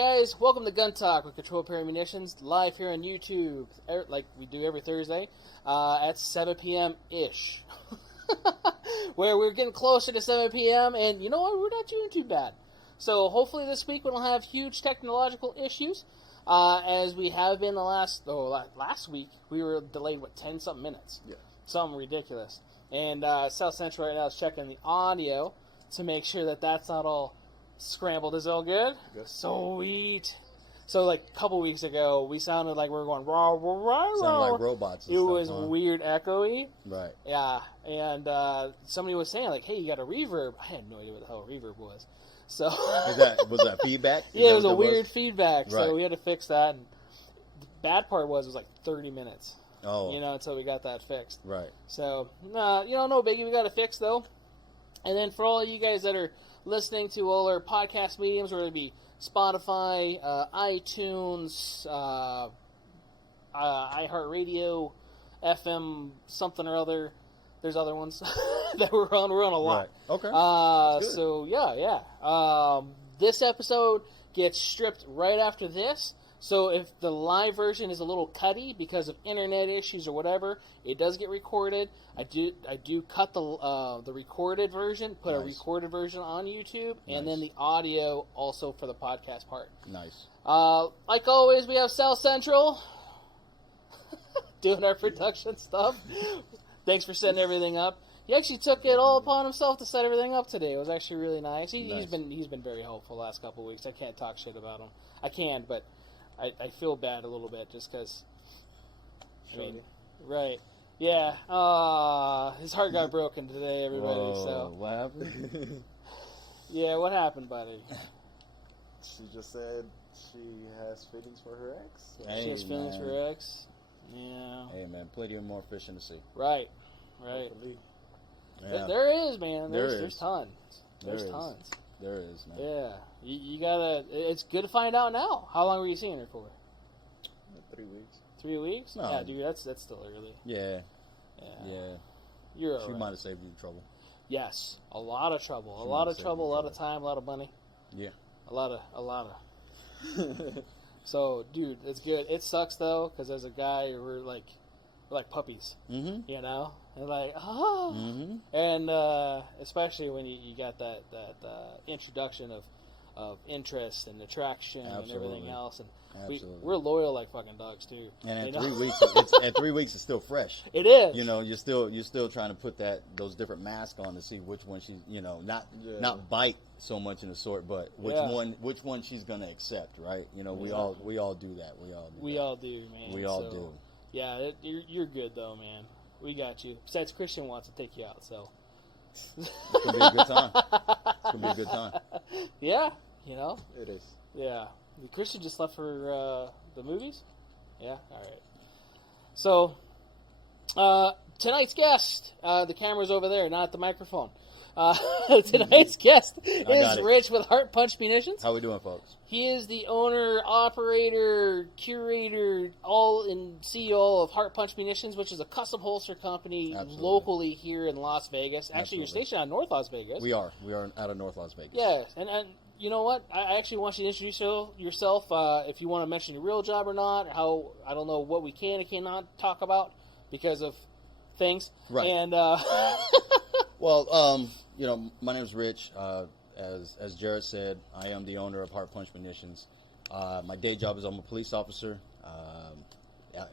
guys, welcome to Gun Talk with Control Perry Munitions, live here on YouTube, like we do every Thursday, at 7 p.m.-ish. Where we're getting closer to 7 p.m., and you know what, we're not doing too bad. So hopefully this week we don't have huge technological issues, as we have been the last week, we were delayed, 10-something minutes? Yeah. Something ridiculous. And South Central right now is checking the audio to make sure that that's not all scrambled. Is it all good? Yes. Sweet. So, like, a couple weeks ago, we sounded like we were going rah, rah, rah, rah. Sounded like robots and It stuff, was weird, echoey. Right. Yeah. And somebody was saying, like, hey, you got a reverb. I had no idea what the hell a reverb was. So was that feedback? Yeah, it was a weird feedback. Right. So we had to fix that. And the bad part was it was like 30 minutes. Oh. Until we got that fixed. Right. So, no biggie. We got it fixed, though. And then for all of you guys that are listening to all our podcast mediums, whether it be Spotify, iTunes, iHeartRadio, FM, something or other. There's other ones that we're on. We're on a lot. Right. Okay. So, yeah. This episode gets stripped right after this. So if the live version is a little cutty because of internet issues or whatever, it does get recorded. I do cut the recorded version, put a recorded version on YouTube, and then the audio also for the podcast part. Nice. Like always, we have South Central doing our production stuff. Thanks for setting everything up. He actually took it all upon himself to set everything up today. It was actually really nice. He's been very helpful the last couple of weeks. I can't talk shit about him. I can, but I feel bad a little bit just because. Right. Yeah. His heart got broken today, everybody. Whoa, so what happened? Yeah, what happened, buddy? She just said she has feelings for her ex. She has feelings for her ex. Yeah. Hey man, plenty of more fish in the sea. Right. Yeah. There is, man. There's tons. There's tons. There is, man. Yeah. You gotta. It's good to find out now. How long were you seeing her for? 3 weeks. 3 weeks? No. Yeah, dude. That's still early. Yeah. You're all She right. might have saved you trouble. Yes, a lot of trouble. A lot of time, a lot of money. Yeah. A lot of. So, dude, it's good. It sucks though, because as a guy, we're like puppies. Mm-hmm. And like, and especially when you got that introduction of interest and attraction and everything else, and we're loyal like fucking dogs too. And at 3 weeks, at 3 weeks, it's still fresh. It is. You're still trying to put those different masks on to see which one she's, not bite so much in the sort, but which one she's gonna accept, right? We all do that. We all do, man. We all do. Yeah, you're good though, man. We got you. Besides, Christian wants to take you out, so it's gonna be a good time. It's gonna be a good time. Yeah, It is. Yeah. Christian just left for the movies? Yeah? Alright. So, tonight's guest, the camera's over there, not at the microphone. Tonight's guest is Rich with Heart Punch Munitions. How we doing, folks? He is the owner, operator, curator, CEO of Heart Punch Munitions, which is a custom holster company locally here in Las Vegas. Actually, you're stationed out of North Las Vegas. We are out of North Las Vegas. Yeah, and you know what? I actually want you to introduce yourself, if you want to mention your real job or not, how, I don't know what we can and cannot talk about because of things. Right. And, well, my name's Rich. As Jared said, I am the owner of Heart Punch Munitions. My day job is I'm a police officer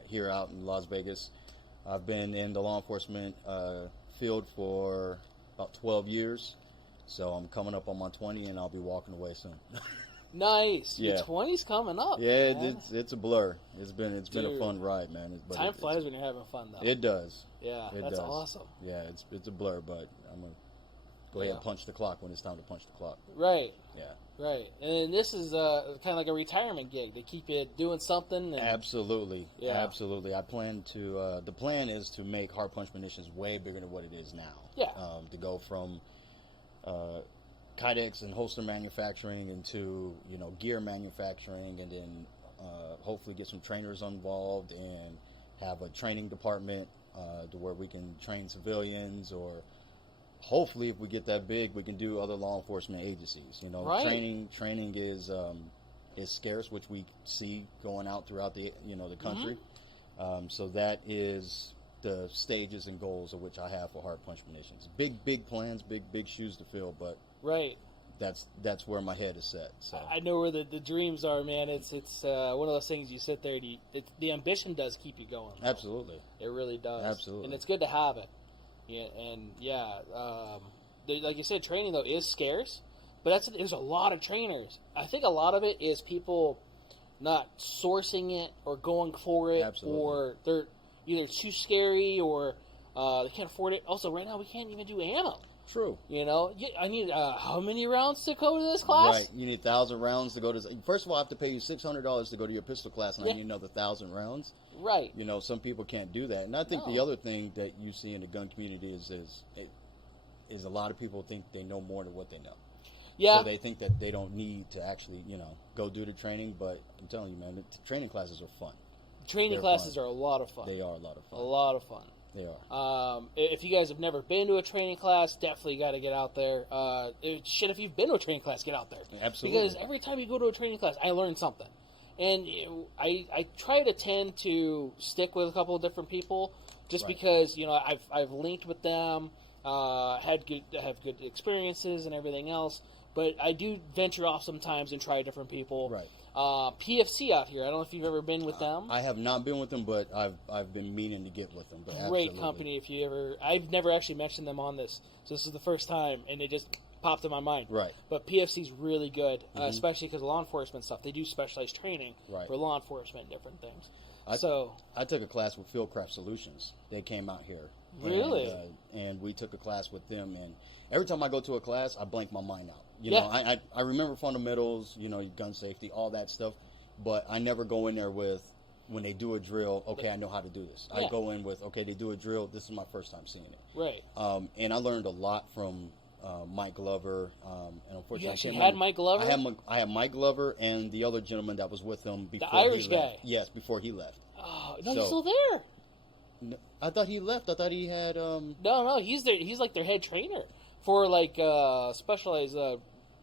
here out in Las Vegas. I've been in the law enforcement field for about 12 years. So I'm coming up on my 20, and I'll be walking away soon. Nice. Yeah. Your 20's coming up. Yeah, man. It's a blur. It's been a fun ride, man. Time flies when you're having fun, though. It does. Yeah, that's awesome. Yeah, it's a blur, but I'm gonna go ahead and punch the clock when it's time to punch the clock. Right. Yeah. Right. And this is kind of like a retirement gig. They keep you doing something. And Absolutely. Yeah. Absolutely. I plan to. The plan is to make Heart Punch Munitions way bigger than what it is now. Yeah. To go from kydex and holster manufacturing into gear manufacturing, and then hopefully get some trainers involved and have a training department to where we can train civilians, or hopefully if we get that big we can do other law enforcement agencies. Right. Training is is scarce, which we see going out throughout the the country. So that is the stages and goals of which I have for Heart Punch Munitions. Big plans, big shoes to fill, but right. That's where my head is set. So I know where the dreams are, man. It's one of those things you sit there and the ambition does keep you going. Though. Absolutely, it really does. Absolutely, and it's good to have it. Yeah, and like you said, training though is scarce, but there's a lot of trainers. I think a lot of it is people not sourcing it or going for it, Absolutely. or they're either too scary or they can't afford it. Also, right now we can't even do ammo. True. I need how many rounds to go to this class? Right. You need 1,000 rounds to go to. First of all, I have to pay you $600 to go to your pistol class, and I need another 1,000 rounds. Right. Some people can't do that, and I think the other thing that you see in the gun community is a lot of people think they know more than what they know. Yeah. So they think that they don't need to actually, go do the training. But I'm telling you, man, the training classes are fun. Training classes are a lot of fun. They are a lot of fun. A lot of fun. They are. If you guys have never been to a training class, definitely got to get out there. If you've been to a training class, get out there. Absolutely. Because every time you go to a training class, I learn something. And I try to tend to stick with a couple of different people, just because I've linked with them, have good experiences and everything else. But I do venture off sometimes and try different people. Right. PFC out here. I don't know if you've ever been with them. I have not been with them, but I've been meaning to get with them. But Great absolutely. company. If you ever, I've never actually mentioned them on this, so this is the first time, and it just popped in my mind. Right. But PFC's really good, especially because law enforcement stuff. They do specialized training for law enforcement and different things. I took a class with Fieldcraft Solutions. They came out here. Really? And we took a class with them, and every time I go to a class, I blank my mind out. I remember fundamentals, your gun safety, all that stuff, but I never go in there with, when they do a drill, okay, I know how to do this. Yeah. I go in with, okay, they do a drill, this is my first time seeing it. Right. And I learned a lot from Mike Glover. And unfortunately, you actually had Mike Glover? I had Mike Glover and the other gentleman that was with him before the Irish he left. guy. Yes, before he left. Oh, no, he's still there. No, I thought he left. I thought he had. No, he's there. He's like their head trainer for like specialized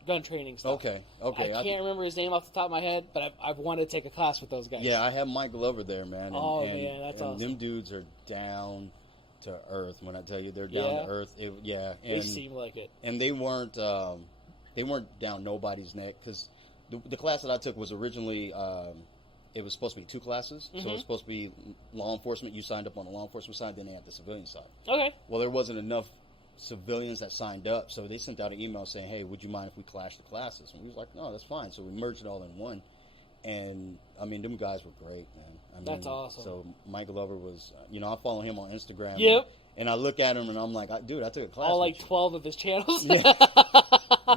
gun training stuff. Okay. I can't remember his name off the top of my head, but I've wanted to take a class with those guys. Yeah, I have Mike Glover there, man. Man, that's awesome. Them dudes are down to earth. When I tell you they're down to earth, they seem like it. And they weren't down nobody's neck, because the class that I took was originally. It was supposed to be 2 classes, so it was supposed to be law enforcement. You signed up on the law enforcement side, then they had the civilian side. Okay. Well, there wasn't enough civilians that signed up, so they sent out an email saying, hey, would you mind if we clash the classes? And we was like, no, that's fine. So we merged it all in one. And, I mean, them guys were great, man. That's awesome. So Mike Glover was, I follow him on Instagram. Yep. And I look at him, and I'm like, dude, I took a class all with like you. 12 of his channels.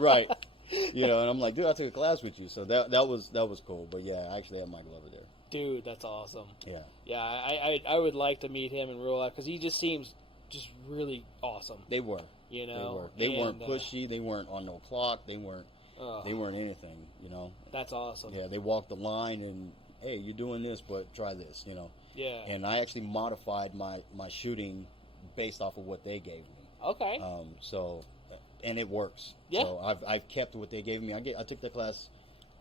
Right. And I'm like, dude, I took a class with you. So that was cool. But, yeah, I actually had Mike Glover there. Dude, that's awesome. Yeah. Yeah, I would like to meet him in real life, because he just seems just really awesome. They were. They weren't pushy. They weren't on no clock. They weren't anything, That's awesome. Yeah, they walked the line and, hey, you're doing this, but try this, Yeah. And I actually modified my shooting based off of what they gave me. Okay. And it works. Yeah. So I've kept what they gave me. I took that class.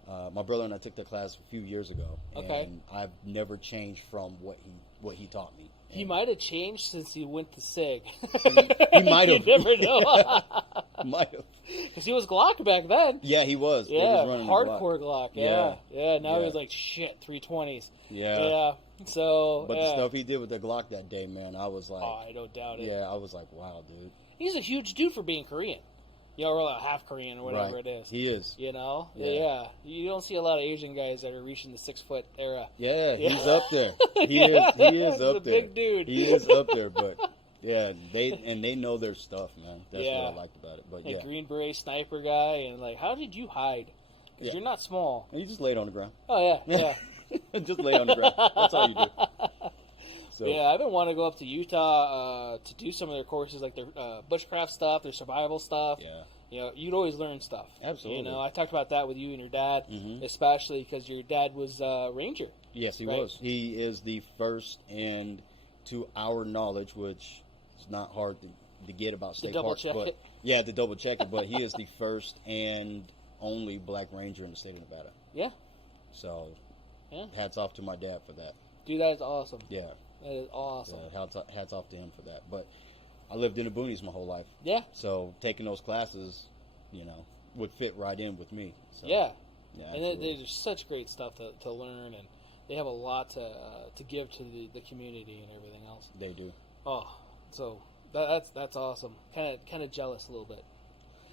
My brother and I took that class a few years ago. Okay. And I've never changed from what he taught me. He might have changed since he went to SIG. He might have. You never know. Might have. Because he was Glock back then. Yeah, he was. Yeah, he was running hardcore Glock. Yeah. Now Yeah. he's like, shit, 320s. Yeah. Yeah. So, But the stuff he did with the Glock that day, man, I was like... Oh, I don't doubt it. Yeah, I was like, wow, dude. He's a huge dude for being Korean. Or like half Korean or whatever it is. He is. Yeah. You don't see a lot of Asian guys that are reaching the 6-foot era. Yeah, he's up there. He is up He's there. a big dude. He is up there, but yeah, they know their stuff, man. That's what I liked about it. But like Green Beret sniper guy, and like, how did you hide? Because you're not small. And you just laid on the ground. Oh yeah. Just lay on the ground. That's all you do. So. Yeah, I've been wanting to go up to Utah to do some of their courses, like their bushcraft stuff, their survival stuff. Yeah. You'd always learn stuff. Absolutely. I talked about that with you and your dad, especially because your dad was a ranger. Yes, he was. He is the first, and to our knowledge, which is not hard to get about state parks, but yeah, to double check it. But he is the first and only Black Ranger in the state of Nevada. Yeah. So, Yeah. hats off to my dad for that. Dude, that is awesome. Yeah. That is awesome. Hats off to him for that. But I lived in the boonies my whole life. Yeah. So taking those classes, would fit right in with me. So, Yeah. Yeah. And there's such great stuff to learn, and they have a lot to give to the community and everything else. They do. Oh, so that's awesome. Kind of jealous a little bit.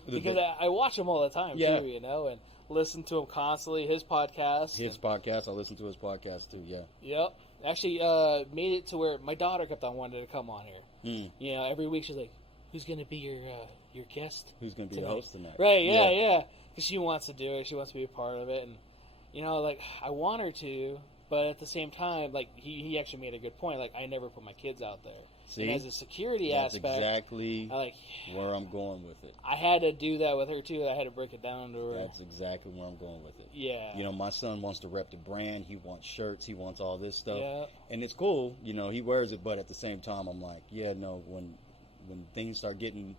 Because bit. I watch him all the time, Yeah. too, and listen to him constantly, his podcast. I listen to his podcast too, yeah. Yep. Actually, made it to where my daughter kept on wanting to come on here. Every week she's like, who's going to be your guest? Who's going to be tonight? the host tonight? Right, yeah. Because she wants to do it. She wants to be a part of it. And, I want her to, but at the same time, like, he actually made a good point. Like, I never put my kids out there. See? And as a security That's aspect, exactly where I'm going with it. I had to do that with her, too. I had to break it down to her. That's exactly where I'm going with it. Yeah. My son wants to rep the brand. He wants shirts. He wants all this stuff. Yeah. And it's cool. He wears it, but at the same time, I'm like, when things start getting,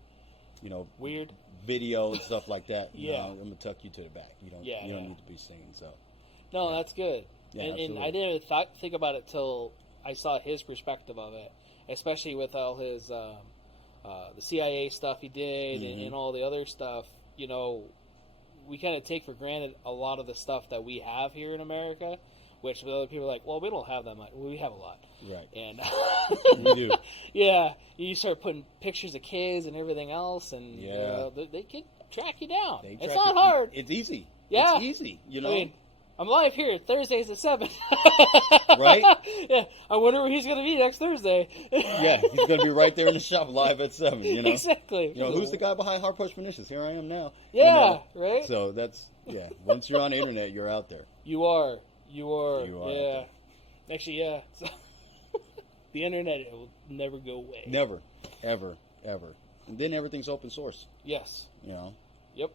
weird video and stuff like that, I'm going to tuck you to the back. You don't need to be seen. So. No, that's good. Yeah, and I didn't even think about it till I saw his perspective of it, especially with all his the CIA stuff he did and all the other stuff. We kind of take for granted a lot of the stuff that we have here in America, which other people are like, well, we don't have that much. Well, we have a lot. Right. And we do. Yeah. You start putting pictures of kids and everything else, and they can track you down. It's not hard. It's easy. Yeah. It's easy, I mean, I'm live here Thursdays at 7. Right? Yeah. I wonder where he's going to be next Thursday. Yeah, he's going to be right there in the shop live at 7, Exactly. Who's the guy behind Heart Punch Munitions? Here I am now. Yeah, right? So once you're on the internet, you're out there. You are. You are. Yeah. Actually, yeah. So, the internet, it will never go away. Never. Ever. Ever. And then everything's open source. Yes. Yep.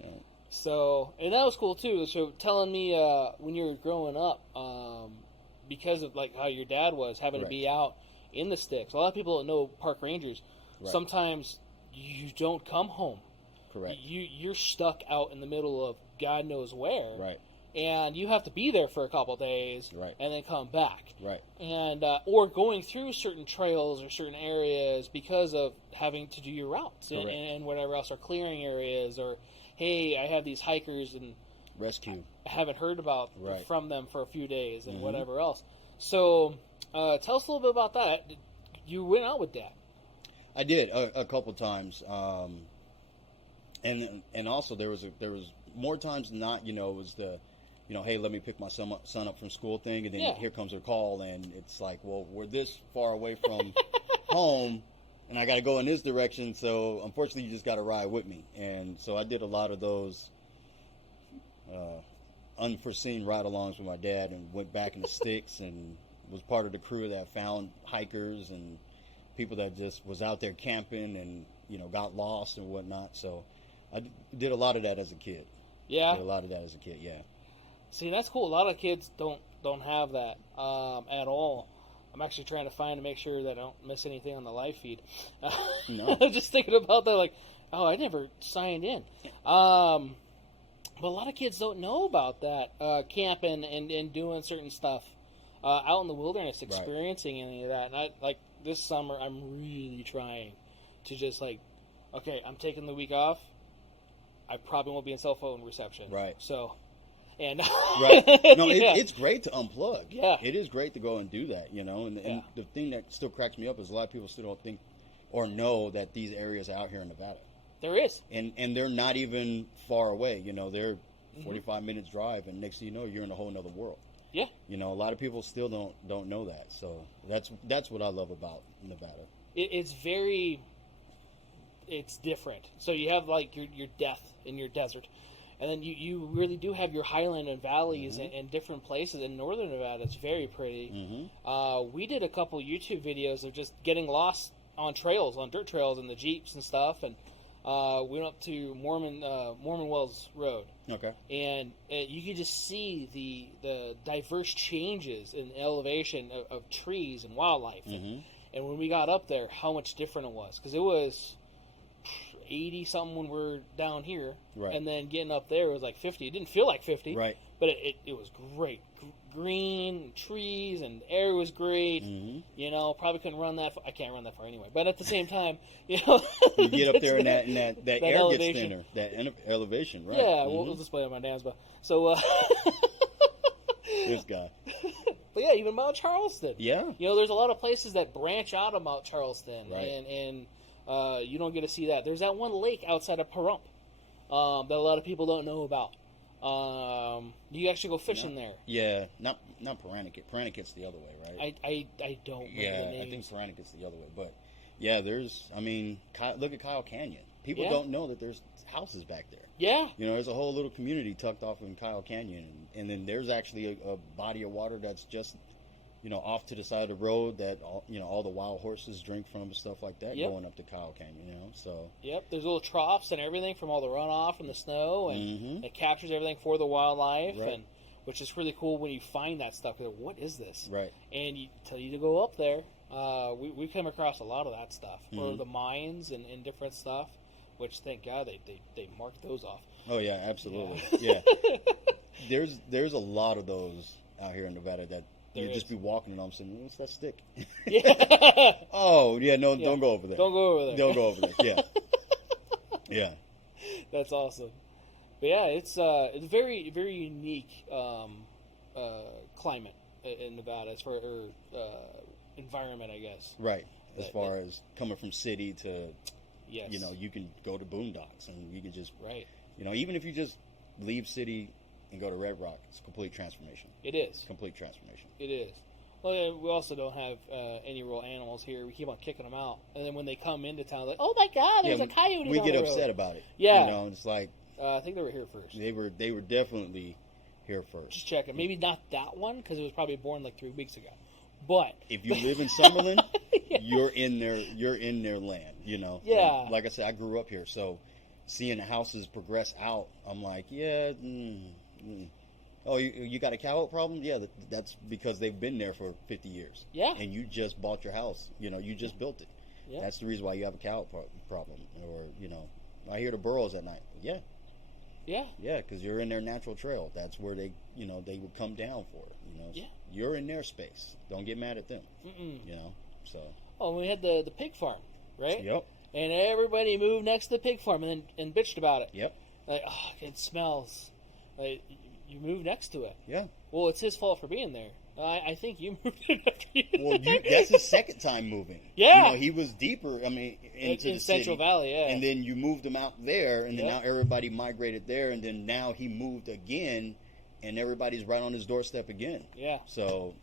Yeah. So, and that was cool too. So, telling me when you were growing up, because of like how your dad was having to be out in the sticks. A lot of people don't know park rangers. Right. Sometimes you don't come home. Correct. You're stuck out in the middle of God knows where. Right. And you have to be there for a couple of days. Right. And then come back. Right. And or going through certain trails or certain areas because of having to do your routes and whatever else, or clearing areas, or hey, I have these hikers and rescue. I haven't heard about from them for a few days and whatever else. So, tell us a little bit about that. You went out with Dad. I did a couple times, and also there was more times than not. It was the, hey, let me pick my son up from school thing, and then here comes a call, and it's like, well, we're this far away from home. And I got to go in this direction, so unfortunately you just got to ride with me. And so I did a lot of those unforeseen ride-alongs with my dad, and went back in the sticks and was part of the crew that found hikers and people that just was out there camping and, got lost and whatnot. So I did a lot of that as a kid. Yeah? Did a lot of that as a kid, yeah. See, that's cool. A lot of kids don't have that at all. I'm actually trying to find to make sure that I don't miss anything on the live feed. No. Just thinking about that, like, oh, I never signed in. But a lot of kids don't know about that, camping and doing certain stuff out in the wilderness, experiencing any of that. And this summer, I'm really trying to just okay, I'm taking the week off. I probably won't be in cell phone reception. Right. So... And right. No, it's great to unplug. Yeah. It is great to go and do that, And the thing that still cracks me up is a lot of people still don't think or know that these areas are out here in Nevada. There is. And they're not even far away. They're 45 minutes drive, and next thing you know, you're in a whole other world. Yeah. A lot of people still don't know that. So that's what I love about Nevada. It's different. So you have your death in your desert. And then you really do have your highland and valleys and different places. In northern Nevada, it's very pretty. We did a couple YouTube videos of just getting lost on trails, on dirt trails and the Jeeps and stuff. And we went up to Mormon Wells Road. Okay. And you could just see the diverse changes in elevation of trees and wildlife. And when we got up there, how much different it was. Because it was 80 something when we're down here, and then getting up there it was like 50. It didn't feel like 50, right? But it was great. Green, trees, and the air was great. Mm-hmm. You know, probably couldn't run that far. I can't run that far anyway. But at the same time, you know. You get up there and that air elevation. gets thinner. That elevation, right? Yeah, Mm-hmm. we'll display it on my dad's. But so, This guy. but yeah, even Mount Charleston. Yeah. You know, there's a lot of places that branch out of Mount Charleston, Right. and you don't get to see that. There's that one lake outside of Pahrump that a lot of people don't know about. You actually go fishing there. Yeah, not Pahrump. Pahrum's the other way, right? I don't know Yeah, the names. I think Pahrum's the other way. But yeah, look at Kyle Canyon. People Yeah. don't know that there's houses back there. Yeah. You know, there's a whole little community tucked off in Kyle Canyon, and then there's actually a body of water that's just, you know, off to the side of the road that all the wild horses drink from and stuff like that. Yep. Going up to Kyle Canyon. You know, so Yep, there's little troughs and everything from all the runoff from the snow, and Mhm. it captures everything for the wildlife, Right. and which is really cool when you find that stuff. You're like, what is this? right. And you tell you to go up there. We come across a lot of that stuff, or Mhm. the mines and different stuff, which thank God they marked those off. Oh yeah, absolutely. Yeah. There's a lot of those out here in Nevada that There you just is. be walking and all of a sudden, what's that stick? Yeah. Oh yeah, no, Yeah. don't go over there. Don't go over there. Don't go over there. Yeah. Yeah. That's awesome. But yeah, it's a very, very unique climate in Nevada as far environment, I guess. Right. As That- far as coming from city to, Yes. you know, you can go to boondocks and you can just, Right. you know, even if you just leave city and go to Red Rock, it's a complete transformation. It is. Complete transformation. It is. Well, yeah, we also don't have any real animals here. We keep on kicking them out, and then when they come into town, like, oh my God, there's a coyote. We on get the upset road. about it. Yeah. You know, it's like I think they were here first. they were definitely here first. Just checking. Maybe not that one because it was probably born like 3 weeks ago. But If you live in Summerlin, Yeah. you're in their land, you know. Yeah. And like I said, I grew up here, so seeing the houses progress out, I'm like, yeah. Oh, you got a cow problem? Yeah, that's because they've been there for 50 years. Yeah. And you just bought your house. You know, you just built it. Yeah. That's the reason why you have a cow problem. Or, you know, I hear the burros at night. Yeah. yeah, Yeah, because you're in their natural trail. That's where they would come down for it. You know, Yeah. You're in their space. Don't get mad at them. Mm-mm. You know, so. Oh, we had the pig farm, right? Yep. And everybody moved next to the pig farm and bitched about it. Yep. Like, oh, it smells. Like, you moved next to it. Yeah. Well, it's his fault for being there. I think you moved it after you. Well, that's his second time moving. Yeah. You know, he was deeper. I mean, into in the Central city, Valley, yeah. and then you moved him out there, and then Yeah. now everybody migrated there, and then now he moved again, and everybody's right on his doorstep again. Yeah. So,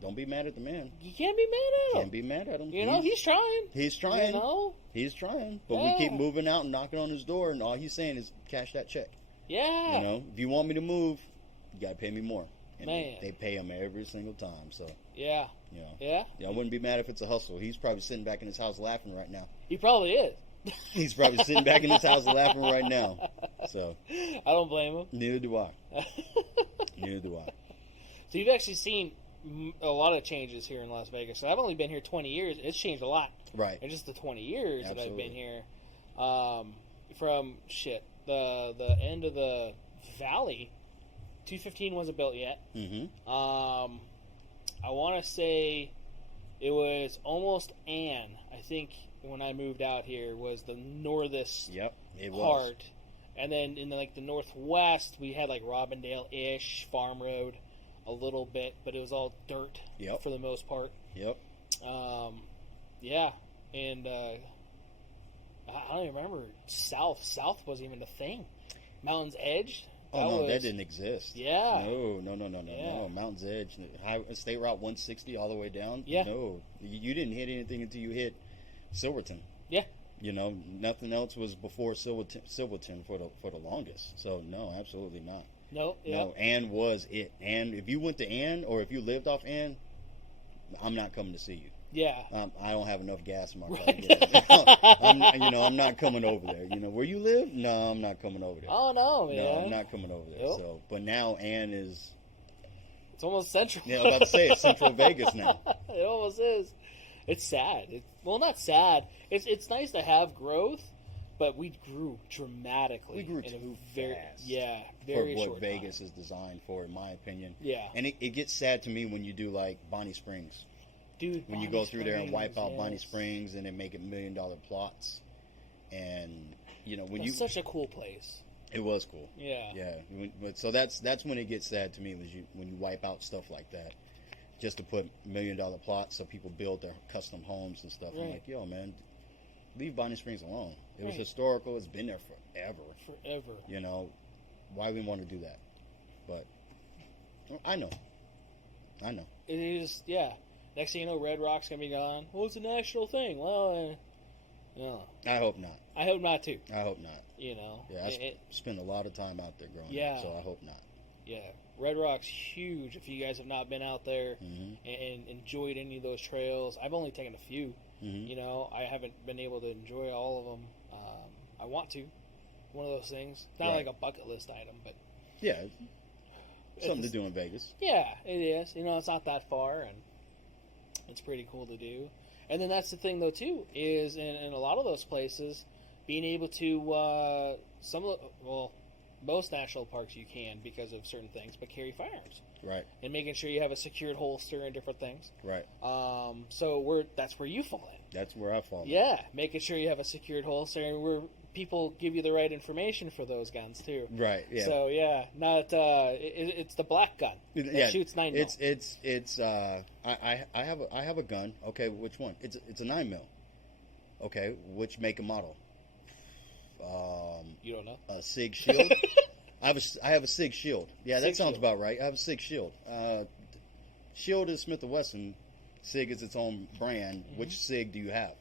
don't be mad at the man. You can't be mad at him. Can't be mad at him. You know, he's trying. He's trying. You know? He's trying, but we Yeah. keep moving out and knocking on his door, and all he's saying is cash that check. Yeah. You know, if you want me to move, you gotta pay me more. And Man. they pay him every single time. So, Yeah. you know, Yeah. I wouldn't be mad if it's a hustle. He's probably sitting back in his house laughing right now. He probably is. He's probably sitting back in his house laughing right now. So, I don't blame him. neither do I. Neither do I. So you've actually seen a lot of changes here in Las Vegas. So I've only been here 20 years. It's changed a lot Right. in just the 20 years that I've Absolutely. been here. From the end of the valley, 215 wasn't built yet. Mm-hmm. I want to say it was almost Ann. I think when I moved out here was the northest Yep. It was. part, and then in the northwest we had like Robindale-ish Farm Road a little bit, but it was all dirt Yep. for the most part. Yep. Yeah, and I don't even remember south. South wasn't even a thing. Mountain's Edge. Oh no, was- that didn't exist. Yeah. No. Yeah. No. Mountain's Edge, State Route 160 all the way down. Yeah. No, you didn't hit anything until you hit Silverton. Yeah. You know, nothing else was before Silverton for the longest. So no, absolutely not. No. Yeah. No, Ann was it. And if you went to Ann or if you lived off Ann, I'm not coming to see you. Yeah. I don't have enough gas in my car. Right. I'm not coming over there. You know where you live? No, I'm not coming over there. Oh no, man. No, I'm not coming over there. Nope. So, but now Ann is. It's almost central. Yeah, I was about to say it's Central Vegas now. It almost is. It's sad. Well, not sad. It's nice to have growth, but we grew dramatically. We grew in too very, fast. Yeah, for very what short Vegas time. is designed for, in my opinion. Yeah. And it gets sad to me when you do like Bonnie Springs. Dude, When you go through there and wipe out Bonnie Springs and then make it $1 million plots. And, you know, when That's such a cool place. It was cool. Yeah. Yeah. So that's when it gets sad to me, when you wipe out stuff like that. Just to put $1 million plots so people build their custom homes and stuff. Right. I'm like, yo, man, leave Bonnie Springs alone. It was Right. historical. It's been there forever. Forever. You know, why we want to do that? But I know. It is, yeah. Next thing you know, Red Rock's going to be gone. Well, it's a national thing. Well, no. I hope not. I hope not, too. I hope not. You know? Yeah, I spend a lot of time out there growing Yeah. up, so I hope not. Yeah. Red Rock's huge. If you guys have not been out there Mm-hmm. and enjoyed any of those trails, I've only taken a few. Mm-hmm. You know, I haven't been able to enjoy all of them. I want to. One of those things. Not Right. like a bucket list item, but Yeah, something to do in Vegas. yeah, it is. You know, it's not that far, and it's pretty cool to do. And then that's the thing, though, too, is in a lot of those places, being able to most national parks you can because of certain things, but carry firearms Right, and making sure you have a secured holster and different things. right. So that's where you fall in. That's where I fall. Yeah, making sure you have a secured holster and where people give you the right information for those guns too. Right. Yeah. So yeah, not it's the black gun that shoots 9mm. It's I have a gun. Okay, which one? It's a 9mm. Okay, which make and model? You don't know? A SIG Shield. I have a SIG Shield. Yeah, that SIG sounds Shield. about right. I have a SIG Shield. Shield is Smith & Wesson. SIG is its own brand. Mm-hmm. Which SIG do you have?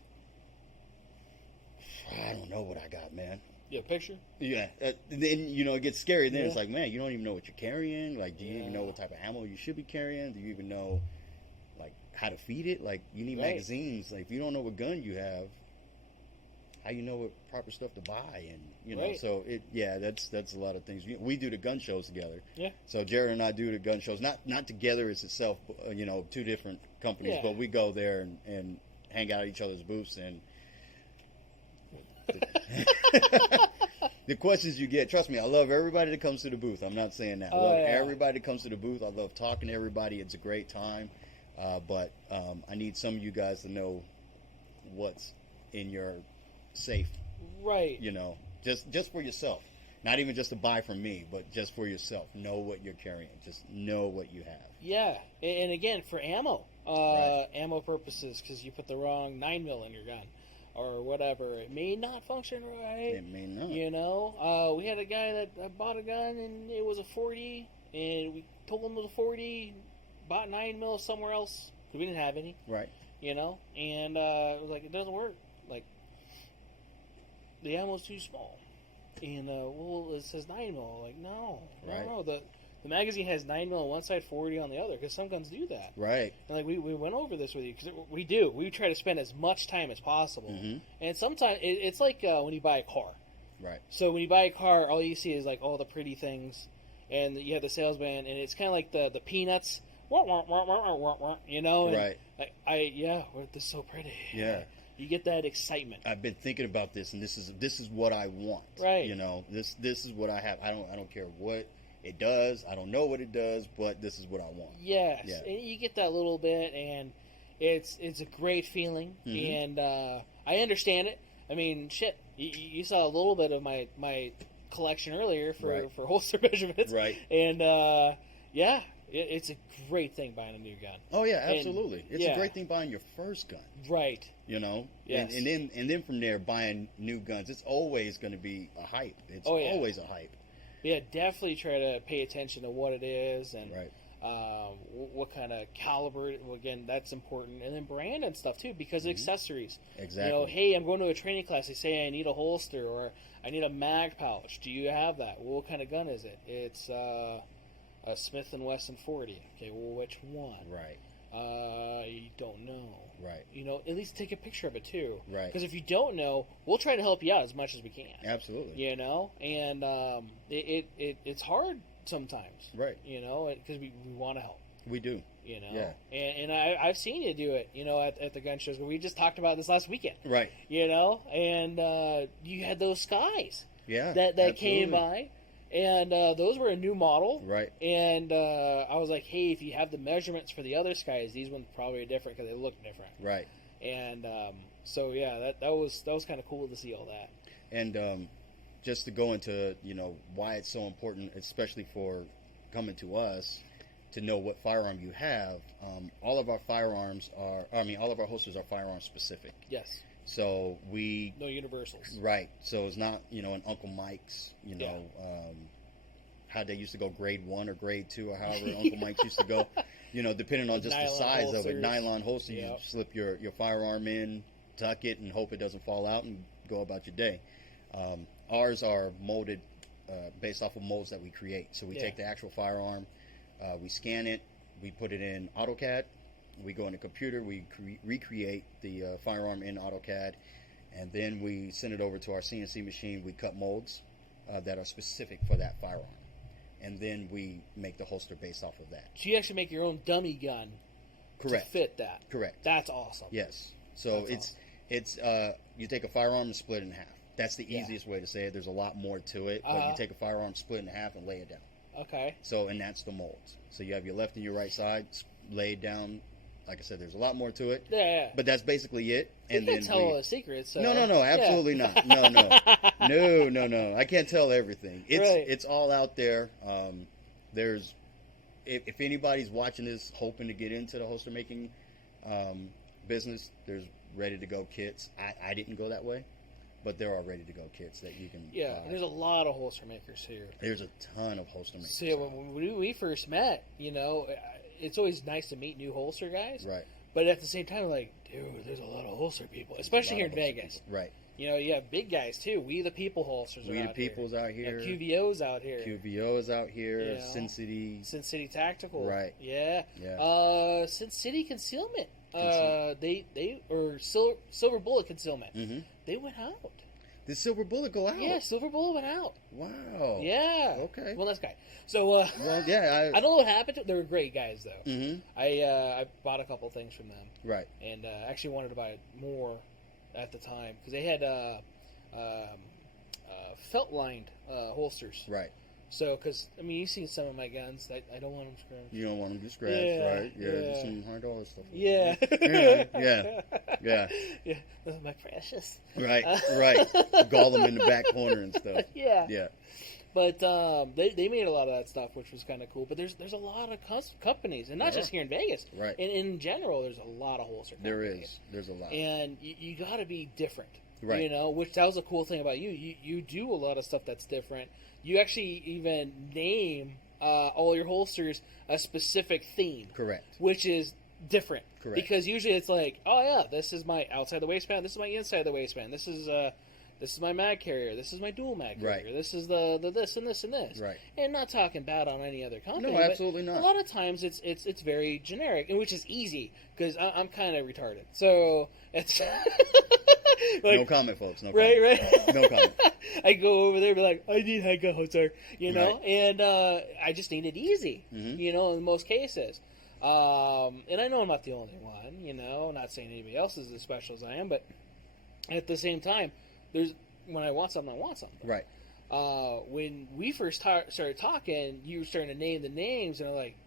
I don't know what I got, man. Yeah, picture. Yeah, then it gets scary. Then it's Yeah. like, man, you don't even know what you're carrying. Like, do you even know what type of ammo you should be carrying? Do you even know, like, how to feed it? Like, you need Right. magazines. Like, if you don't know what gun you have, how you know what proper stuff to buy? And Right. so that's a lot of things. We do the gun shows together. Yeah. So Jared and I do the gun shows, not together as itself, two different companies, Yeah. but we go there and hang out at each other's booths and. The questions you get, trust me, I love everybody that comes to the booth. I'm not saying that. I love everybody that comes to the booth. I love talking to everybody. It's a great time. But I need some of you guys to know what's in your safe, Right. just for yourself. Not even just to buy from me, but just for yourself. Know what you're carrying. Just know what you have. Yeah, and again for ammo, Right. ammo purposes, because you put the wrong 9mm in your gun, or whatever, it may not function right. It may not. We had a guy that bought a gun and it was a 40, and we told him it was a 40, bought 9mm somewhere else because we didn't have any. Right. And it was like, it doesn't work. Like, the ammo's too small. And it says 9mm. Like, no, Right. no. The magazine has 9mm on one side, 40 on the other, because some guns do that. Right. And like we went over this with you because we do. We try to spend as much time as possible. Mm-hmm. And sometimes it's like when you buy a car. Right. So when you buy a car, all you see is like all the pretty things, and you have the salesman, and it's kind of like the peanuts. And Right. this is so pretty. Yeah. You get that excitement. I've been thinking about this, and this is what I want. Right. This is what I have. I don't care what it does. I don't know what it does, but this is what I want. Yes, Yeah. and you get that little bit, and it's a great feeling, Mm-hmm. and I understand it. I mean, shit, you saw a little bit of my collection earlier for Right. holster measurements, Right. And it's a great thing buying a new gun, Oh yeah, absolutely. It's yeah. a great thing buying your first gun. right? Yes. And then from there buying new guns. It's always going to be a hype. It's Oh, yeah. always a hype. Yeah, definitely try to pay attention to what it is and Right. what kind of caliber. Well, again, that's important, and then brand and stuff too, because accessories. Exactly. Hey, I'm going to a training class. They say I need a holster or I need a mag pouch. Do you have that? Well, what kind of gun is it? It's a Smith & Wesson 40. Okay, well, which one? Right. You don't know. Right. At least take a picture of it too. Right. Because if you don't know, we'll try to help you out as much as we can. Absolutely. And it's hard sometimes. Right. You know, because we want to help. We do. You know, Yeah. and I've seen you do it. You know, at the gun shows. We just talked about this last weekend. Right. You know, and you had those skies. Yeah. That came by, and those were a new model. Right. And I was like, hey, if you have the measurements for the other skies, these ones probably are different because they look different. Right. And so yeah, that was kind of cool to see all that. And just to go into, you know, why it's so important, especially for coming to us, to know what firearm you have. All of our holsters are firearm specific. Yes. So no universals. Right. So it's not, you know, an Uncle Mike's, you know, how they used to go grade 1 or grade 2 or however Uncle Mike's used to go, you know, depending on just the size holsters. of it. Nylon holster, Yep. you slip your firearm in, tuck it, and hope it doesn't fall out and go about your day. Ours are molded based off of molds that we create. So we take the actual firearm, we scan it, we put it in AutoCAD, we go in the computer, we recreate the firearm in AutoCAD, and then we send it over to our CNC machine. We cut molds that are specific for that firearm, and then we make the holster based off of that. So you actually make your own dummy gun. Correct. To fit that. Correct. That's awesome. Yes. So it's you take a firearm and split it in half. That's the easiest way to say it. There's a lot more to it, but you take a firearm, split in half, and lay it down. Okay. So, and that's the molds. So you have your left and your right side laid down. Like I said, there's a lot more to it. Yeah. But that's basically it. And you can't tell all the secrets. So. No, absolutely not. No. I can't tell everything. It's all out there. There's, if anybody's watching this, hoping to get into the holster making business, there's ready to go kits. I didn't go that way. But there are ready-to-go kits that you can buy. There's a lot of holster makers here. There's a ton of holster makers. So when we first met, you know, it's always nice to meet new holster guys. Right. But at the same time, like, dude, there's a lot of holster people, especially here in Vegas. People. Right. You know, you have big guys, too. We the People holsters We the People's out here. QVO's out here. QVO is out here. You know, Sin City Tactical. Right. Yeah. Sin City Concealment. Silver Bullet Concealment. Mm-hmm. They went out. Did Silver Bullet go out? Yeah, Silver Bullet went out. Wow. Yeah. Okay. Well, nice guy. So, well, yeah, I don't know what happened to them. They were great guys, though. Mm-hmm. I bought a couple things from them. Right. And actually wanted to buy more at the time because they had felt-lined holsters. Right. So, because, I mean, you've seen some of my guns. I don't want them scratched. You don't want them to scratch, right? Yeah. There's some $100 stuff. Yeah. Yeah. Those are my precious. Right. Gall them in the back corner and stuff. Yeah. But they made a lot of that stuff, which was kind of cool. But there's a lot of companies, and not just here in Vegas. Right. In general, there's a lot of holster companies. There is. There's a lot. And you got to be different. Right. You know, which that was a cool thing about you. You do a lot of stuff that's different. You actually even name all your holsters a specific theme. Correct. Which is different. Correct. Because usually it's like, oh yeah, this is my outside the waistband. This is my inside the waistband. This is my mag carrier. This is my dual mag carrier. Right. This is the this and this and this. Right. And not talking bad on any other company. No, absolutely not. A lot of times it's very generic, and which is easy because I'm kind of retarded. So it's like, no comment, folks. No comment. Right. No comment. I go over there and be like, I need handgun holster, you know, and I just need it easy, you know, in most cases. And I know I'm not the only one, you know, not saying anybody else is as special as I am, but at the same time, when I want something, I want something. Right. When we first started talking, you were starting to name the names, and I'm like,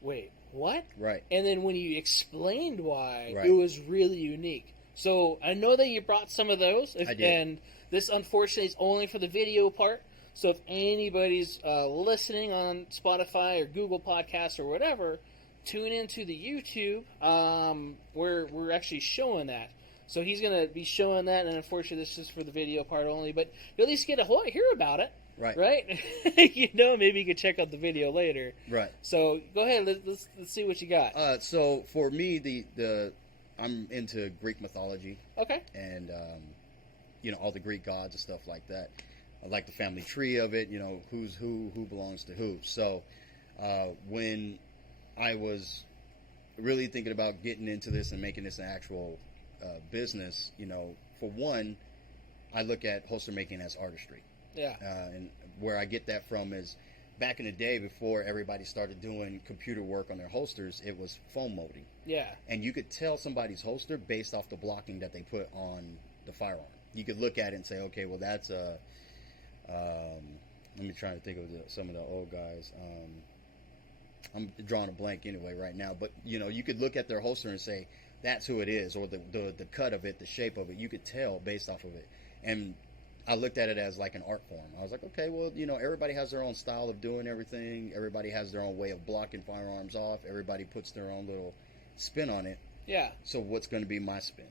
wait, what? Right. And then when you explained why, right. It was really unique. So I know that you brought some of those. I did. And this, unfortunately, is only for the video part. So if anybody's listening on Spotify or Google Podcasts or whatever, tune into the YouTube. We're actually showing that. So he's going to be showing that, and unfortunately this is for the video part only. But you'll at least get hear about it. Right. Right? You know, maybe you could check out the video later. Right. So go ahead. Let's see what you got. So for me, I'm into Greek mythology. Okay. And, you know, all the Greek gods and stuff like that. I like the family tree of it, you know, who's who belongs to who. So when I was really thinking about getting into this and making this an actual business, you know, for one, I look at holster making as artistry. Yeah. And where I get that from is back in the day before everybody started doing computer work on their holsters, it was foam molding. Yeah. And you could tell somebody's holster based off the blocking that they put on the firearm. You could look at it and say, okay, well, that's a... let me try to think of some of the old guys. I'm drawing a blank anyway right now. But, you could look at their holster and say, that's who it is, or the cut of it, the shape of it. You could tell based off of it. And I looked at it as like an art form. I was like, okay, well, everybody has their own style of doing everything. Everybody has their own way of blocking firearms off. Everybody puts their own little spin on it. Yeah. So what's going to be my spin?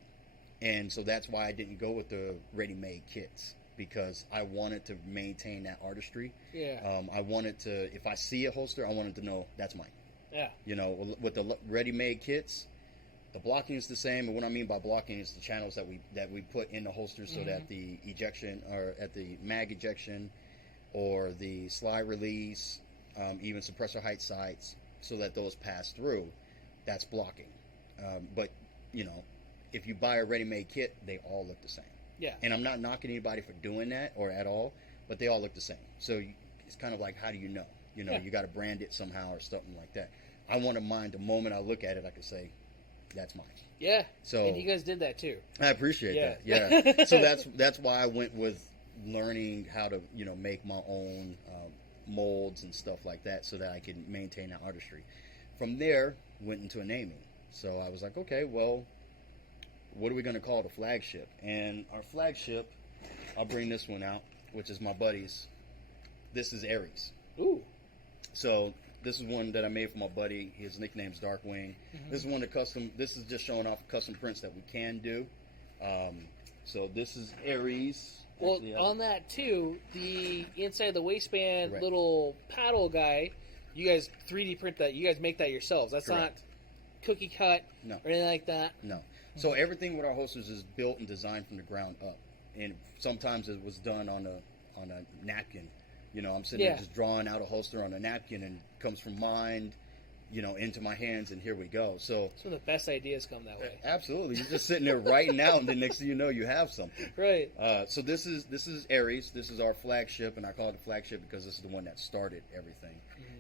And so that's why I didn't go with the ready-made kits, because I wanted to maintain that artistry. Yeah. I wanted to, if I see a holster, I wanted to know that's mine. Yeah. With the ready-made kits, the blocking is the same, and what I mean by blocking is the channels that we put in the holsters so that the ejection, or at the mag ejection, or the slide release, even suppressor height sights, so that those pass through. That's blocking. But if you buy a ready-made kit, they all look the same. Yeah. And I'm not knocking anybody for doing that or at all, but they all look the same. So it's kind of like, how do you know? You got to brand it somehow or something like that. I wanted mine, the moment I look at it, I could say, that's mine. Yeah. So, and you guys did that too. I appreciate that. Yeah. So that's why I went with learning how to make my own molds and stuff like that, so that I can maintain that artistry. From there, went into a naming. So I was like, okay, well, what are we going to call the flagship? And our flagship, I'll bring this one out, which is my buddy's. This is Aries. Ooh. So this is one that I made for my buddy. His nickname's Darkwing. This is one of the custom. This is just showing off custom prints that we can do. So this is Aries. Well, Actually, on that too, the inside the waistband Correct. little paddle guy, you guys 3D print that. You guys make that yourselves. That's Correct. not cookie cut No. or anything like that. No. So everything with our holsters is built and designed from the ground up, and sometimes it was done on a napkin. I'm sitting there just drawing out a holster on a napkin, and it comes from mind, into my hands, and here we go. So Some of the best ideas come that way. absolutely, you're just sitting there writing out, and then next thing you know, you have something. Right. So this is Aries. This is our flagship, and I call it the flagship because this is the one that started everything.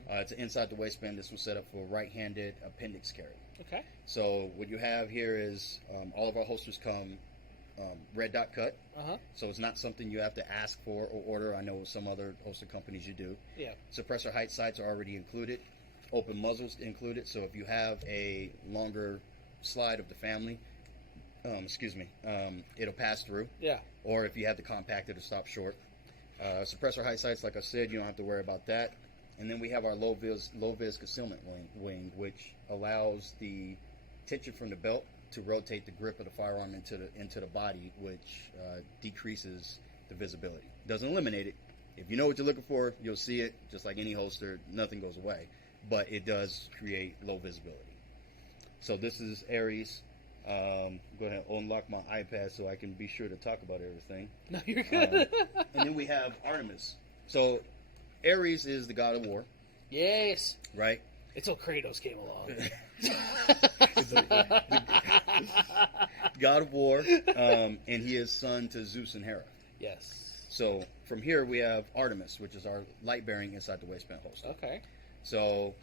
It's inside the waistband. This was set up for right-handed appendix carry. Okay. So what you have here is all of our holsters come red dot cut. So it's not something you have to ask for or order. I know some other holster companies you do. Yeah. Suppressor height sights are already included. Open muzzles included. So if you have a longer slide of the family, it'll pass through. Yeah. Or if you have the compact, it'll stop short. Suppressor height sights, like I said, you don't have to worry about that. And then we have our low vis concealment wing, which allows the tension from the belt to rotate the grip of the firearm into the body, which decreases the visibility. Doesn't eliminate it. If you know what you're looking for, you'll see it. Just like any holster, nothing goes away, but it does create low visibility. So this is Aries. Go ahead and unlock my iPad so I can be sure to talk about everything. No, you're good. And then we have Artemis. So Ares is the god of war, Yes. right? Until Kratos came along. God of war, and he is son to Zeus and Hera. Yes. So from here we have Artemis, which is our light bearing inside the waistband holster. Okay. So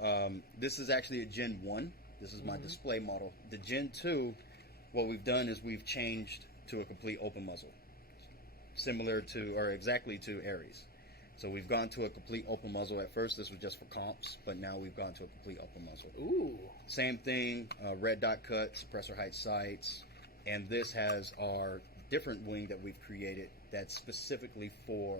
this is actually a Gen 1. This is my display model. The Gen 2, what we've done is we've changed to a complete open muzzle, similar to, or exactly to Ares. So we've gone to a complete open muzzle. At first this was just for comps, but now we've gone to a complete open muzzle. Ooh. Same thing, red dot cut, suppressor height sights, and this has our different wing that we've created that's specifically for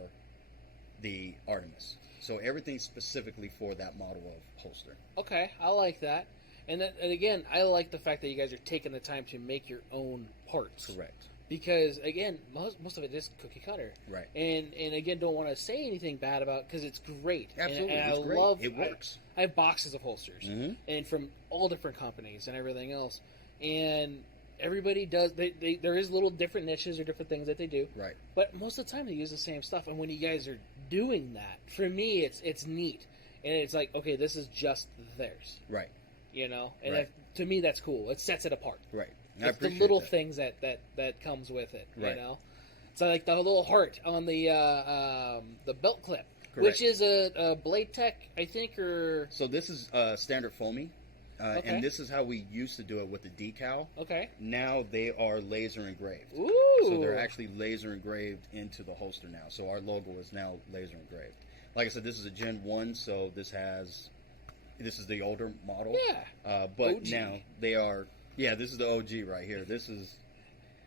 the Artemis. So everything's specifically for that model of holster. Okay, I like that. And again, I like the fact that you guys are taking the time to make your own parts. Correct. Because again, most of it is cookie cutter. Right. And again, don't want to say anything bad about, because it's great. Absolutely, and it's I great. love It works. I have boxes of holsters, and from all different companies and everything else. And everybody does. There is little different niches or different things that they do. Right. But most of the time, they use the same stuff. And when you guys are doing that, for me, it's neat, and it's like, okay, this is just theirs. Right. You know, and Right. to me, that's cool. It sets it apart. Right. I It's the appreciate little that. things that comes with it. Right. You know, so like the little heart on the belt clip. Which is a Blade Tech, I think, or... So this is standard foamy. Okay. And this is how we used to do it with the decal. Okay. Now they are laser engraved. Ooh. So they're actually laser engraved into the holster now. So our logo is now laser engraved. Like I said, this is a Gen 1, so this is the older model. Yeah. But OG. now they are... Yeah, this is the OG right here. This is...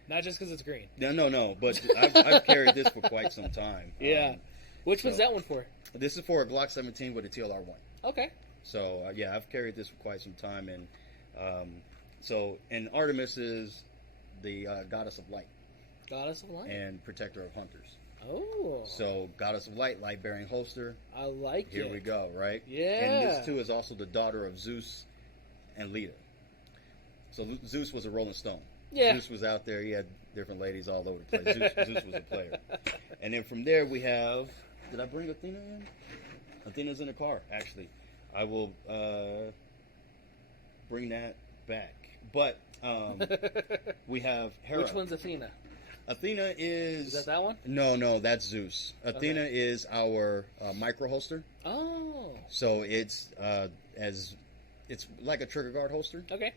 Not just because it's green. No. But I've carried this for quite some time. Yeah. Which one's that one for? This is for a Glock 17 with a TLR-1. Okay. So, yeah, I've carried this for quite some time. And Artemis is the goddess of light. Goddess of light. And protector of hunters. Oh. So, goddess of light, light-bearing holster. I like it. Here we go, right? Yeah. And this, too, is also the daughter of Zeus and Leda. So, Zeus was a Rolling Stone. Yeah. Zeus was out there. He had different ladies all over the place. Zeus was a player. And then from there, we have... Did I bring Athena in? Athena's in the car, actually. I will bring that back. But we have Hera. Which one's Athena? Athena is that one? No, that's Zeus. Athena is our micro holster. Oh. So it's it's like a trigger guard holster. Okay.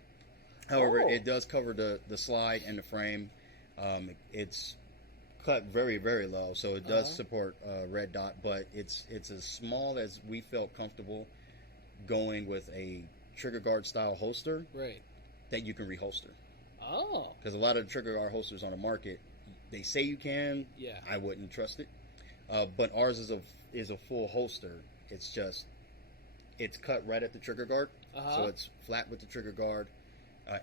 However, it does cover the slide and the frame. It's cut very, very low, so it does support red dot, but it's as small as we felt comfortable going with a trigger guard style holster. Right. That you can reholster. Oh. Because a lot of the trigger guard holsters on the market, they say you can. Yeah. I wouldn't trust it. But ours is a full holster. It's cut right at the trigger guard, so it's flat with the trigger guard,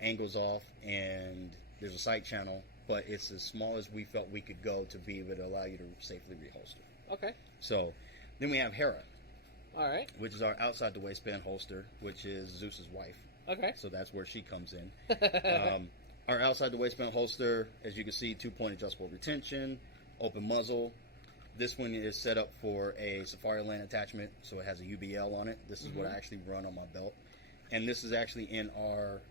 angles off, and there's a sight channel. But it's as small as we felt we could go to be able to allow you to safely reholster. Okay. So then we have Hera. All right. Which is our outside the waistband holster, which is Zeus's wife. Okay. So that's where she comes in. Our outside the waistband holster, as you can see, 2-point adjustable retention, open muzzle. This one is set up for a Safari Land attachment, so it has a UBL on it. This is what I actually run on my belt. And this is actually in our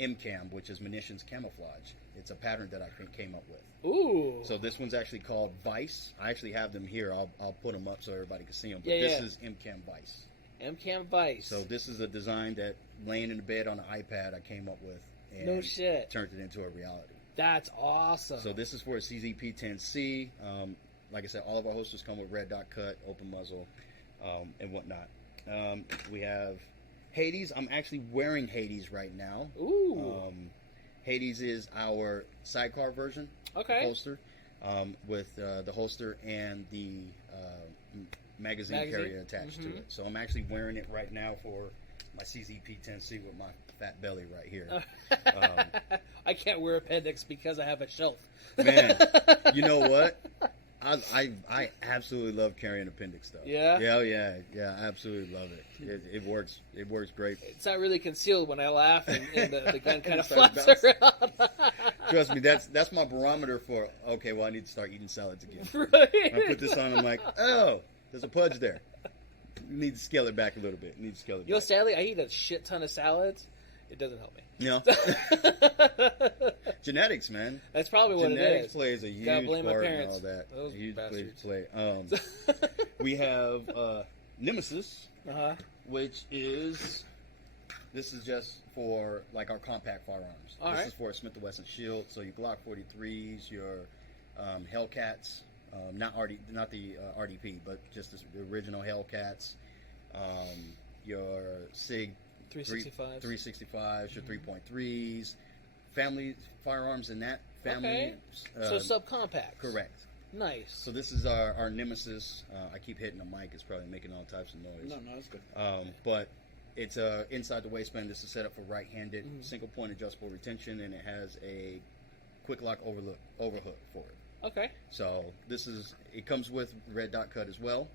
MCAM, which is munitions camouflage. It's a pattern that I came up with. Ooh. So this one's actually called Vice. I actually have them here. I'll put them up so everybody can see them. But Yeah, this yeah. is MCAM Vice. MCAM Vice. So this is a design that, laying in the bed on an iPad, I came up with. And No shit. turned it into a reality. That's awesome. So this is for a CZP-10C. Like I said, all of our holsters come with red dot cut, open muzzle, and whatnot. We have Hades. I'm actually wearing Hades right now. Ooh. Hades is our sidecar version holster, with the holster and the magazine carrier attached to it. So I'm actually wearing it right now for my CZP-10C with my fat belly right here. I can't wear appendix because I have a shelf. Man, you know what? I absolutely love carrying appendix stuff. Yeah? Yeah, I absolutely love it. It works great. It's not really concealed when I laugh and the gun kind of Starts flaps bouncing. around. Trust me, that's my barometer for, okay, well, I need to start eating salads again. Right. I put this on, I'm like, oh, there's a pudge there. You need to scale it back a little bit. You know, sadly, I eat a shit ton of salads. It doesn't help me. You know? Genetics, man. That's probably what Genetics it is. plays a huge Gotta blame my part in parents. all that. Those A huge bastards. play. We have Nemesis, which is, this is just for like our compact firearms. This is for a Smith & Wesson Shield. So your Glock 43s, your Hellcats, not the RDP, but just the original Hellcats, your SIG 365s, your 3.3s, family firearms in that family. So subcompact. Correct. Nice. So this is our Nemesis. I keep hitting the mic. It's probably making all types of noise. No, it's good. But it's inside the waistband. This is set up for right-handed, single point adjustable retention, and it has a quick lock overhook for it. Okay. So it comes with red dot cut as well.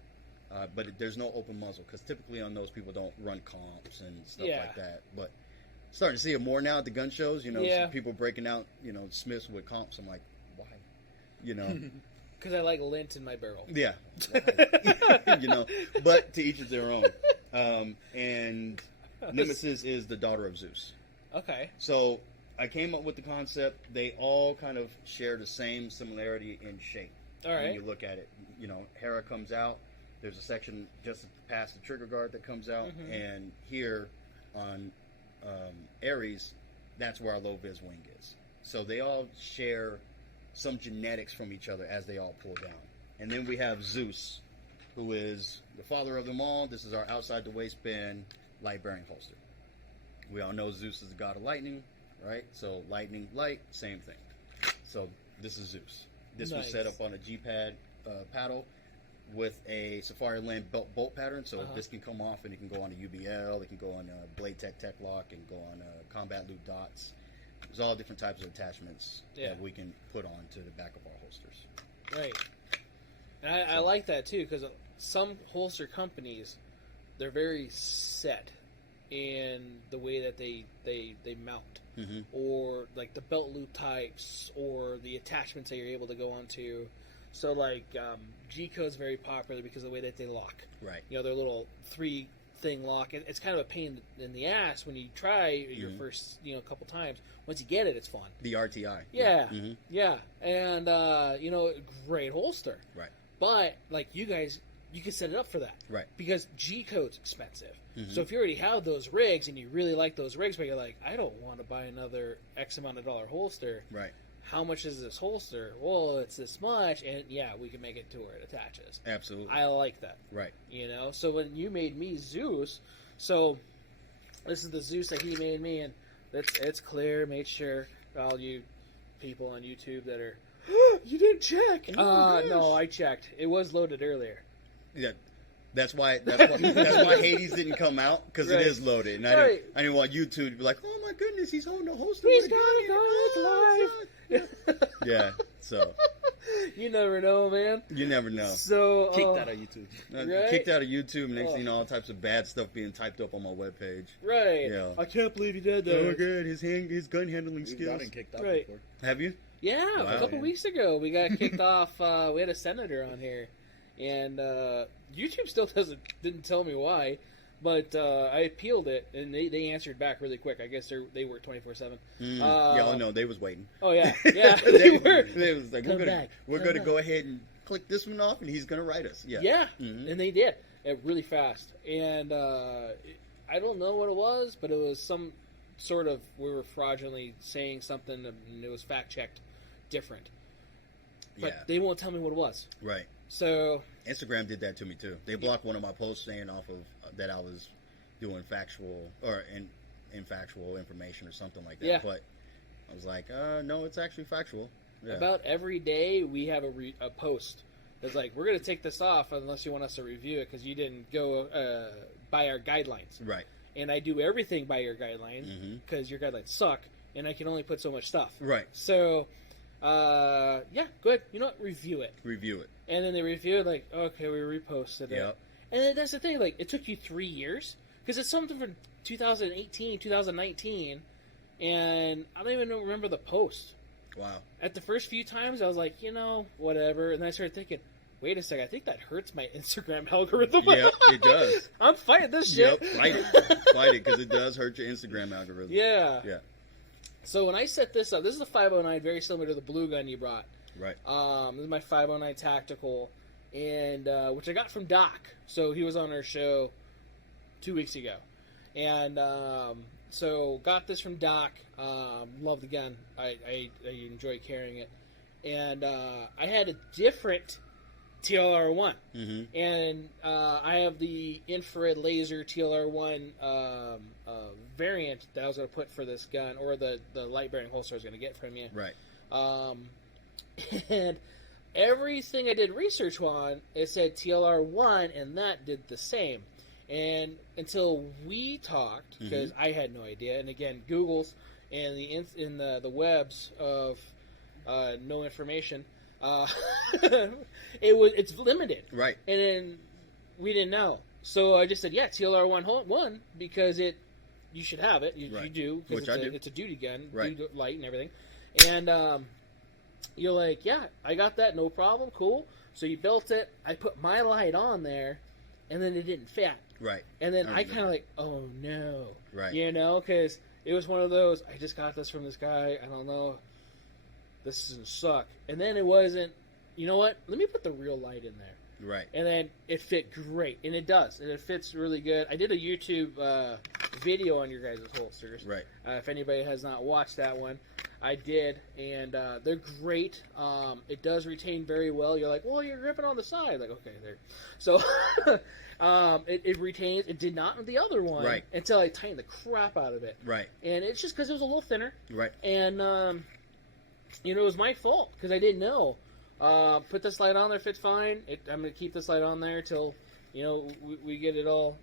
But there's no open muzzle because typically on those people don't run comps and stuff like that. But starting to see it more now at the gun shows. You know, some people breaking out, Smiths with comps. I'm like, why? Because I like lint in my barrel. Yeah. But to each is their own. And Nemesis is the daughter of Zeus. Okay. So I came up with the concept. They all kind of share the same similarity in shape. All right. When you look at it, Hera comes out. there's a section just past the trigger guard that comes out, and here on Aries, that's where our low vis wing is. So they all share some genetics from each other as they all pull down. And then we have Zeus, who is the father of them all. This is our outside the waistband light bearing holster. We all know Zeus is the god of lightning, right? So lightning, light, same thing. So this is Zeus. This was set up on a G-pad paddle with a Safari Land bolt pattern. So this can come off and it can go on a UBL. It can go on a Blade Tech Lock and go on Combat Loop Dots. There's all different types of attachments that we can put on to the back of our holsters. Right. And I like that too, because some holster companies, they're very set in the way that they mount, or like the belt loop types, or the attachments that you're able to go onto. So like G-Code's very popular because of the way that they lock. Right. You know, their little 3-thing lock. It's kind of a pain in the ass when you try your first, couple times. Once you get it, it's fun. The RTI. Yeah. Yeah. And, great holster. Right. But, like, you guys, you can set it up for that. Right. Because G-Code's expensive. So if you already have those rigs and you really like those rigs, but you're like, I don't want to buy another X amount of dollar holster. Right. How much is this holster? Well, it's this much, and we can make it to where it attaches. Absolutely. I like that. Right. So when you made me Zeus, so this is the Zeus that he made me, and it's clear, made sure, all you people on YouTube that are, you didn't check. No, I checked. It was loaded earlier. Yeah. That's why Hades didn't come out, because it is loaded, and I didn't want YouTube to be like, oh my goodness, he's holding a holster. He's got it live. Yeah, so you never know, man. You never know. So kicked out of YouTube. Kicked out of YouTube. Next thing you know, all types of bad stuff being typed up on my webpage. Right. Yeah. I can't believe he did that. Oh, good. His gun handling skills. We've gotten kicked out before. Have you? Yeah, a couple weeks ago we got kicked off. We had a senator on here, and YouTube still didn't tell me why, but I appealed it, and they answered back really quick. I guess they work 24/7. No, they was waiting. Oh yeah, they were. They was like, we're gonna go ahead and click this one off, and he's gonna write us. Yeah, and they did it really fast. And I don't know what it was, but it was some sort of, we were fraudulently saying something, and it was fact checked different. But they won't tell me what it was. Right. So Instagram did that to me too. They blocked one of my posts saying off of that I was doing factual or infactual information or something like that. Yeah. But I was like, no, it's actually factual. Yeah. About every day we have a post that's like, we're going to take this off unless you want us to review it because you didn't go by our guidelines. Right. And I do everything by your guidelines because your guidelines suck, and I can only put so much stuff. Right. So, good. You know what? Review it. And then they review it like, okay, we reposted it. Yep. And then that's the thing, like, it took you 3 years because it's something from 2018, 2019, and I don't even remember the post. Wow. At the first few times, I was like, whatever. And then I started thinking, wait a second, I think that hurts my Instagram algorithm. Yeah, it does. I'm fighting this shit. Yep, fight it, because it does hurt your Instagram algorithm. Yeah. Yeah. So when I set this up, this is a 509, very similar to the blue gun you brought. Right. This is my 509 Tactical, and which I got from Doc. So he was on our show 2 weeks ago. And so got this from Doc. Love the gun. I enjoy carrying it. And I had a different TLR1. And I have the infrared laser TLR1 variant that I was going to put for this gun, or the light bearing holster I was going to get from you. Right. And everything I did research on, it said TLR1, and that did the same. And until we talked, because I had no idea, and again, Google's and the webs of no information, it's limited. Right. And then we didn't know. So I just said, TLR1 because you should have it. You do. Which I do. It's a duty gun, right. duty light and everything. And you're like, I got that, no problem, cool. So you built it. I put my light on there, and then it didn't fit. Right. And then I kind of like, oh no. Right. Because it was one of those, I just got this from this guy, I don't know, this doesn't suck. And then it wasn't, you know what, let me put the real light in there. Right. And then it fit great, and it does, and it fits really good. I did a YouTube video on your guys' holsters. Right. If anybody has not watched that one, I did, and they're great. It does retain very well. You're like, well, you're gripping on the side. Like, okay, there. So it retains. It did not with the other one, right, until I tightened the crap out of it. Right. And it's just because it was a little thinner. Right. And it was my fault because I didn't know. Put the slide on there, fits fine. I'm going to keep the slide on there till, we get it all,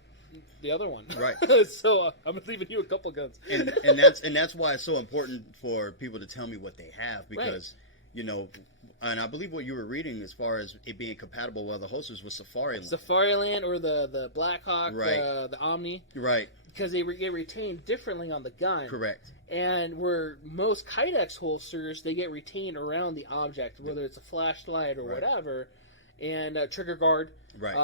the other one. Right. So I'm leaving you a couple guns. and that's why it's so important for people to tell me what they have, because, and I believe what you were reading as far as it being compatible with other holsters was Safariland. Safariland or the Blackhawk, right, the Omni. Right. Because they get retained differently on the gun. Correct. And where most Kydex holsters, they get retained around the object, whether it's a flashlight or whatever, and trigger guard. Right.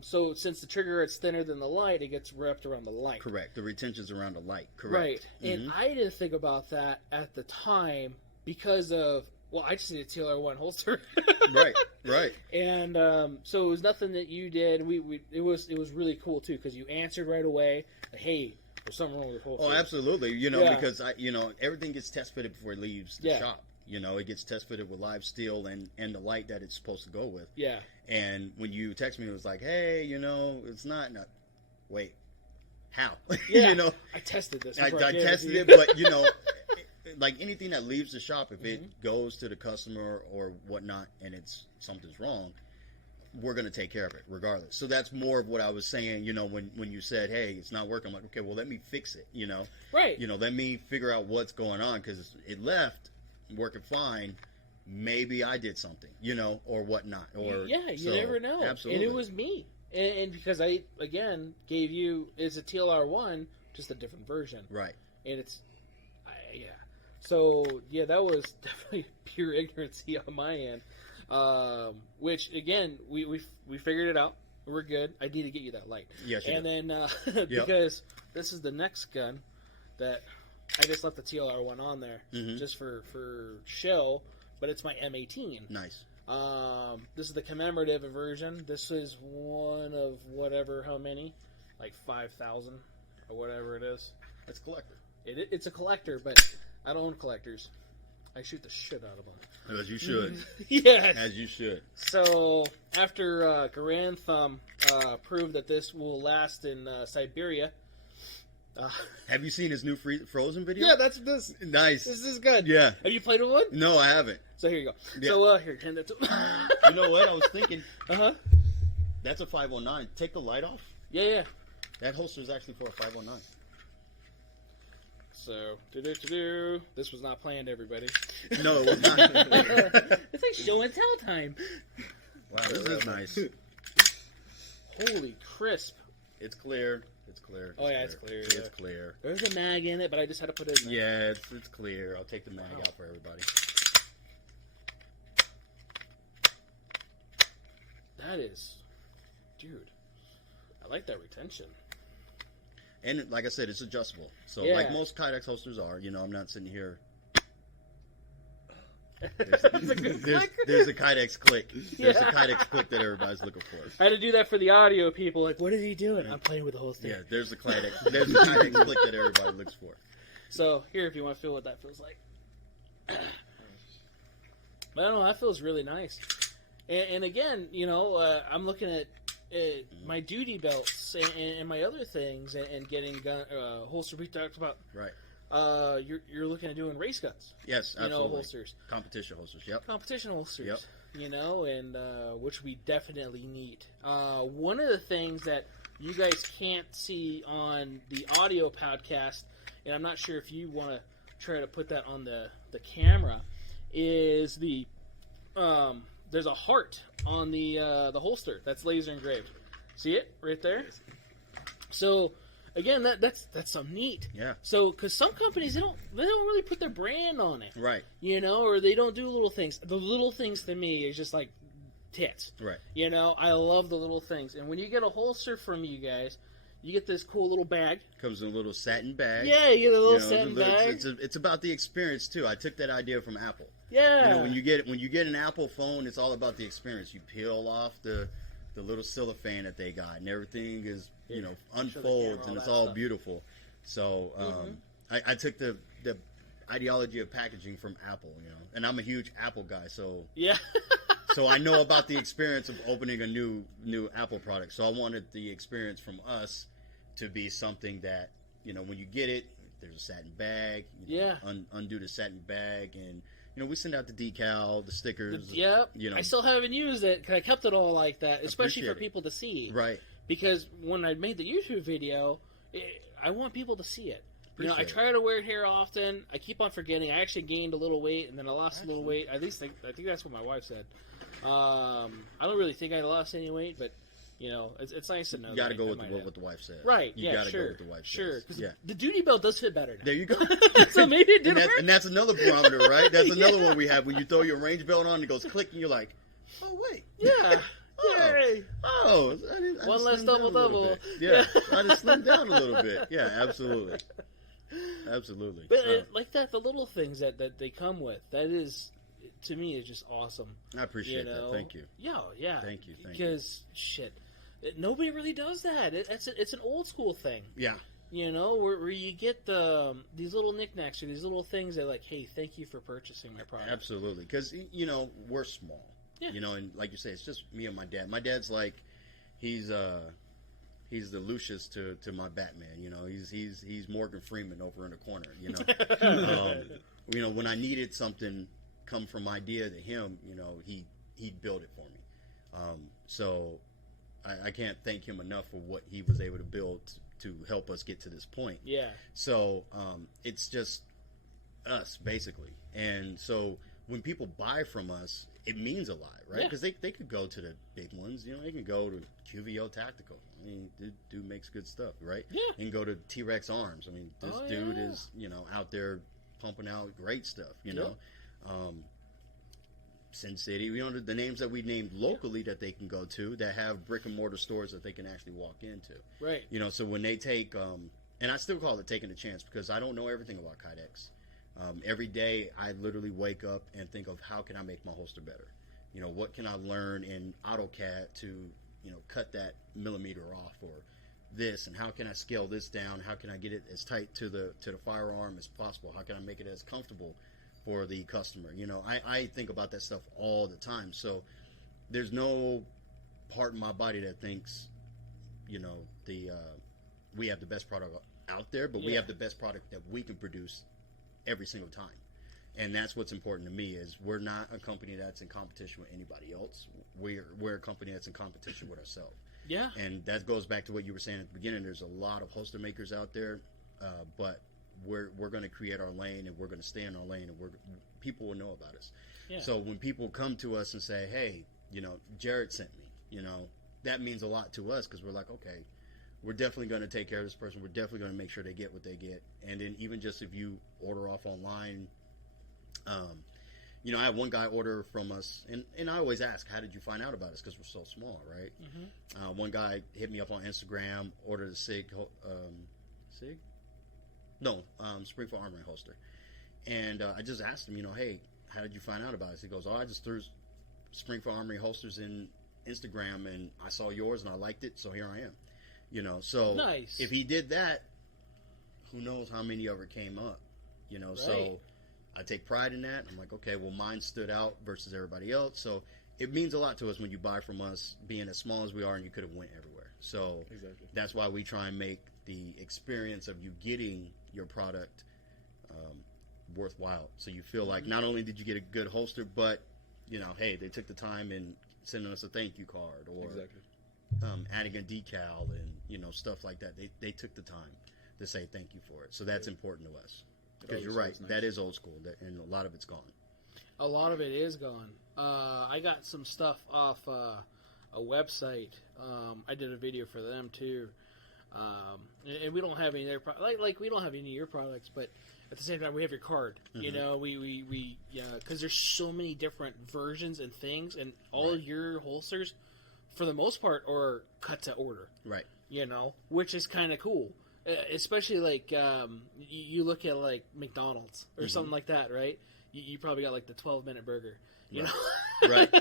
So since the trigger is thinner than the light, it gets wrapped around the light. Correct. The retention's around the light. Correct. Right. And I didn't think about that at the time because of, I just need a TLR1 holster. Right. Right. And so it was nothing that you did. It was really cool too because you answered right away. Like, hey, there's something wrong with the holster. Oh, absolutely. Because everything gets test fitted before it leaves the shop. It gets test fitted with live steel and the light that it's supposed to go with. Yeah. And when you text me, it was like, hey, it's not. Wait, how? Yeah. I tested this. I tested it, but like anything that leaves the shop, if it goes to the customer or whatnot, and something's wrong, we're going to take care of it regardless. So that's more of what I was saying, when you said, hey, it's not working. I'm like, okay, well, let me fix it, Right. Let me figure out what's going on, because it left working fine. Maybe I did something, or whatnot. Or you never know. Absolutely. And it was me. And because I, again, gave you, it's a TLR1, just a different version. Right. And it's, So, that was definitely pure ignorancy on my end. Which, again, we figured it out. We're good. I need to get you that light. Yes, you And do. then, because this is the next gun that I just left the TLR1 on there just for show, but it's my M18. Nice. This is the commemorative version. This is one of how many? Like 5,000 or whatever it is. It's collector. It's a collector, but I don't own collectors. I shoot the shit out of them. As you should. Yes. As you should. So, after Garand Thumb proved that this will last in Siberia. Have you seen his new Frozen video? Yeah, that's this. Nice. This is good. Yeah. Have you played with one? No, I haven't. So here you go. Yeah. So here, hand that to. You know what? I was thinking. That's a 509. Take the light off. Yeah. That holster is actually for a 509. So, this was not planned, everybody. No, it was not. It's like show and tell time. Wow, this is nice. Holy crisp. It's clear. It's clear. Oh, yeah, it's clear. It's clear. There's a mag in it, but I just had to put it in there. Yeah, it's clear. I'll take the mag out for everybody. That is... Dude. I like that retention. And like I said, it's adjustable. So like most Kydex holsters are, I'm not sitting here. There's a Kydex click. There's a Kydex click that everybody's looking for. I had to do that for the audio people. Like, what is he doing? I'm playing with the whole thing. Yeah, there's a Kydex click that everybody looks for. So here, if you want to feel what that feels like. But I don't know. That feels really nice. And again, I'm looking at my duty belts and my other things and getting holster. We talked about. Right. You're looking at doing race guns. Yes, absolutely. Holsters. Competition holsters. Yep. Competition holsters. Yep. And which we definitely need. One of the things that you guys can't see on the audio podcast, and I'm not sure if you want to try to put that on the camera, is there's a heart on the holster that's laser engraved. See it right there? So again, that's something neat. Yeah. So because some companies they don't really put their brand on it, right? Or they don't do little things. The little things to me is just like tits, right? I love the little things. And when you get a holster from you guys, you get this cool little bag. Comes in a little satin bag. Yeah, you get a little satin bag. It's about the experience too. I took that idea from Apple. Yeah. When you get an Apple phone, it's all about the experience. You peel off the the little cellophane that they got, and everything is, you know, unfolds, camera, and it's that all stuff. beautiful. So I took the ideology of packaging from Apple, you know, and I'm a huge Apple guy, so Yeah. so I know about the experience of opening a new Apple product. So I wanted the experience from us to be something that, you know, when you get it, there's a satin bag. You know, undo the satin bag, and you know, we send out the decal, the stickers. Yep. You know, I still haven't used it because I kept it all like that, especially for Appreciate it. people to see. right. Because when I made the YouTube video, I want people to see it. You know, I Appreciate try to wear it here often. I keep on forgetting. I actually gained a little weight, and then I lost a little weight. At least I think that's what my wife said. I don't really think I lost any weight, but you know, it's nice to know. You got to that go I with might what have. the wife said. Right. You Yeah. got to Sure. go with the wife Sure. says. Because Yeah. the duty belt does fit better now. There you go. So maybe it did work. And that's another barometer, right? That's another one we have. When you throw your range belt on, it goes click, and you're like, oh, wait. Yeah. Oh. Yay. Oh, I One just less slimmed down a little double. bit. Yeah, I just slimmed down a little bit. Yeah, absolutely. Absolutely. But like that, the little things that they come with, that is, to me, is just awesome. I appreciate You know? that. Thank you. Yeah. Thank you. Because, shit, nobody really does that. It's an old school thing. Yeah. You know, where you get these little knickknacks or these little things that, like, hey, thank you for purchasing my product. Absolutely. Because, you know, we're small. Yeah. You know, and like you say, it's just me and my dad. My dad's like, he's the Lucius to my Batman. You know, he's Morgan Freeman over in the corner. You know, you know, when I needed something come from idea to him, you know, he'd build it for me. So I can't thank him enough for what he was able to build to help us get to this point. Yeah. So it's just us basically, and so when people buy from us, it means a lot, right? Yeah. Because they could go to the big ones, you know, they can go to QVO Tactical. I mean, dude makes good stuff, right? Yeah. And go to T-Rex Arms. I mean, this dude is, you know, out there pumping out great stuff, you know. Sin City, you know, the names that we named locally that they can go to that have brick and mortar stores that they can actually walk into. Right. You know, so when they take, and I still call it taking a chance because I don't know everything about Kydex. Every day I literally wake up and think of how can I make my holster better? You know, what can I learn in AutoCAD to, you know, cut that millimeter off or this, and how can I scale this down? How can I get it as tight to the firearm as possible? How can I make it as comfortable for the customer? You know, I think about that stuff all the time. So there's no part in my body that thinks, you know, we have the best product out there, but we have the best product that we can produce every single time. And that's what's important to me is we're not a company that's in competition with anybody else. We're a company that's in competition with ourselves. Yeah. And that goes back to what you were saying at the beginning. There's a lot of holster makers out there, but we're going to create our lane, and we're going to stay in our lane, and people will know about us. Yeah. So when people come to us and say, hey, you know, Jared sent me, you know, that means a lot to us because we're like, okay, we're definitely going to take care of this person. We're definitely going to make sure they get what they get. And then even just if you order off online, you know, I had one guy order from us, and I always ask, how did you find out about us? Because we're so small, right? Mm-hmm. One guy hit me up on Instagram, ordered a Springfield Armory holster. And I just asked him, you know, hey, how did you find out about us? He goes, oh, I just threw Springfield Armory holsters in Instagram, and I saw yours, and I liked it, so here I am. You know, so nice. If he did that, who knows how many of it came up, you know, right. So I take pride in that. I'm like, okay, well, mine stood out versus everybody else. So it means a lot to us when you buy from us, being as small as we are, and you could have went everywhere. So exactly. That's why we try and make the experience of you getting your product worthwhile. So you feel like not only did you get a good holster, but, you know, hey, they took the time in sending us a thank you card or adding a decal and, you know, stuff like that. They took the time to say thank you for it. So that's important to us. Because you're right, nice. That is old school, and a lot of it's gone. A lot of it is gone. I got some stuff off a website. I did a video for them too, and we don't have any of their like we don't have any of your products, but at the same time we have your card. Mm-hmm. You know, we because there's so many different versions and things, and all your holsters, for the most part, are cut to order. Right. You know, which is kind of cool. Especially like you look at like McDonald's or something like that, right? You probably got like the 12-minute burger, you know? Right.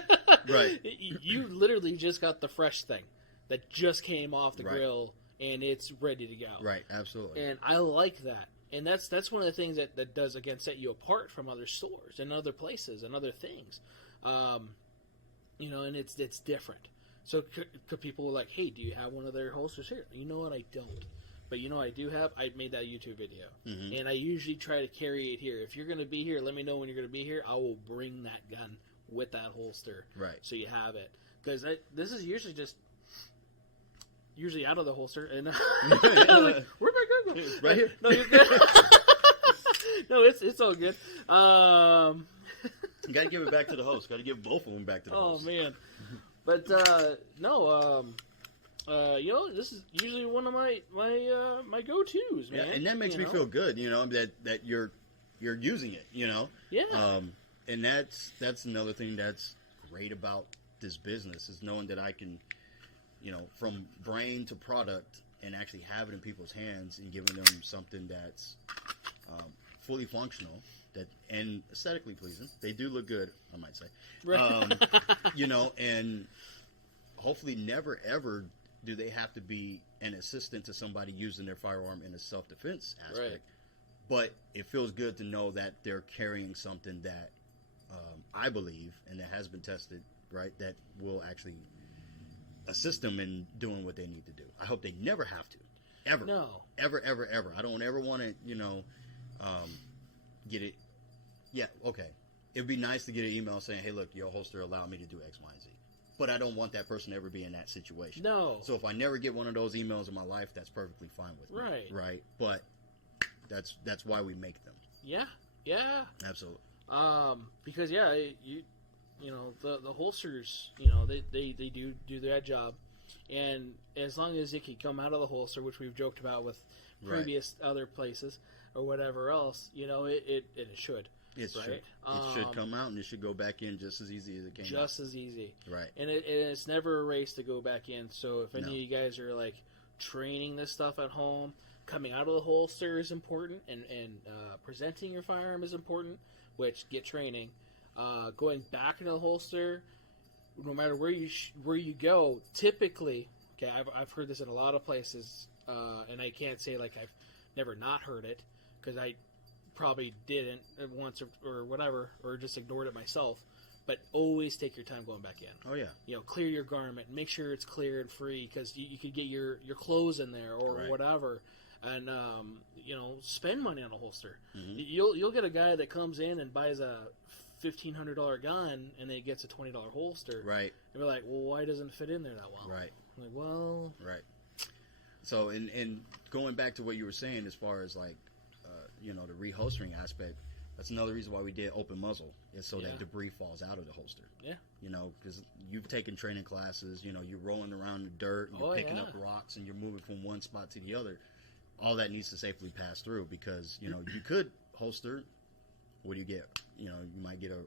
Right. You literally just got the fresh thing that just came off the Right. grill and it's ready to go. Right, absolutely. And I like that. And that's one of the things that does, again, set you apart from other stores and other places and other things. You know, and it's different. So could people like, hey, do you have one of their holsters here? You know what? I don't. But you know what I do have? I made that YouTube video. Mm-hmm. And I usually try to carry it here. If you're going to be here, let me know when you're going to be here. I will bring that gun with that holster. Right. So you have it. Because this is usually just... usually out of the holster. And like, where'd my gun go? Right here. No, you're good. No, it's all good. You got to give it back to the host. Got to give both of them back to the host. Oh, man. But, no, you know, this is usually one of my go-tos, man. Yeah, and that makes me feel good, you know, that you're using it, you know. Yeah. And that's another thing that's great about this business is knowing that I can, you know, from brain to product and actually have it in people's hands and giving them something that's fully functional and aesthetically pleasing. They do look good, I might say. Right. You know, and hopefully never ever do they have to be an assistant to somebody using their firearm in a self-defense aspect. Right. But it feels good to know that they're carrying something that I believe, and that has been tested, right, that will actually assist them in doing what they need to do. I hope they never have to. Ever. No. Ever, ever, ever. I don't ever want to, you know, get it. Yeah, okay. It'd be nice to get an email saying, hey, look, your holster allowed me to do X, Y, and Z. But I don't want that person to ever be in that situation. No. So if I never get one of those emails in my life, that's perfectly fine with me. Right. Right. But that's why we make them. Yeah. Yeah. Absolutely. Because you know the holsters, you know, they do their job, and as long as it can come out of the holster, which we've joked about with previous other places or whatever else, you know, it should. It right? should. It should come out and it should go back in just as easy as it came out. Just as easy. Right. And it's never a race to go back in. So if any No. of you guys are like training this stuff at home, coming out of the holster is important, and presenting your firearm is important, which get training. Going back into the holster, no matter where you go, typically, okay, I've heard this in a lot of places, and I can't say like I've never not heard it, because I probably didn't once or whatever, or just ignored it myself. But always take your time going back in. Oh yeah. You know, clear your garment, make sure it's clear and free, because you could get your clothes in there or whatever, and you know, spend money on a holster. Mm-hmm. You'll get a guy that comes in and buys a $1,500 gun and then gets a $20 holster. Right. And we're like, well, why doesn't it fit in there that well? Right. I'm like, well, right. So, and going back to what you were saying as far as like, you know, the reholstering aspect, that's another reason why we did open muzzle, is so that debris falls out of the holster. Yeah. You know, because you've taken training classes, you know, you're rolling around in the dirt, and you're picking up rocks, and you're moving from one spot to the other. All that needs to safely pass through, because, you know, you could holster. What do you get? You know, you might get a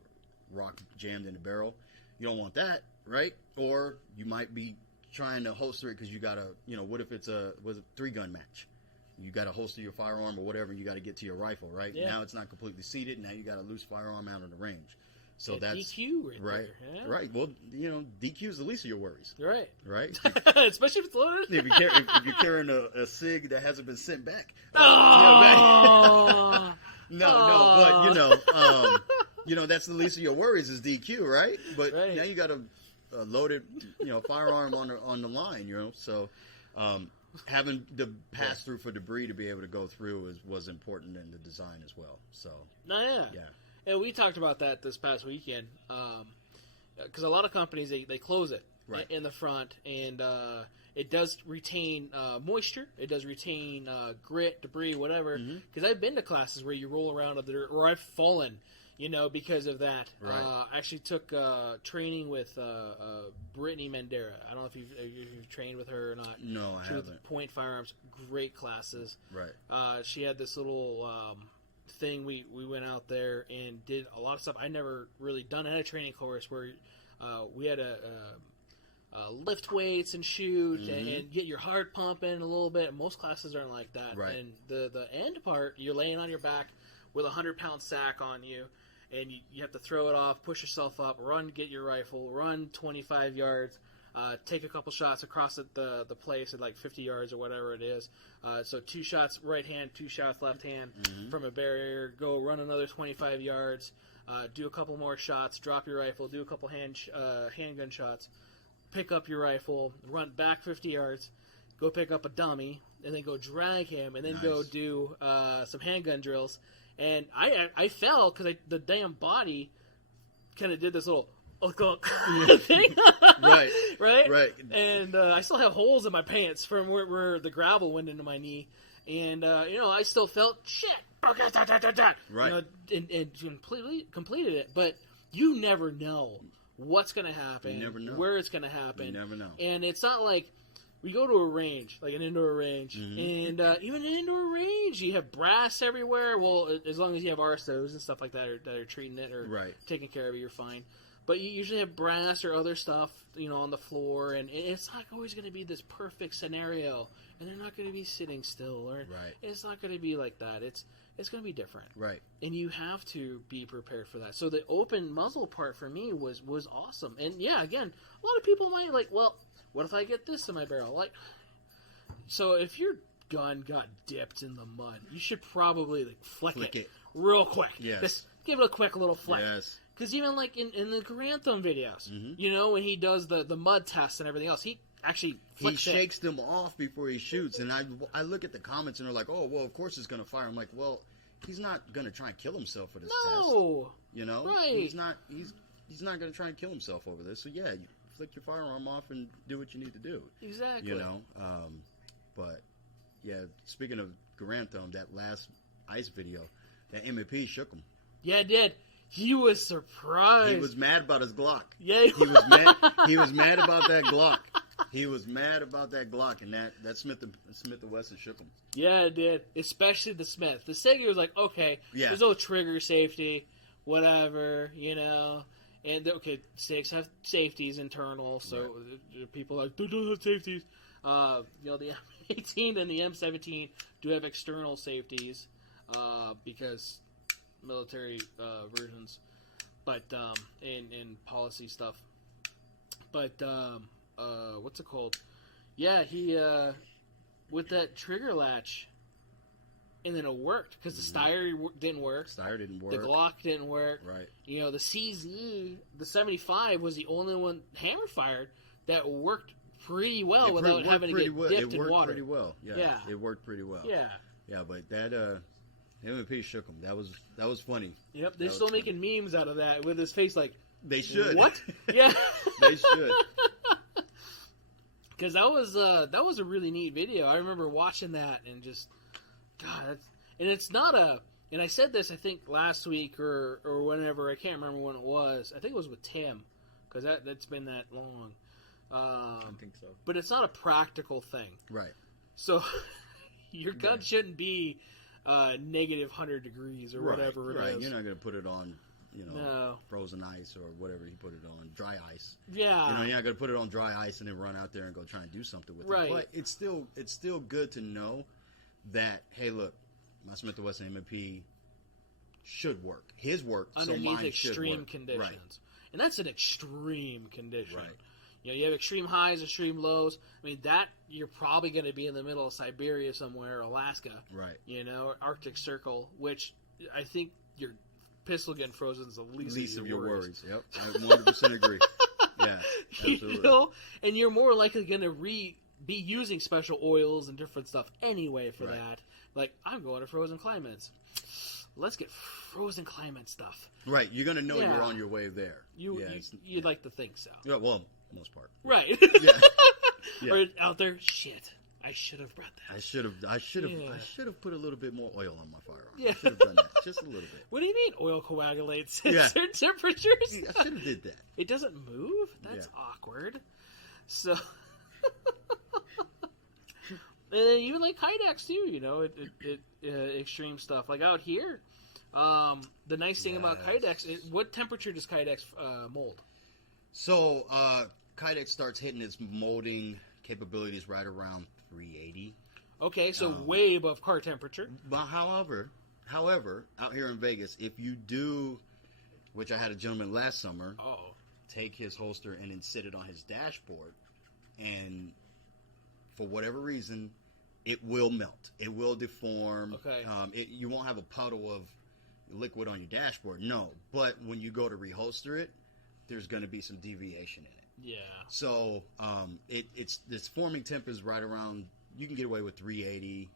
rock jammed in the barrel. You don't want that, right? Or you might be trying to holster it because you got to, you know, what if it's a 3-gun match? You got to holster your firearm or whatever, and you got to get to your rifle, right? Yeah. Now it's not completely seated. Now you got a loose firearm out of the range. So that's DQ right. Yeah. Right. Well, you know, DQ is the least of your worries. Right. Right. Especially if it's loaded. If you're carrying a SIG that hasn't been sent back. Oh. But you know, that's the least of your worries is DQ, right? But now you got a loaded, you know, firearm on the line, you know. So having the pass through for debris to be able to go through was important in the design as well. So yeah. And we talked about that this past weekend, because a lot of companies they close it in the front, and it does retain moisture, it does retain grit, debris, whatever. Because I've been to classes where you roll around on the dirt, or I've fallen, you know, because of that. Right. I actually took training with Brittany Mendera. I don't know if you've trained with her or not. No, I haven't. With Point Firearms, great classes. Right. She had this little thing. We went out there and did a lot of stuff I never really done. I had a training course where we had a lift weights and shoot and get your heart pumping a little bit. Most classes aren't like that. Right. And the end part, you're laying on your back with a 100-pound sack on you, and you have to throw it off, push yourself up, run, get your rifle, run 25 yards, take a couple shots across the place at like 50 yards or whatever it is. So 2 shots right hand, 2 shots left hand from a barrier. Go run another 25 yards, do a couple more shots, drop your rifle, do a couple handgun shots, pick up your rifle, run back 50 yards, go pick up a dummy, and then go drag him, and then go do some handgun drills. And I fell because the damn body kind of did this little thing. Right. And I still have holes in my pants from where the gravel went into my knee. And, I still felt shit. Right. And completed it. But you never know what's going to happen. You never know. Where it's going to happen. You never know. And it's not like we go to a range, like an indoor range. And even an indoor range, you have brass everywhere. Well, as long as you have RSOs and stuff like that that are treating it or taking care of it, you're fine. But you usually have brass or other stuff, on the floor, and it's not always going to be this perfect scenario, and they're not going to be sitting still, or it's not going to be like that. It's going to be different, right? And you have to be prepared for that. So the open muzzle part for me was awesome, and yeah, again, a lot of people might like, well, what if I get this in my barrel? Like, so if your gun got dipped in the mud, you should probably flick it real quick. Yes. Just give it a quick little flick. Yes. Because even like in the Grantham videos, when he does the mud test and everything else, he actually flicks he shakes them off before he shoots. And I look at the comments and they're like, oh, well, of course it's going to fire. I'm like, well, he's not going to try and kill himself for this test. No. Right. He's not going to try and kill himself over this. So, yeah, you flick your firearm off and do what you need to do. Exactly. But, yeah, speaking of Grantham, that last ice video, that MP shook him. Yeah, it did. He was surprised. He was mad about his Glock. Yeah, he was mad. He was mad about that Glock. He was mad about that Glock, and that Smith & Wesson shook him. Yeah, it did. Especially the Smith. The Sig was like, okay, there's no trigger safety, whatever, And SIGs have safeties internal, so people are like, they don't have safeties. The M18 and the M17 do have external safeties because military versions, but in policy stuff. But what's it called? Yeah, he with that trigger latch, and then it worked because the Steyr didn't work. The Glock didn't work. Right. The CZ, the 75 was the only one hammer fired that worked pretty well without having to get dipped in water. It worked pretty well. Yeah. It worked pretty well. Yeah, but that MVP shook him. That was funny. Yep, they're still making memes out of that with his face like, they should. What? Yeah. They should. Because that was a really neat video. I remember watching that and just, God, it's not and I said this I think last week or whenever, I can't remember when it was. I think it was with Tim, because that's been that long. I think so. But it's not a practical thing. Right. So your gun shouldn't be negative 100 degrees or whatever it is. You're not going to put it on, frozen ice or whatever you put it on, dry ice. Yeah. You're not going to put it on dry ice and then run out there and go try and do something with it. But it's still good to know that, hey, look, my Smith & Wesson M&P should work. His work, underneath so mine extreme should work. Conditions. Right. And that's an extreme condition. Right. You have extreme highs, extreme lows. I mean, that you're probably going to be in the middle of Siberia somewhere, Alaska. Right. Arctic Circle, which I think your pistol getting frozen is the least of your worries. Yep, I 100% agree. Yeah, absolutely. And you're more likely going to be using special oils and different stuff anyway for that. Like, I'm going to frozen climates. Let's get frozen climate stuff. Right, you're going to know you're on your way there. You'd like to think so. Yeah, well, most part. Right. Yeah. Or out there, shit, I should have brought that. I should have put a little bit more oil on my firearm. Yeah. I should have done that, just a little bit. What do you mean oil coagulates at certain temperatures? I should have did that. It doesn't move? That's awkward. So, and then even like Kydex too, extreme stuff. Like out here, the nice thing about Kydex is, what temperature does Kydex mold? So, Kydex starts hitting its molding capabilities right around 380. Okay, so way above car temperature. But however, out here in Vegas, if you do which I had a gentleman last summer Oh. take his holster and then sit it on his dashboard, and for whatever reason, it will melt. It will deform. Okay. You won't have a puddle of liquid on your dashboard, no. But when you go to reholster it, there's going to be some deviation in it. Yeah. So it's this forming temp is right around. You can get away with 380.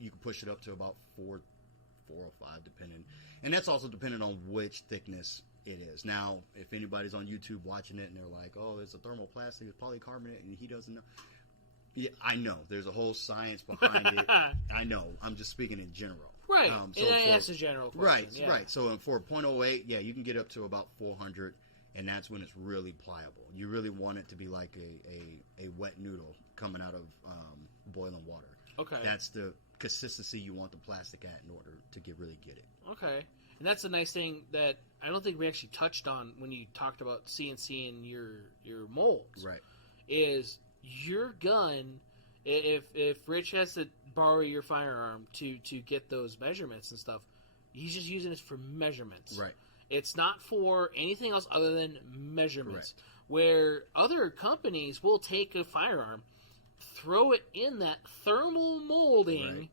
You can push it up to about 405, depending, and that's also dependent on which thickness it is. Now, if anybody's on YouTube watching it and they're like, "Oh, it's a thermoplastic, it's polycarbonate," and he doesn't know. Yeah, I know. There's a whole science behind it. I know. I'm just speaking in general. Right. So and that's a general question. Right, yeah. right. So for 0.08, yeah, you can get up to about 400, and that's when it's really pliable. You really want it to be like a wet noodle coming out of boiling water. Okay. That's the consistency you want the plastic at in order to really get it. Okay. And that's a nice thing that I don't think we actually touched on when you talked about CNC and your molds. Right. Is your gun, if Rich has to borrow your firearm to get those measurements and stuff, he's just using it for measurements. Right. It's not for anything else other than measurements. Correct. Where other companies will take a firearm, throw it in that thermal molding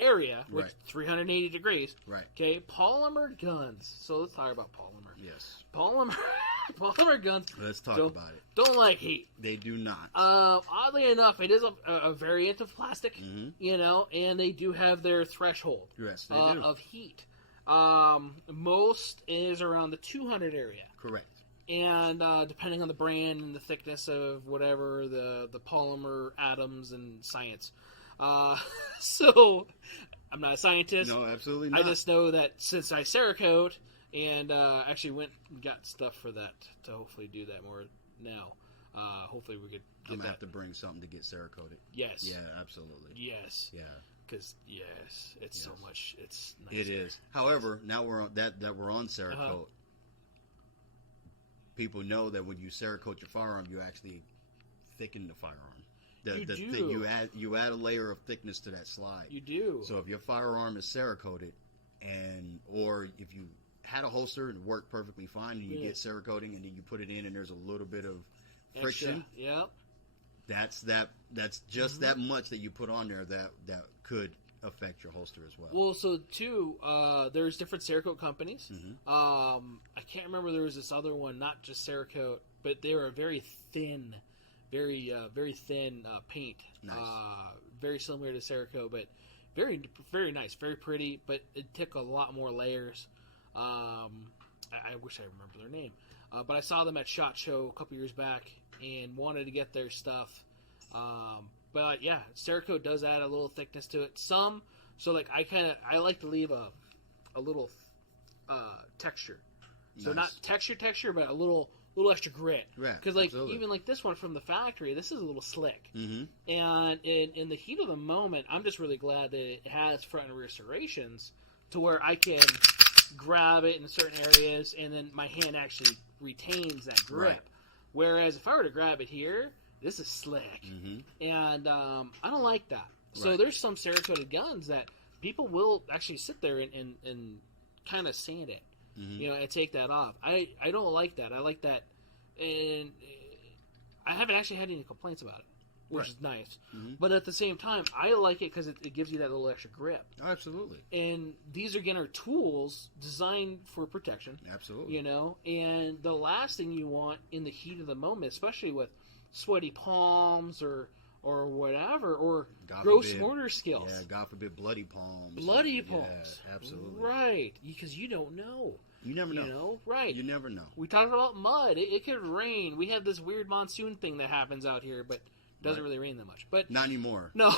area, which Right. 380 degrees. Right. Okay, polymer guns. So let's talk about polymer. Yes. Polymer guns. Let's talk don't, about it. Don't like heat. They do not. Oddly enough, it is a variant of plastic, Mm-hmm. and they do have their threshold Yes, they do. of heat. Most is around the 200 area. Correct. And depending on the brand and the thickness of whatever the polymer atoms and science. So, I'm not a scientist. No, absolutely not. I just know that since I Cerakote and actually went and got stuff for that to hopefully do that more now. Hopefully we could I'm get gonna that. have to bring something to get Cerakoted. Yes. Yeah, absolutely. Yes. Yeah. Because it's so Yes. much. It's nice. It is. However, now we're on that we're on Cerakote. Uh-huh. People know that when you Cerakote your firearm, you actually thicken the firearm. You do. You add a layer of thickness to that slide. You do. So if your firearm is Cerakoted, or if you had a holster and it worked perfectly fine, and you get Cerakoting and then you put it in and there's a little bit of friction, Yep. that's just that much that you put on there that could affect your holster as well. Well, so too, there's different Cerakote companies. Mm-hmm. I can't remember. There was this other one, not just Cerakote, but they were a very thin, very thin paint. Nice. Very similar to Cerakote, but very, very nice, very pretty. But it took a lot more layers. I wish I remember their name, but I saw them at SHOT Show a couple years back and wanted to get their stuff. But yeah, Cerakote does add a little thickness to it. So like I like to leave a little texture. So Nice. not texture, but a little extra grit. Yeah, Because like absolutely. even like this one from the factory, this is a little slick. Mm-hmm. And in the heat of the moment, I'm just really glad that it has front and rear serrations to where I can grab it in certain areas, and then my hand actually retains that grip. Right. Whereas if I were to grab it here, this is slick, and I don't like that. So Right. there's some Cerakoted guns that people will actually sit there and kind of sand it, and take that off. I don't like that. I like that, and I haven't actually had any complaints about it, which Right. is nice. Mm-hmm. But at the same time, I like it because it gives you that little extra grip. Absolutely. And these again are tools designed for protection. Absolutely. And the last thing you want in the heat of the moment, especially with sweaty palms or whatever, or God gross forbid. motor skills. Yeah, God forbid, bloody palms. Bloody Yeah, palms. absolutely. Right. Because you don't know. You never know. Right. You never know. We talked about mud. It could rain. We have this weird monsoon thing that happens out here, but it doesn't really rain that much. But Not anymore. no.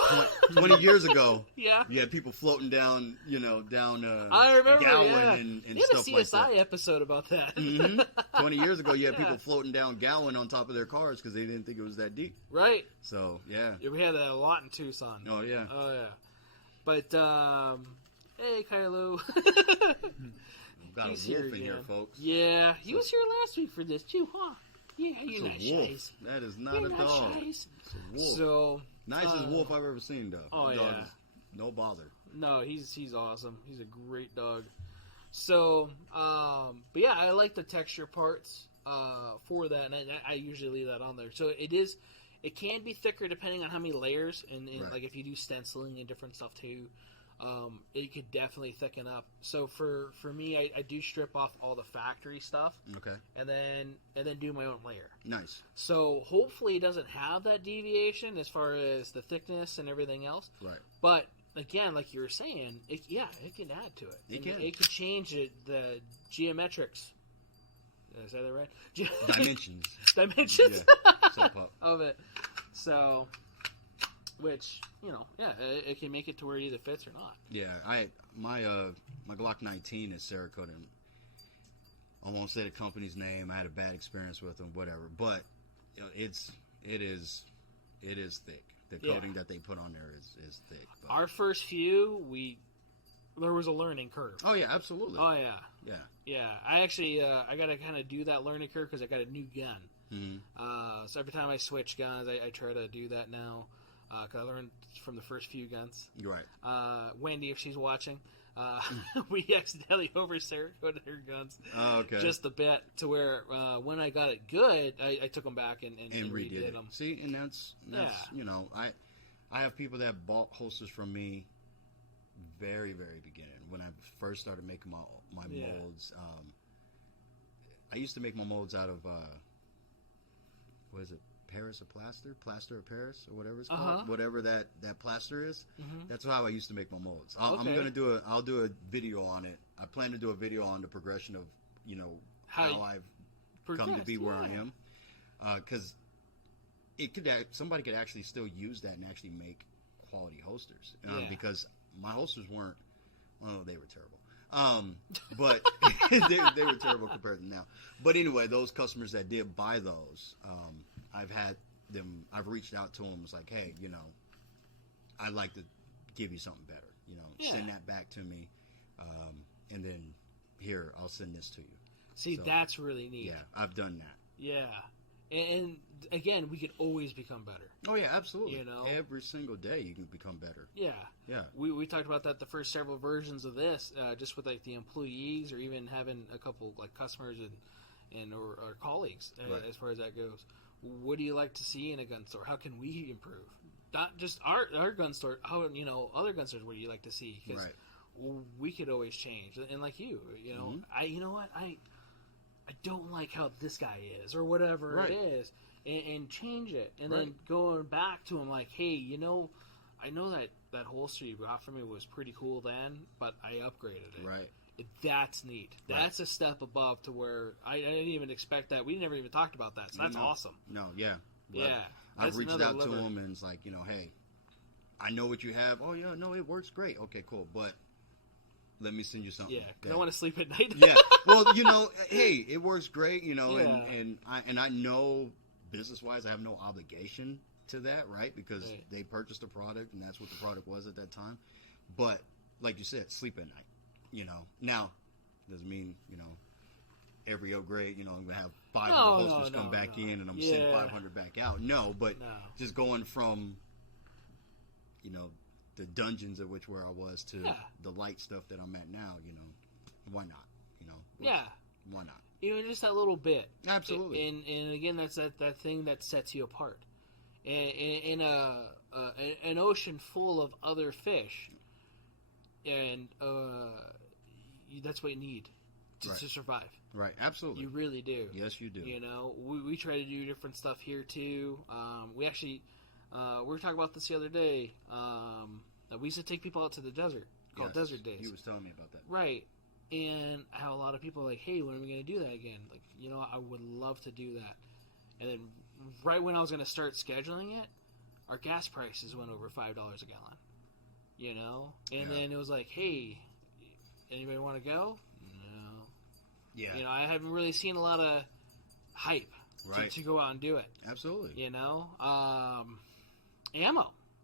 20 years ago, Yeah. you had people floating down, I remember, Gowan yeah. and We had a stuff like CSI that. episode about that. hmm 20 years ago, you had Yeah. people floating down Gowan on top of their cars because they didn't think it was that deep. Right. So, yeah. Yeah, we had that a lot in Tucson. Oh, yeah. Oh, yeah. But, hey, Kylo. We've got He's a wolf here in here, again. folks. Yeah, he was here last week for this, too, huh? Yeah, you're not It's a wolf. shies. That is not You're a not dog. shies. It's a wolf. So, Nicest wolf I've ever seen, though. Oh, The dog yeah. is no bother. no, he's awesome. He's a great dog. So, but yeah, I like the texture parts for that, and I usually leave that on there. So it can be thicker depending on how many layers, and Right. like if you do stenciling and different stuff too, it could definitely thicken up. So for me, I do strip off all the factory stuff, Okay. and then do my own layer. Nice. So hopefully it doesn't have that deviation as far as the thickness and everything else. Right. But again, like you were saying, it can add to it. It can. It can change the geometrics. Did I say that right? Dimensions. Dimensions Yeah. So, Pup. of it. So, which it can make it to where it either fits or not. Yeah, my Glock 19 is Cerakote. I won't say the company's name. I had a bad experience with them, whatever. But it is thick. The coating that they put on there is thick. But. Our first few, there was a learning curve. Oh yeah, absolutely. Oh yeah. Yeah. Yeah, I actually I got to kind of do that learning curve because I got a new gun. Mm-hmm. So every time I switch guns, I try to do that now because I learned from the first few guns. You're right. Wendy, if she's watching, we accidentally over-Cerakoted her guns Oh, okay. just a bit to where when I got it good, I took them back and redid it. them. See, and that's I have people that bought holsters from me very, very beginning when I first started making my molds. I used to make my molds out of what is it? Paris or plaster of Paris or whatever it's called, whatever that plaster is. Mm-hmm. That's how I used to make my molds. I'm gonna I'll do a video on it. I plan to do a video on the progression of how I've come to be where I am, because somebody could actually still use that and actually make quality holsters, because my holsters weren't. Well, they were terrible. But they were terrible compared to now. But anyway, those customers that did buy those, I've reached out to them. It's like, hey, I'd like to give you something better. Send that back to me, and then here, I'll send this to you. See, that's really neat. Yeah, I've done that. Yeah. And again, we could always become better. Oh yeah, absolutely. Every single day you can become better. Yeah, yeah. We talked about that the first several versions of this, just with like the employees or even having a couple like customers and or colleagues as far as that goes. What do you like to see in a gun store? How can we improve? Not just our gun store. How other gun stores? What do you like to see? Because we could always change. And like I don't like how this guy is or whatever it is, and change it, and then going back to him like, hey, I know that holster you got for me was pretty cool then, but I upgraded it. Right. That's neat. That's a step above to where I didn't even expect that. We never even talked about that, so that's awesome. No, yeah. But yeah. I've reached out to him and it's like, hey, I know what you have. Oh, yeah, no, it works great. Okay, cool, but let me send you something. Yeah, because I want to sleep at night. Yeah. Well, hey, it works great, and I know business-wise I have no obligation to that, right? Because they purchased a product, and that's what the product was at that time. But, like you said, sleep at night, Now, doesn't mean, every upgrade, I'm going to have 500 holsters come back in, and I'm going to send 500 back out. No, but just going from, the dungeons of which where I was to the light stuff that I'm at now, why not? Why not? Even just that little bit. Absolutely. And again, that's that thing that sets you apart. In an ocean full of other fish, and that's what you need to survive. Right, absolutely. You really do. Yes, you do. We try to do different stuff here too. We actually we were talking about this the other day. We used to take people out to the desert called Desert Days. He was telling me about that. Right. And I have a lot of people like, hey, when are we going to do that again? Like, I would love to do that. And then right when I was going to start scheduling it, our gas prices went over $5 a gallon. And then it was like, hey, anybody want to go? No. Yeah. I haven't really seen a lot of hype to go out and do it. Absolutely. Ammo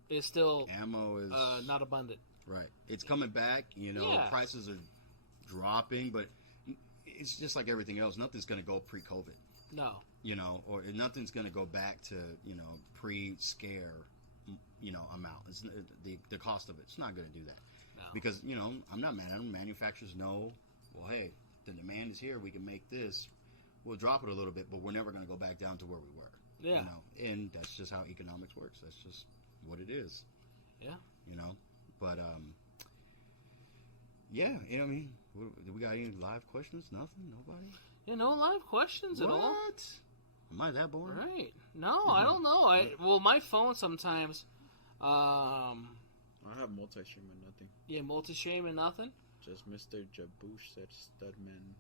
is still not abundant. Right. It's coming back. Prices are dropping, but it's just like everything else. Nothing's going to go pre-COVID. No. Or nothing's going to go back to, pre-scare, amount. It's, the cost of it's not going to do that. No. Because, I'm not mad at them. Manufacturers know well, hey, the demand is here. We can make this. We'll drop it a little bit, but we're never going to go back down to where we were. Yeah. You know? And that's just how economics works. That's just what it is. Yeah. You know? But, yeah, you know what I mean? Do we got any live questions? Nothing? Nobody? Yeah, no live questions at all. What? Am I that boring? Right. No, I don't know. Well, my phone sometimes, I have multi-stream and nothing. yeah, multi-stream and nothing. Just Mr. Jabouche said Studman.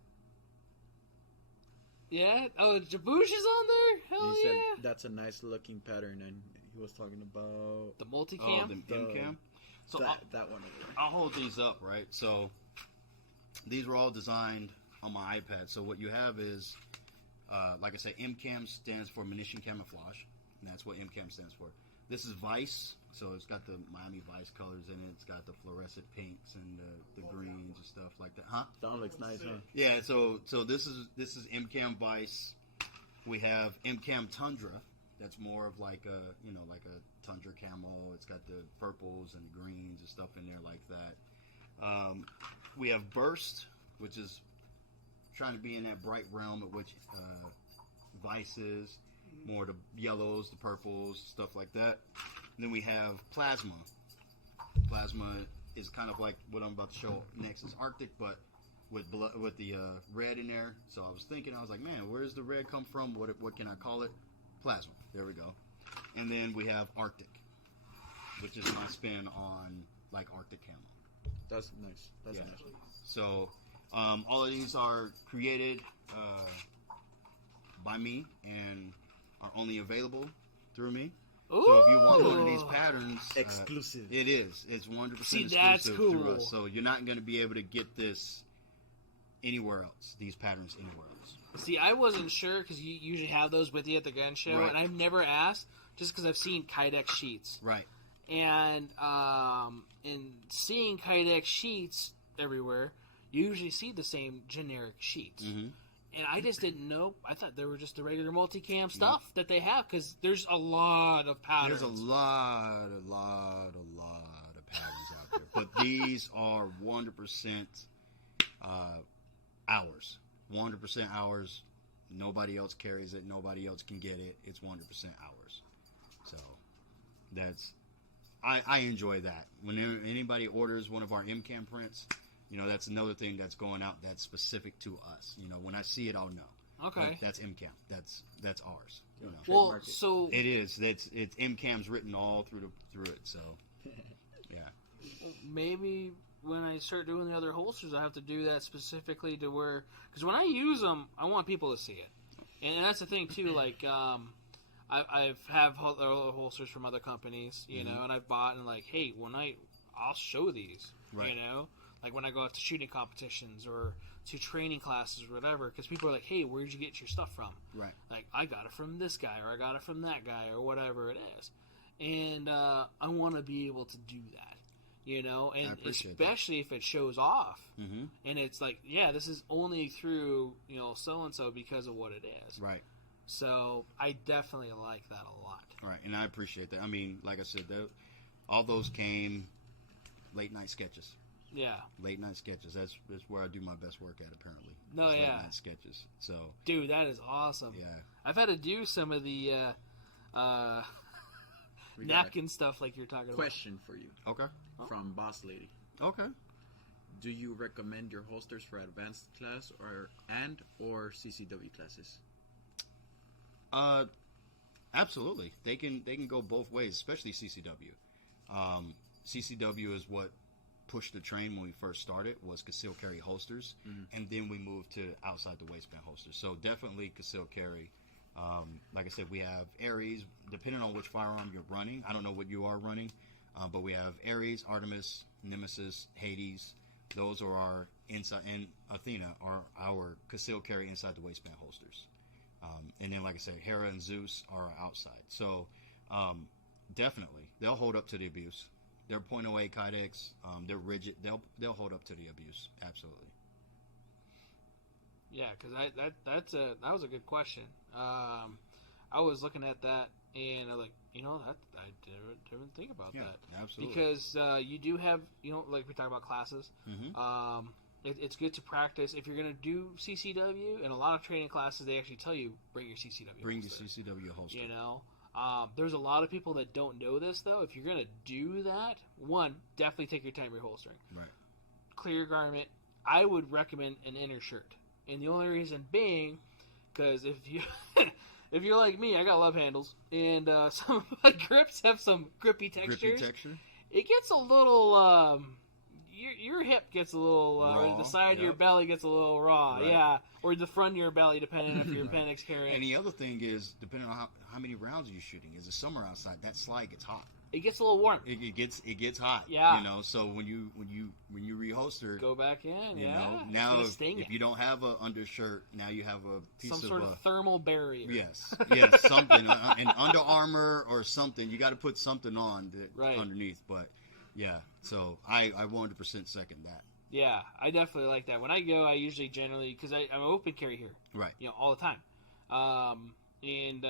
Yeah. Oh, Jabouche is on there? Hell He yeah. said that's a nice looking pattern, and he was talking about The multicam? The M-Cam? So that one over there. I'll hold these up, right? So these were all designed on my iPad. So what you have is, like I said, MCAM stands for Munition Camouflage, and that's what MCAM stands for. This is Vice, so it's got the Miami Vice colors in it. It's got the fluorescent pinks and the greens and stuff like that. Huh? That one looks nice, huh? Yeah. So this is MCAM Vice. We have MCAM Tundra. That's more of like a Tundra camo. It's got the purples and the greens and stuff in there like that. We have Burst, which is trying to be in that bright realm at which Vice is. More the yellows, the purples, stuff like that. And then we have Plasma. Plasma is kind of like what I'm about to show next is Arctic, but with the red in there. So I was like, man, where does the red come from? What can I call it? Plasma. There we go. And then we have Arctic, which is my spin on like Arctic camo. That's nice. That's Yeah. nice. So all of these are created by me and are only available through me. Ooh. So if you want one of these patterns, Exclusive. it is. It's 100% See, exclusive that's through cool. us. So you're not going to be able to get this anywhere else. These patterns anywhere else. See, I wasn't sure because you usually have those with you at the gun show, Right. and I've never asked just because I've seen Kydex sheets. Right. And in seeing Kydex sheets everywhere, you usually see the same generic sheets. Mm-hmm. And I just didn't know. I thought they were just the regular multicam stuff that they have because there's a lot of patterns. There's a lot of patterns out there, but these are 100% ours. 100% ours. Nobody else carries it. Nobody else can get it. It's 100% ours. So that's I enjoy that. When anybody orders one of our MCAM prints, you know, that's another thing that's going out that's specific to us. You know, when I see it, I'll know. Okay. Like, that's MCAM. That's ours. You know. Well, Trademark it. so It is. It's MCAM's written all through it. So, yeah. maybe when I start doing the other holsters, I have to do that specifically to where, because when I use them, I want people to see it, and that's the thing too. Like, I've have other holsters from other companies, you know, and I've bought and like, hey, I'll show these, Right. you know, like when I go out to shooting competitions or to training classes or whatever, because people are like, hey, where'd you get your stuff from? Right. Like, I got it from this guy, or I got it from that guy, or whatever it is. And I want to be able to do that, you know, I and appreciate especially if it shows off. Mm-hmm. And it's like, yeah, this is only through, you know, so-and-so because of what it is. Right. So I definitely like that a lot. Right. And I appreciate that. I mean, like I said, all those came late night sketches. Yeah. Late night sketches. That's where I do my best work at, apparently. No, It's yeah. Late night sketches. So, Dude, that is awesome. yeah. I've had to do some of the We got napkin stuff like you're talking a about. question for you Okay. from Boss Lady. Okay. Do you recommend your holsters for advanced class or CCW classes? Absolutely. They can go both ways, especially CCW. CCW is what pushed the train when we first started, was concealed carry holsters, and then we moved to outside the waistband holsters. So definitely concealed carry. Like I said, we have Ares, depending on which firearm you're running. I don't know what you are running, but we have Ares, Artemis, Nemesis, Hades. Those are our inside, and Athena are our concealed carry inside the waistband holsters. And then, like I said, Hera and Zeus are outside. So definitely, they'll hold up to the abuse. They're .08 Kydex. They're rigid. They'll hold up to the abuse. Absolutely. Yeah, because that was a good question. I was looking at that and I'm like, you know, I didn't think about Yeah, that. absolutely. Because you do have, you know, like we talk about classes. Mm-hmm. It's good to practice. If you're going to do CCW, in a lot of training classes, they actually tell you, bring your CCW Bring holster. your CCW holster. You know? There's a lot of people that don't know this, though. If you're going to do that, one, definitely take your time reholstering. Right. Clear your garment. I would recommend an inner shirt. And the only reason being, because if you... If you're like me, I got love handles, and some of my grips have some grippy textures. It gets a little, your hip gets a little, raw, the side of your belly gets a little raw, yeah. Or the front of your belly, depending if your appendix carry. And the other thing is, depending on how many rounds are you shooting, is the summer outside, that slide gets hot. It gets a little warm. It gets hot. Yeah. You know, so when you reholster, go back in. You yeah. know, now if you don't have an undershirt, now you have a piece some sort of thermal barrier. Yes, something, an Under Armour or something. You got to put something on underneath. But yeah, so I 100% second that. Yeah, I definitely like that. When I go, I usually generally, because I'm open carry here, right? You know, all the time, and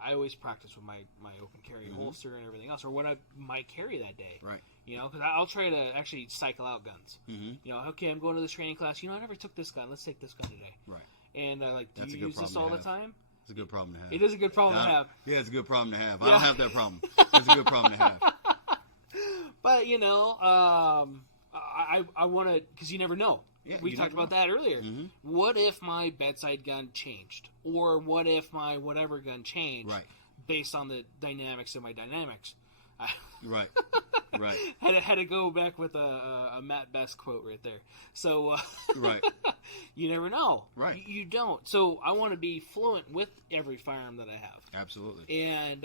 I always practice with my open carry holster and everything else, or what I might carry that day. Right. You know, because I'll try to actually cycle out guns. Mm-hmm. You know, okay, I'm going to this training class. You know, I never took this gun. Let's take this gun today. Right. And like, do That's you use this all the time? It's a good problem to have. It is a good problem to have. Yeah, it's a good problem to have. Yeah. I don't have that problem. It's a good problem to have. But you know, I want to, because you never know. Yeah, we talked about that earlier. Mm-hmm. What if my bedside gun changed, or what if my whatever gun changed? Right. Based on the dynamics of my dynamics. Right. Right. Had to go back with a Matt Best quote right there. So, right. You never know. Right. You don't. So I want to be fluent with every firearm that I have. Absolutely. And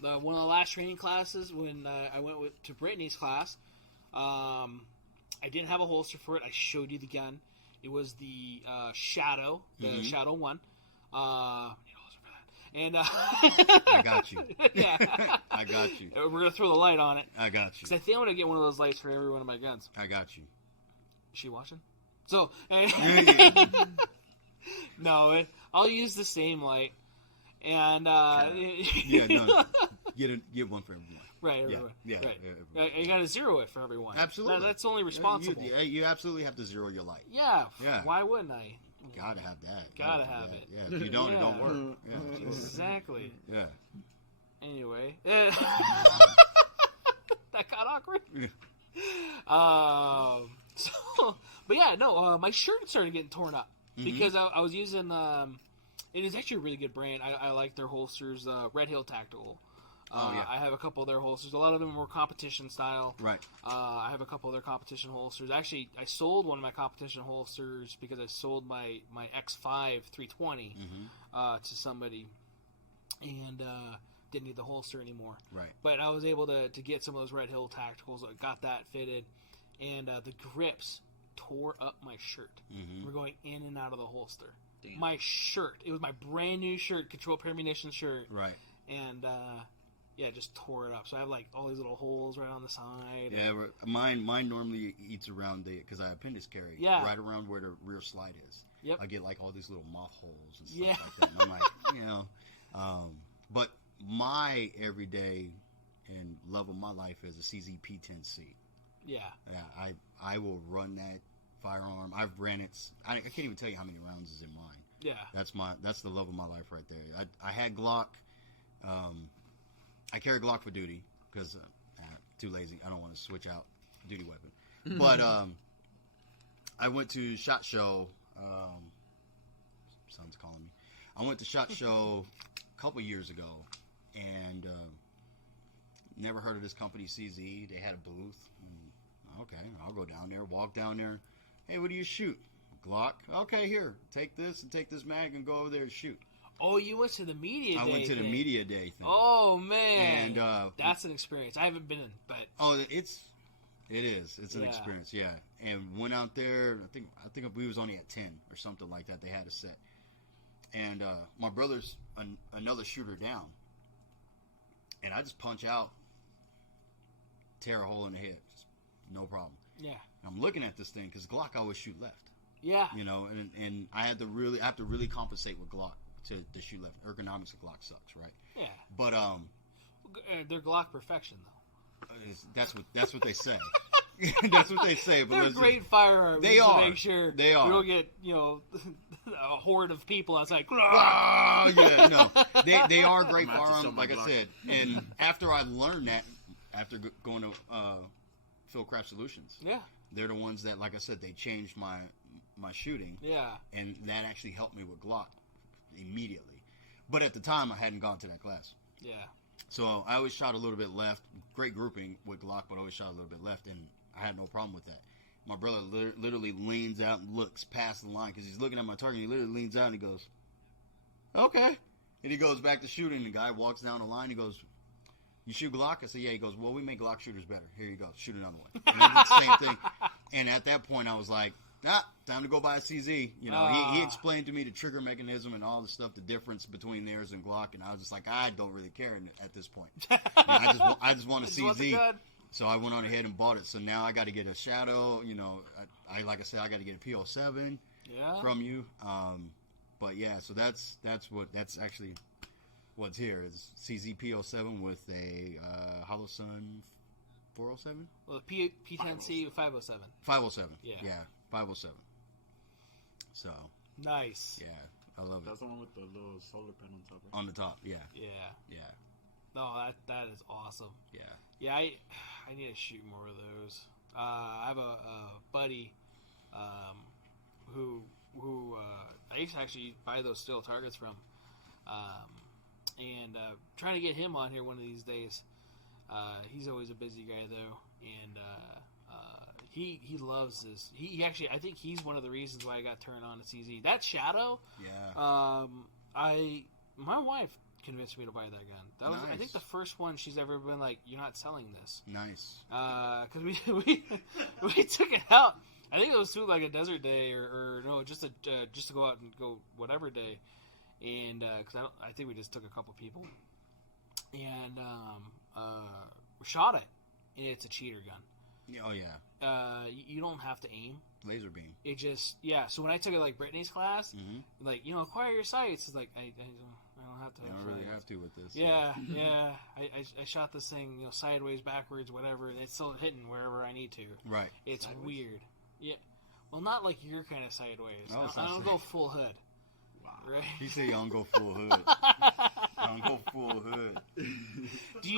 one of the last training classes, when I went to Brittany's class, I didn't have a holster for it. I showed you the gun. It was the Shadow, the Shadow 1. And I got you. Yeah, I got you. We're gonna throw the light on it. I got you. Because I think I'm gonna get one of those lights for every one of my guns. I got you. Is she watching? So, no, I'll use the same light. And no, get one for everyone. Right, everyone. Yeah, right. Yeah, You got to zero it for everyone. Absolutely. That's only responsible. You absolutely have to zero your light. Yeah. Yeah. Why wouldn't I? Gotta have that. Gotta have it. Yeah. If you don't, it don't work. Yeah. Exactly. Yeah. Anyway. That got awkward. But yeah, no, my shirt started getting torn up because I was using, it is actually a really good brand. I like their holsters, Red Hill Tactical. I have a couple of their holsters. A lot of them were competition style. Right. I have a couple of their competition holsters. Actually, I sold one of my competition holsters because I sold my X5 320 to somebody and didn't need the holster anymore. Right. But I was able to get some of those Red Hill Tacticals. I got that fitted. And the grips tore up my shirt. We're going in and out of the holster. Damn. My shirt. It was my brand new shirt, Control Pair Munitions shirt. Right. And yeah, just tore it up. So I have like all these little holes right on the side. Yeah, mine normally eats around because I appendix carry. Yeah. Right around where the rear slide is. Yep. I get like all these little moth holes and stuff like that. And I'm like, but my everyday and love of my life is a CZP 10C. Yeah. Yeah, I will run that firearm. I've ran it. I can't even tell you how many rounds is in mine. Yeah. That's the love of my life right there. I had Glock. I carry Glock for duty because too lazy. I don't want to switch out duty weapon. But I went to SHOT Show. Son's calling me. I went to SHOT Show a couple years ago and never heard of this company CZ. They had a booth. Okay, I'll go down there. Walk down there. Hey, what do you shoot? Glock. Okay, here. Take this and take this mag and go over there and shoot. Oh, you went to the media day. I went to the media day thing. Oh man, and that's an experience. I haven't been in, but it is. It's an experience. Yeah, and went out there. I think we was only at 10 or something like that. They had a set, and my brother's another shooter down, and I just punch out, tear a hole in the head, just no problem. Yeah, I'm looking at this thing because Glock always shoot left. Yeah, you know, and I have to really compensate with Glock. To shoot left. Ergonomics of Glock sucks, right? Yeah. But they're Glock perfection though. That's what they say. That's what they say. But They're listen, great firearms. They just are. To make sure They are. we don't get, a horde of people outside. Ah, yeah, no, they are great I'm gonna have to firearms, sell my like I Glock. said. And after I learned that, after going to Phil Craft Solutions, Yeah, they're the ones that, like I said, they changed my shooting, yeah. and that actually helped me with Glock immediately. But at the time, I hadn't gone to that class. Yeah. So I always shot a little bit left. Great grouping with Glock, but always shot a little bit left, and I had no problem with that. My brother literally leans out and looks past the line because he's looking at my target. And he literally leans out and he goes, "Okay," and he goes back to shooting. The guy walks down the line. He goes, "You shoot Glock?" I said, "Yeah." He goes, "Well, we make Glock shooters better. Here you go. Shoot another one." And he did the same thing. And at that point, I was like, time to go buy a CZ. He explained to me the trigger mechanism and all the stuff, the difference between theirs and Glock, and I was just like, I don't really care at this point. I just want a CZ. So I went on ahead and bought it. So now I got to get a Shadow. I like I said, I got to get a P07 from you. But yeah, so that's actually what's here is CZ P07 with a Hollow Sun 407. Well, P10C 507. 507. Yeah. Yeah, 507. So Nice. yeah, I love That's it. the one with the little solar panel on top, right? On the top, yeah, Yeah. yeah, No, that is awesome. yeah. Yeah, I need to shoot more of those. I have a buddy who I used to actually buy those steel targets from, and trying to get him on here one of these days. He's always a busy guy though, and he loves this. He actually, I think he's one of the reasons why I got turned on to CZ. That Shadow, Yeah. My wife convinced me to buy that gun. That was, I Nice. think, the first one she's ever been like, "You're not selling this," Nice. because we took it out. I think it was through like a desert day or no, just to go out and go whatever day, and because I think we just took a couple people, and we shot it, and it's a cheater gun. Oh yeah. You don't have to aim. Laser beam. It just so when I took it like Brittany's class, Mm-hmm. like acquire your sights. It's like I don't have to. You don't really have to with this. Yeah, yeah. I shot this thing sideways, backwards, whatever, and it's still hitting wherever I need to. Right. It's Sideways? weird. Yeah. Well, not like your kind of sideways. Oh, I don't go full hood. Wow. Right. He said you don't go full hood. I don't go full hood. Do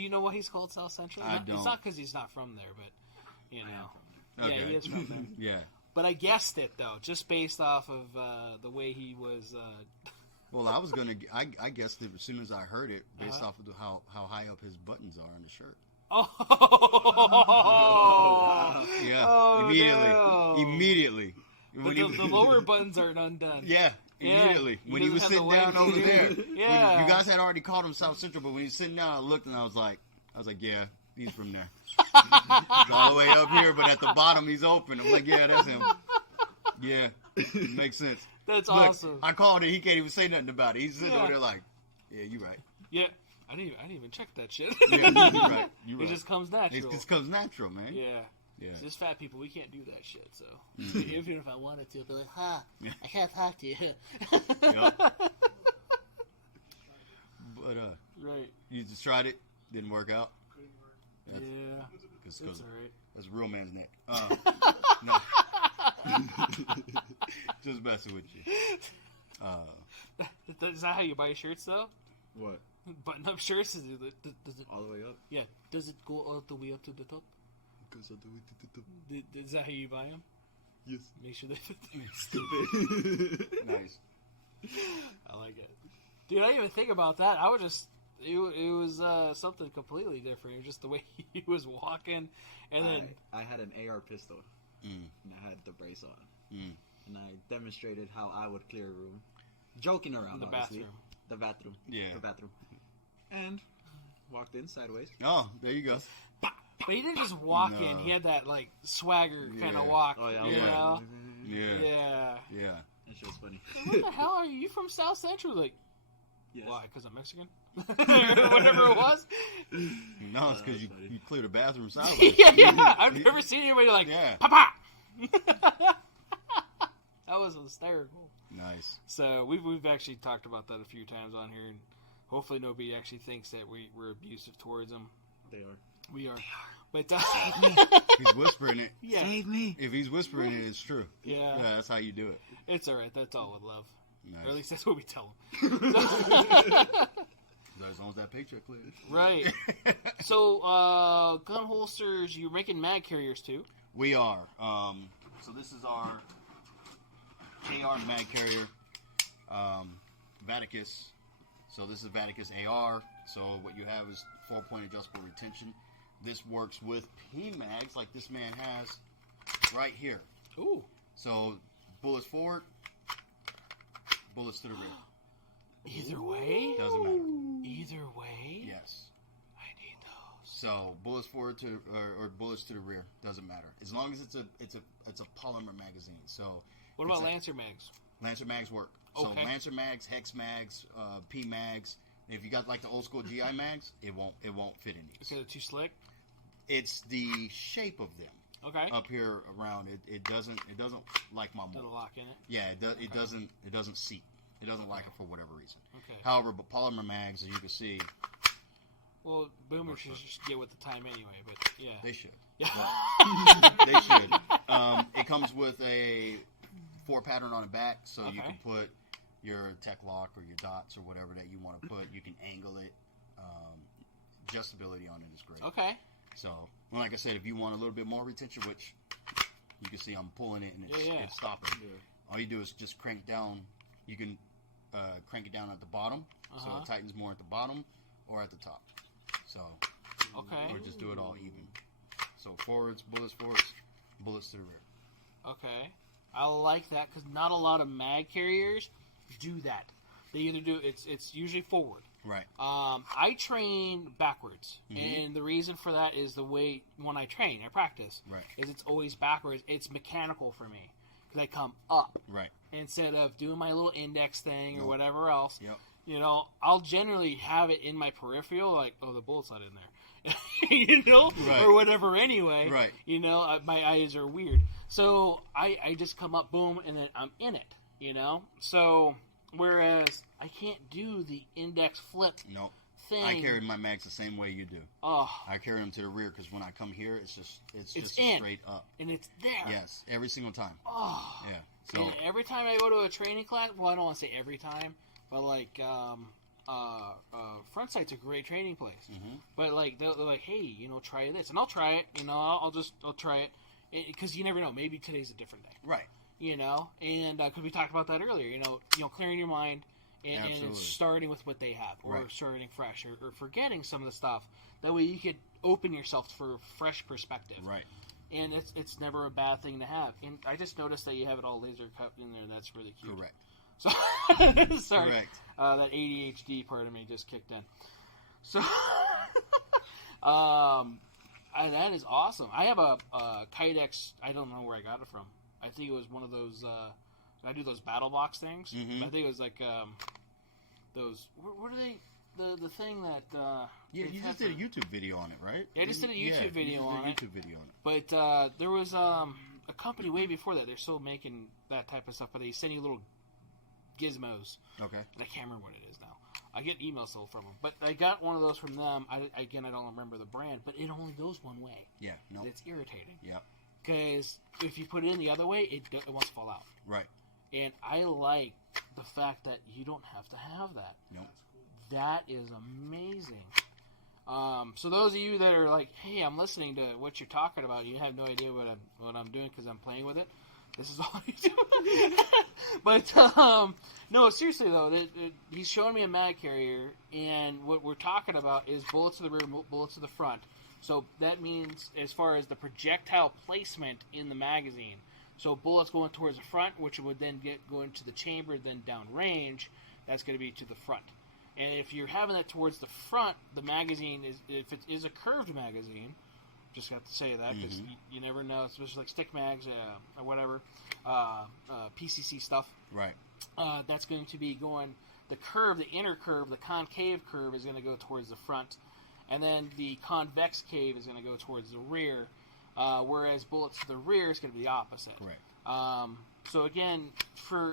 you know why he's called South Central? I It's don't. not because he's not from there, but Yeah, Okay. he is from there. Yeah. But I guessed it though, just based off of the way he was. Well, I was gonna. I guessed it as soon as I heard it, based off of how high up his buttons are on the shirt. Oh. Yeah. Oh, immediately. no. Immediately. But When the lower buttons aren't undone. Yeah. Yeah, Immediately. he When he was doesn't sitting have the down white over there. beard. Yeah. When you guys had already called him South Central, but when he was sitting down, I looked and I was like, yeah, he's from there. He's all the way up here, but at the bottom he's open. I'm like, yeah, that's him. Yeah. Makes sense. That's Look, awesome. I called it. He can't even say nothing about it. He's sitting Yeah. over there like, yeah, you right. Yeah, I didn't even check that shit. Yeah, you right. You It right. just comes natural. It just comes natural, man. Yeah. Yeah. It's just fat people, we can't do that shit, so. Mm-hmm. Even if I wanted to, I'd be like, I can't talk to you. Yep. But Right. you just tried it, didn't work out. That's, Yeah. It's It's alright. that's a real man's neck. No. Just messing with you. Is that how you buy shirts, though? What? Button-up shirts? Does it, All the way up? yeah, does it go all the way up to the top? Because I'll do it. Is that how you buy them? Yes. Make sure they fit. Stupid. Nice. I like it. Dude, I didn't even think about that. I would just... It was something completely different. It was just the way he was walking, and then... I had an AR pistol, Mm. and I had the brace on. Mm. And I demonstrated how I would clear a room. Joking around, The obviously. bathroom. The bathroom. Yeah. The bathroom. And walked in sideways. Oh, there you go. But he didn't just walk No. in. He had that, like, swagger kind Yeah. of walk. Oh, yeah. You Yeah. know? Yeah. Yeah. Yeah. That shit was funny. What the hell are you? You from South Central? Like, Yes. why? Because I'm Mexican? Whatever it was. No, it's because that's you funny. clear the bathroom sideways. yeah. I've never seen anybody like, Yeah. Papa! That was hysterical. Nice. So we've actually talked about that a few times on here, and hopefully nobody actually thinks that we're abusive towards them. They are. We are. But He's whispering it. yeah, Save me. If he's whispering it, it's true. yeah, That's how you do it. it's all right. That's all with love, Nice. or at least that's what we tell him. As long as that paycheck clears. Right. So, gun holsters, you're making mag carriers too? We are. So this is our AR mag carrier, Vaticus. So this is Vaticus AR. So what you have is 4-point adjustable retention. This works with P-mags like this man has right here. Ooh. So bullets forward, bullets to the rear. Either way? Doesn't matter. Either way? Yes. I need those. So bullets forward to or bullets to the rear doesn't matter as long as it's a polymer magazine. So What about Lancer mags? Lancer mags work. Okay. So Lancer mags, hex mags, P mags. If you got like the old school GI mags, it won't fit in these. Because they're too slick? It's the shape of them Okay. up here around it. It doesn't like my Does it mold. lock in it? Yeah, it doesn't seat. It doesn't like it for whatever reason. Okay. However, but polymer mags, as you can see, Well, boomers should just get with the time anyway, but yeah. they should. Yeah. They should. It comes with a 4 pattern on the back, so you Okay. can put your tech lock or your dots or whatever that you want to put. You can angle it. Adjustability on it is great. Okay. So, well, like I said, if you want a little bit more retention, which you can see I'm pulling it and it's stopping. Yeah. All you do is just crank down. You can crank it down at the bottom, so it tightens more at the bottom or at the top. So, Okay. or just do it all even. So bullets to the rear. Okay. I like that because not a lot of mag carriers do that. They either do it's usually forward. Right. I train backwards, Mhm. and the reason for that is the way when I train, I practice, Right. is it's always backwards. It's mechanical for me because I come up Right. instead of doing my little index thing or Nope. whatever else. Yep. You know, I'll generally have it in my peripheral, like, oh, the bullet's not in there, you know, Right. or whatever. Anyway, Right. You know, my eyes are weird, so I just come up, boom, and then I'm in it. You know, so whereas I can't do the index flip No. thing. I carry my mags the same way you do. Oh, I carry them to the rear because when I come here, it's just in. straight up. and it's there. Yes, every single time. Oh. Yeah. So And every time I go to a training class, well, I don't want to say every time, but like, front sight's a great training place. Mhm. But like, they're like, hey, you know, try this, and I'll try it. You know, I'll try it because you never know. Maybe today's a different day. right. You know, and because we talked about that earlier. You know, clearing your mind and Absolutely. starting with what they have, or Right. starting fresh, or forgetting some of the stuff. That way, you could open yourself for a fresh perspective. Right. And it's never a bad thing to have. And I just noticed that you have it all laser cut in there. That's really cute. Correct. So, sorry, Correct. that ADHD part of me just kicked in. So, that is awesome. I have a Kydex. I don't know where I got it from. I think it was one of those. I do those battle box things. Mhm. I think it was like those. What are they? The thing that. Yeah, they've you had just did a for- YouTube video on it, right? Yeah, I just did a YouTube you video just on did it. a YouTube video on it. But there was a company way before that. They're still making that type of stuff, but they send you little gizmos. Okay. And I can't remember what it is now. I get emails still from them, but I got one of those from them. I don't remember the brand, but it only goes one way. Yeah. No. It's irritating Yep. because if you put it in the other way, it wants to fall out. Right. And I like the fact that you don't have to have that. No. That is amazing. So those of you that are like, "Hey, I'm listening to what you're talking about. You have no idea what I'm doing because I'm playing with it." This is all I do. But no, seriously though, he's showing me a mag carrier, and what we're talking about is bullets to the rear, bullets to the front. So that means as far as the projectile placement in the magazine. So bullets going towards the front, which would then go into the chamber, then down range. That's going to be to the front. And if you're having that towards the front, the magazine if it is a curved magazine. Just have to say that because you never know, especially like stick mags or whatever, PCC stuff. Right. That's going to be going the inner curve, the concave curve is going to go towards the front, and then the convex cave is going to go towards the rear. Whereas bullets to the rear is going to be the opposite. Correct. So again,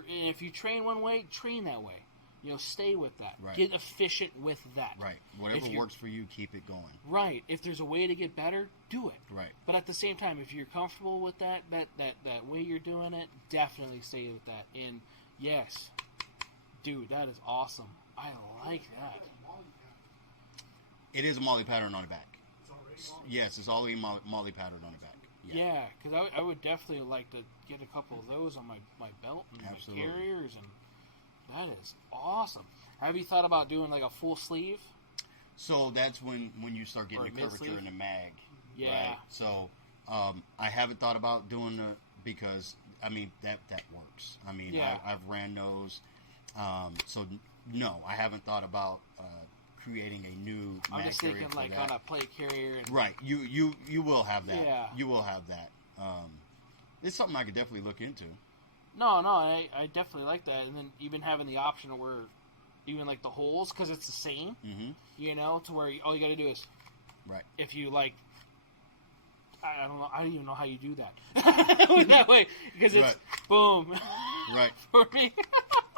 if you train one way, train that way. stay with that. Right. Get efficient with that. Right. Whatever works for you, keep it going. Right. If there's a way to get better, do it. Right. But at the same time, if you're comfortable with that way you're doing it, definitely stay with that. And yes, dude, that is awesome. I like that. It is a Molly pattern on the back. Yes, it's already Molly pattern on the back. Yeah, because I would definitely like to get a couple of those on my belt and Absolutely. my carriers, and that is awesome. Have you thought about doing like a full sleeve? So that's when you start getting Or the curvature mid-sleeve? in the mag. Yeah. Right? So I haven't thought about doing because I mean that works. I mean Yeah. I've ran those. So no, I haven't thought about creating a new I'm mag just carrier thinking for like that. on a plate carrier. And, Right. You will have that. Yeah. You will have that. It's something I could definitely look into. No, I definitely like that. And then even having the option where even like the holes, because it's the same, Mm-hmm. to where all you got to do is, Right. if you like, I don't know, I don't even know how you do that that way, because it's Right. boom, Right. for me.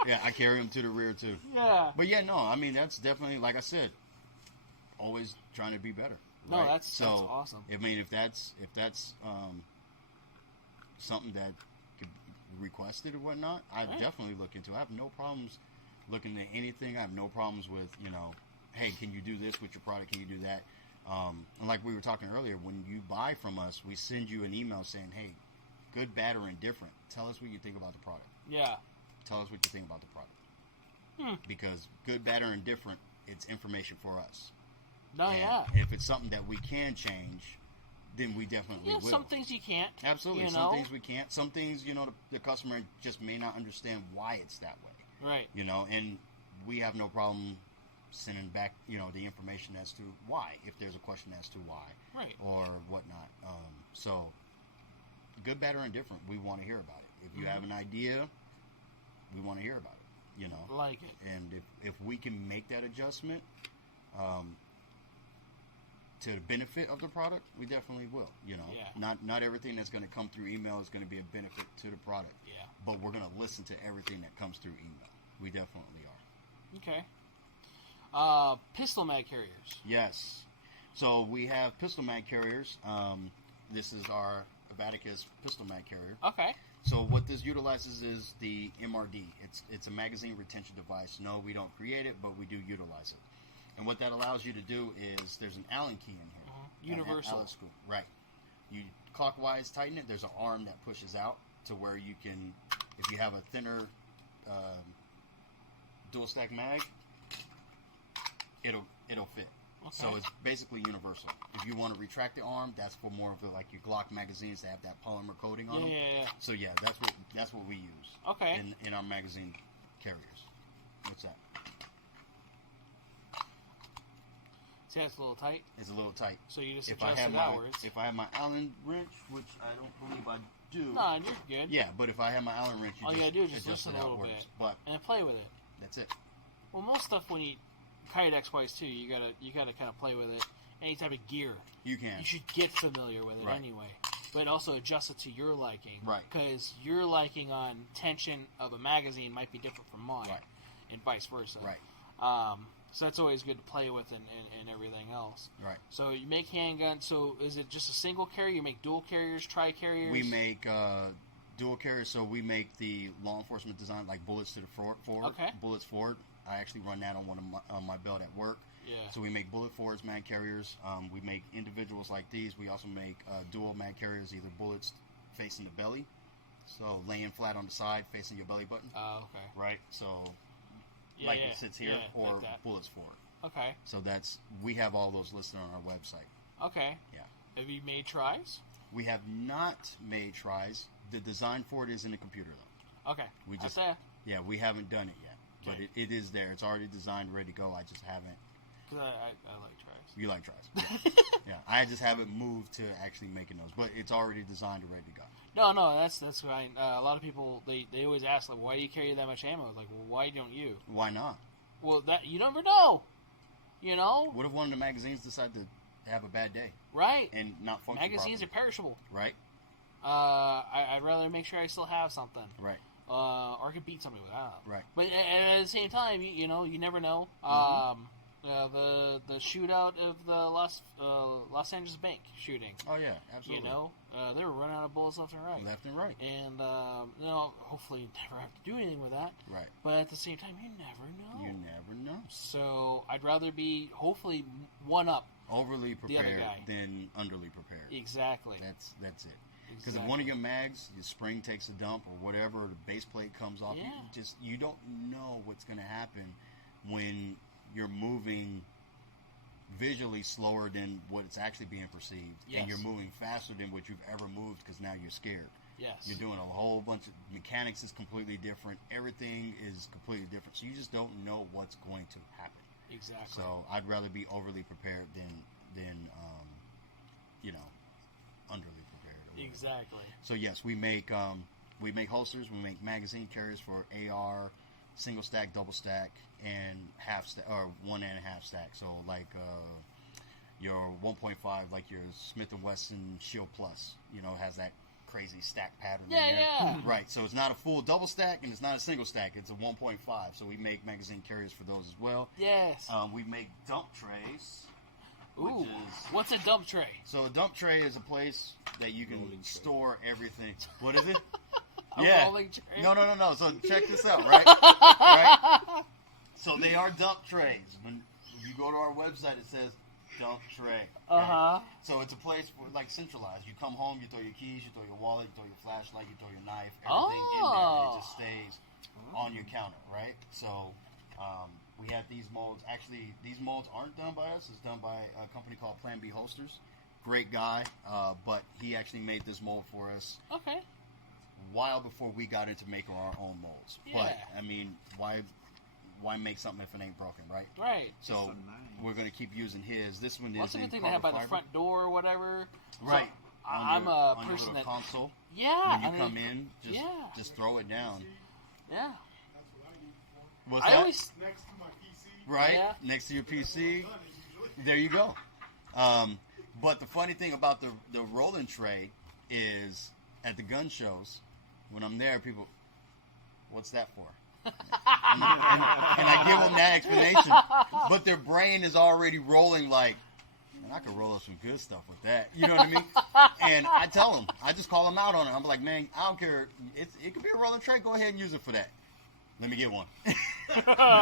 Yeah, I carry them to the rear too. Yeah. But yeah, no, I mean that's definitely, like I said, always trying to be better. No, right? that's awesome. I mean, if that's something that could be requested or whatnot, I'd Right. definitely look into it. I have no problems looking at anything. I have no problems with, hey, can you do this with your product? Can you do that? And like we were talking earlier, when you buy from us, we send you an email saying, hey, good, bad, or indifferent, tell us what you think about the product. Yeah. Tell us what you think about the product. Because good, bad, or indifferent, it's information for us. No, And yeah. if it's something that we can change, then we definitely Yeah, will. some things you can't. Absolutely. you Some know? things we can't. Some things, the customer just may not understand why it's that way. Right. And we have no problem sending back, the information as to why, if there's a question as to why. Right. Or whatnot. So, good, bad, or indifferent, we want to hear about it. If you have an idea, we want to hear about it, Like it. And if we can make that adjustment to the benefit of the product, we definitely will. Yeah. Not everything that's going to come through email is going to be a benefit to the product. Yeah. But we're going to listen to everything that comes through email. We definitely are. Okay. Pistol mag carriers. Yes. So we have pistol mag carriers. This is our Vaticus pistol mag carrier. Okay. So what this utilizes is the MRD. It's a magazine retention device. No, we don't create it, but we do utilize it. And what that allows you to do is there's an Allen key in here. Universal. Allen screw. Right. You clockwise tighten it. There's an arm that pushes out to where you can, if you have a thinner dual stack mag, it'll fit. Okay. So it's basically universal. If you want to retract the arm, that's for more of like your Glock magazines that have that polymer coating on them. Yeah. So yeah, that's what we use. Okay. In our magazine carriers. What's that? See, that's a little tight. It's a little tight. So you just If I adjust have it my outwards. if I have my Allen wrench, which I don't believe I do. No, you're good. Yeah, but if I have my Allen wrench, All you gotta do is just adjust listen it a little outwards. bit. But And then play with it. that's it. Well, most stuff when you Kydex wise too, you gotta kind of play with it. Any type of gear, You can. you should get familiar with it Right. anyway. But also adjust it to your liking, Right. Because your liking on tension of a magazine might be different from mine, Right. and vice versa. Right. So that's always good to play with and everything else. Right. So you make handguns. So is it just a single carrier? You make dual carriers, tri-carriers? We make dual carriers, so we make the law enforcement design, like bullets to the forward. Okay. Bullets forward. I actually run that on one of my belt at work. Yeah. So we make bullet forwards, mag carriers. We make individuals like these. We also make dual mag carriers, either bullets facing the belly, so laying flat on the side, facing your belly button. Oh, okay. Right. So Yeah, like yeah, it sits here, yeah, or like that. bullets forward. Okay. So we have all those listed on our website. Okay. Yeah. Have you made tries? We have not made tries. The design for it is in the computer, though. Okay. We That's just there. Yeah, we haven't done it yet, but Okay. it is there. It's already designed, ready to go. I just haven't. Because I like tries. You like tries? Yeah. Yeah, I just haven't moved to actually making those, but it's already designed and ready to go. No, that's fine. A lot of people they always ask like, why do you carry that much ammo? I was like, well, why don't you? Why not? Well, that you never know. You know, What if one of the magazines decide to have a bad day right? and not function Magazines are properly? perishable. Right, I'd rather make sure I still have something. right. or I could beat somebody without. Right. But at the same time, you know, you never know. The shootout of the Los Angeles bank shooting. Oh yeah, absolutely. You know, they were running out of bullets left and right. Left and right. And you know, hopefully you never have to do anything with that. Right. But at the same time, you never know. You never know. So I'd rather be hopefully one up. Overly the other prepared guy. than underly prepared. Exactly. That's it. Because if one of your mags, your spring takes a dump or whatever, or the base plate comes off, you don't know what's going to happen when you're moving visually slower than what it's actually being perceived, and you're moving faster than what you've ever moved because now you're scared. Yes. You're doing a whole bunch of mechanics is completely different. Everything is completely different. So you just don't know what's going to happen. Exactly. So I'd rather be overly prepared than you know, underly prepared. Exactly. So yes, we make holsters. We make magazine carriers for AR, single stack, double stack, and half stack or 1.5 stack. So like your 1.5, like your Smith & Wesson Shield Plus, you know, has that crazy stack pattern in there. Yeah. Right. So it's not a full double stack and it's not a single stack. It's a 1.5. So we make magazine carriers for those as well. Yes. We make dump trays. Ooh. What's a dump tray? So a dump tray is a place that you can store everything. What is it? A rolling tray? No. So check this out, right? Right? So they are dump trays. When you go to our website, it says dump tray. Uh-huh. So it's a place for, like, centralized. You come home, you throw your keys, you throw your wallet, you throw your flashlight, you throw your knife, everything in there, and it just stays on your counter, right? So we have these molds. Actually, these molds aren't done by us. It's done by a company called Plan B Holsters. Great guy, but he actually made this mold for us. Okay. While before we got into making our own molds. Yeah. But, I mean, why make something if it ain't broken, right? Right. So we're going to keep using his. This one is What's a in good thing they have by the front door or whatever? Right. So I'm a on person your that... console. Yeah. When you come in, just throw it down. Yeah. What's I that? always... Next to my PC. Right? Yeah. Next to your PC. There you go. But the funny thing about the rolling tray is at the gun shows, when I'm there, people, what's that for? and I give them that explanation. But their brain is already rolling like, man, I could roll up some good stuff with that. You know what I mean? And I tell them, I just call them out on it. I'm like, man, I don't care. It could be a rolling tray. Go ahead and use it for that. Let me get one. Let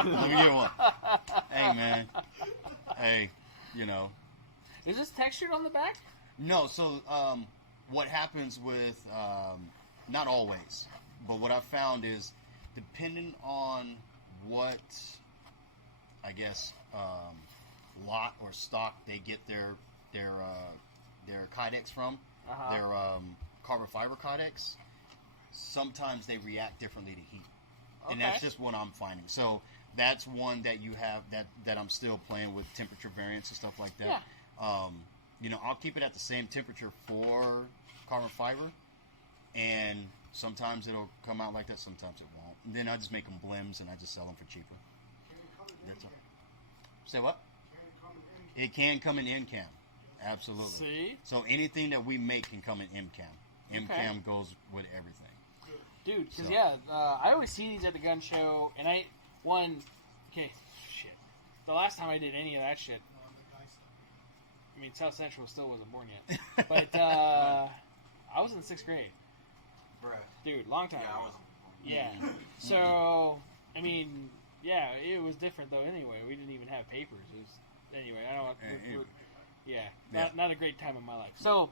me get one. Hey, man. Hey, you know. Is this textured on the back? No, so what happens with, not always, but what I've found is depending on what, I guess, lot or stock they get their kydex from, their carbon fiber kydex, sometimes they react differently to heat. And that's just what I'm finding. So that's one that you have that I'm still playing with temperature variants and stuff like that. Yeah. You know, I'll keep it at the same temperature for carbon fiber, and sometimes it'll come out like that, sometimes it won't. And then I just make them blims and I just sell them for cheaper. That's all. Say what? It can come in NCAM. Absolutely. See? So anything that we make can come in MCAM. MCAM goes with everything. Dude, because, I always see these at the gun show, and the last time I did any of that shit, I mean, South Central still wasn't born yet, but I was in 6th grade. Bruh. Dude, long time Yeah, I ago. wasn't. Yeah. So, I mean, yeah, it was different, though, anyway. We didn't even have papers. It was, anyway, I don't not a great time in my life. So,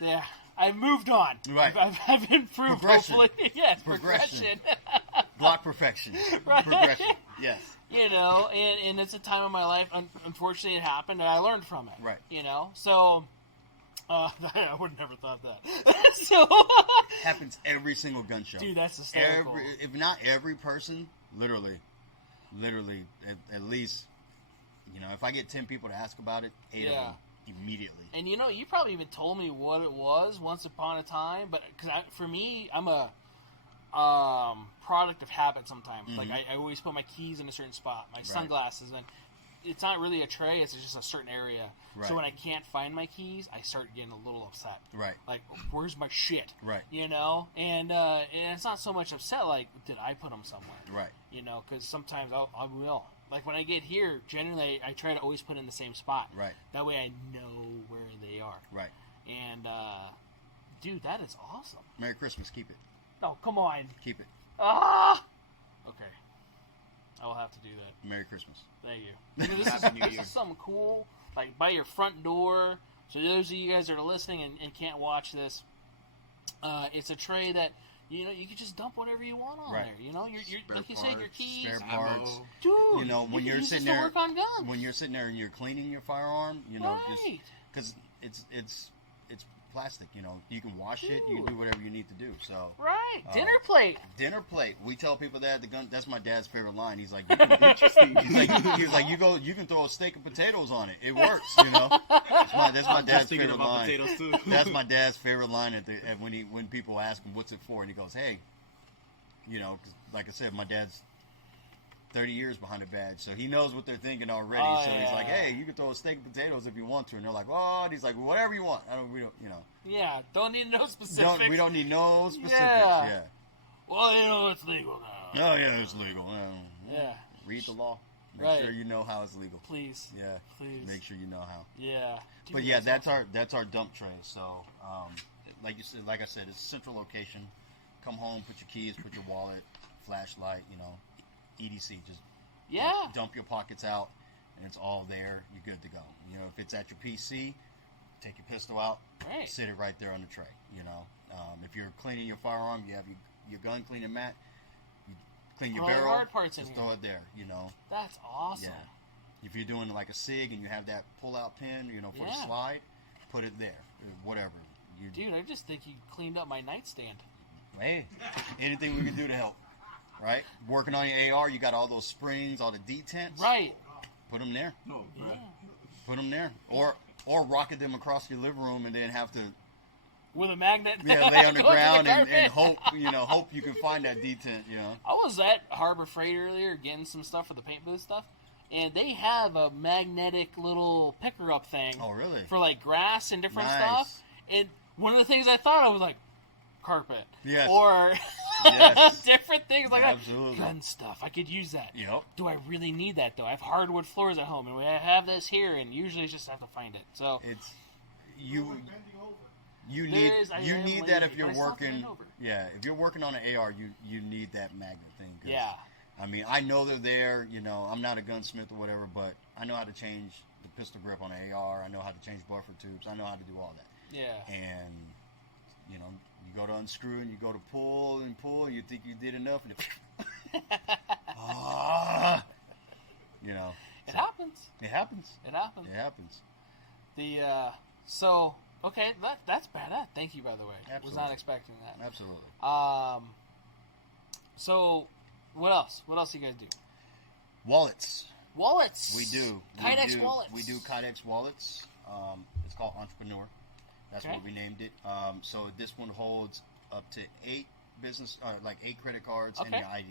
yeah, I've moved on. Right. I've improved, hopefully. Yes, Progression. progression. Block perfection. Right. Progression. Yes. You know, and it's a time in my life, unfortunately it happened, and I learned from it. Right. You know, so, I would have never thought that. So, Happens every single gun show. dude, that's hysterical. If not every person, literally, at least, you know, if I get 10 people to ask about it, 8 of them immediately. And you know, you probably even told me what it was once upon a time, but because for me, I'm a product of habit sometimes. Like I always put my keys in a certain spot, my sunglasses, and it's not really a tray. It's just a certain area. Right. So when I can't find my keys, I start getting a little upset. Right. Like, where's my shit? Right. You know, and it's not so much upset. Like, did I put them somewhere? Right. You know, because sometimes I will. Like when I get here, generally I try to always put in the same spot. Right. That way I know where they are. Right. And dude, that is awesome. Merry Christmas. Keep it. Oh, come on. Keep it. Ah. Okay. I will have to do that. Merry Christmas. Thank you. You know, this is something cool. Like by your front door. So those of you guys that are listening and can't watch this, it's a tray that you can just dump whatever you want on Right. there. You know, you're like you said, your keys, spare parts. dude. You know, when you're use sitting this to there, work on guns. when you're sitting there and you're cleaning your firearm, you know, Right. because it's plastic. You know, you can wash it. You can do whatever you need to do. So Right, dinner plate. dinner plate. We tell people that the gun. That's my dad's favorite line. He's like, you can, he's like, you can throw a steak and potatoes on it. It works. You know, that's my dad's favorite line. Potatoes too. That's my dad's favorite line when people ask him what's it for, and he goes, hey, you know, 'cause like I said, my dad's 30 years behind a badge, so he knows what they're thinking already. Oh, so yeah. he's like, hey, you can throw a steak and potatoes if you want to, and they're like, oh, and he's like, whatever you want. We don't, you know. Yeah, don't need no specifics. We don't need no specifics. Yeah. Yeah. Well, you know it's legal now. Oh yeah, it's legal. Yeah. Read the law. Make Right. sure you know how it's legal. Please. Yeah. Please. Make sure you know how. Yeah. Dude, But yeah, that's our dump tray. So, like you said, like I said, it's a central location. Come home, put your keys, put your wallet, flashlight. You know, EDC. Just Yeah. dump your pockets out, and it's all there. You're good to go. You know, if it's at your PC, take your pistol out, Right. sit it right there on the tray. You know, if you're cleaning your firearm, you have your gun cleaning mat. You clean your All the barrel. hard parts in just here. throw it there. You know. That's awesome. Yeah. If you're doing like a SIG and you have that pull-out pin, you know, for the Yeah. slide, put it there. Whatever. Dude, I just think you cleaned up my nightstand. Hey, anything we can do to help, right? Working on your AR, you got all those springs, all the detents. Right. Put them there. No, Yeah. Put them there. Or rocket them across your living room and then have to With a magnet. lay on the Go to ground and carpet. hope you can find that detent. You know. I was at Harbor Freight earlier getting some stuff for the paint booth stuff, and they have a magnetic little picker-up thing. Oh, really? For like grass and different Nice. stuff. And one of the things I thought of was like carpet. Yes. Or Yes. different things like Absolutely. that. Gun stuff. I could use that. Yep. Do I really need that though? I have hardwood floors at home, and we have this here, and usually it's just have to find it. So It's you. You There need is- I you am need lazy, that if but you're I stopped working. bending over. Yeah, if you're working on an AR, you need that magnet thing. 'Cause, yeah, I mean, I know they're there. You know, I'm not a gunsmith or whatever, but I know how to change the pistol grip on an AR. I know how to change buffer tubes. I know how to do all that. yeah. And you know, you go to unscrew and you go to pull and pull, and you think you did enough, and you know, It happens. it happens. It happens. It happens. The so okay, that's badass. Thank you, by the way. Was Absolutely. not expecting that. Absolutely. So what else? What else do you guys do? Wallets. Wallets. We do. Kydex wallets. We do Kydex wallets. It's called Entrepreneur. That's Okay. what we named it. So this one holds up to 8 credit cards and Okay. your ID.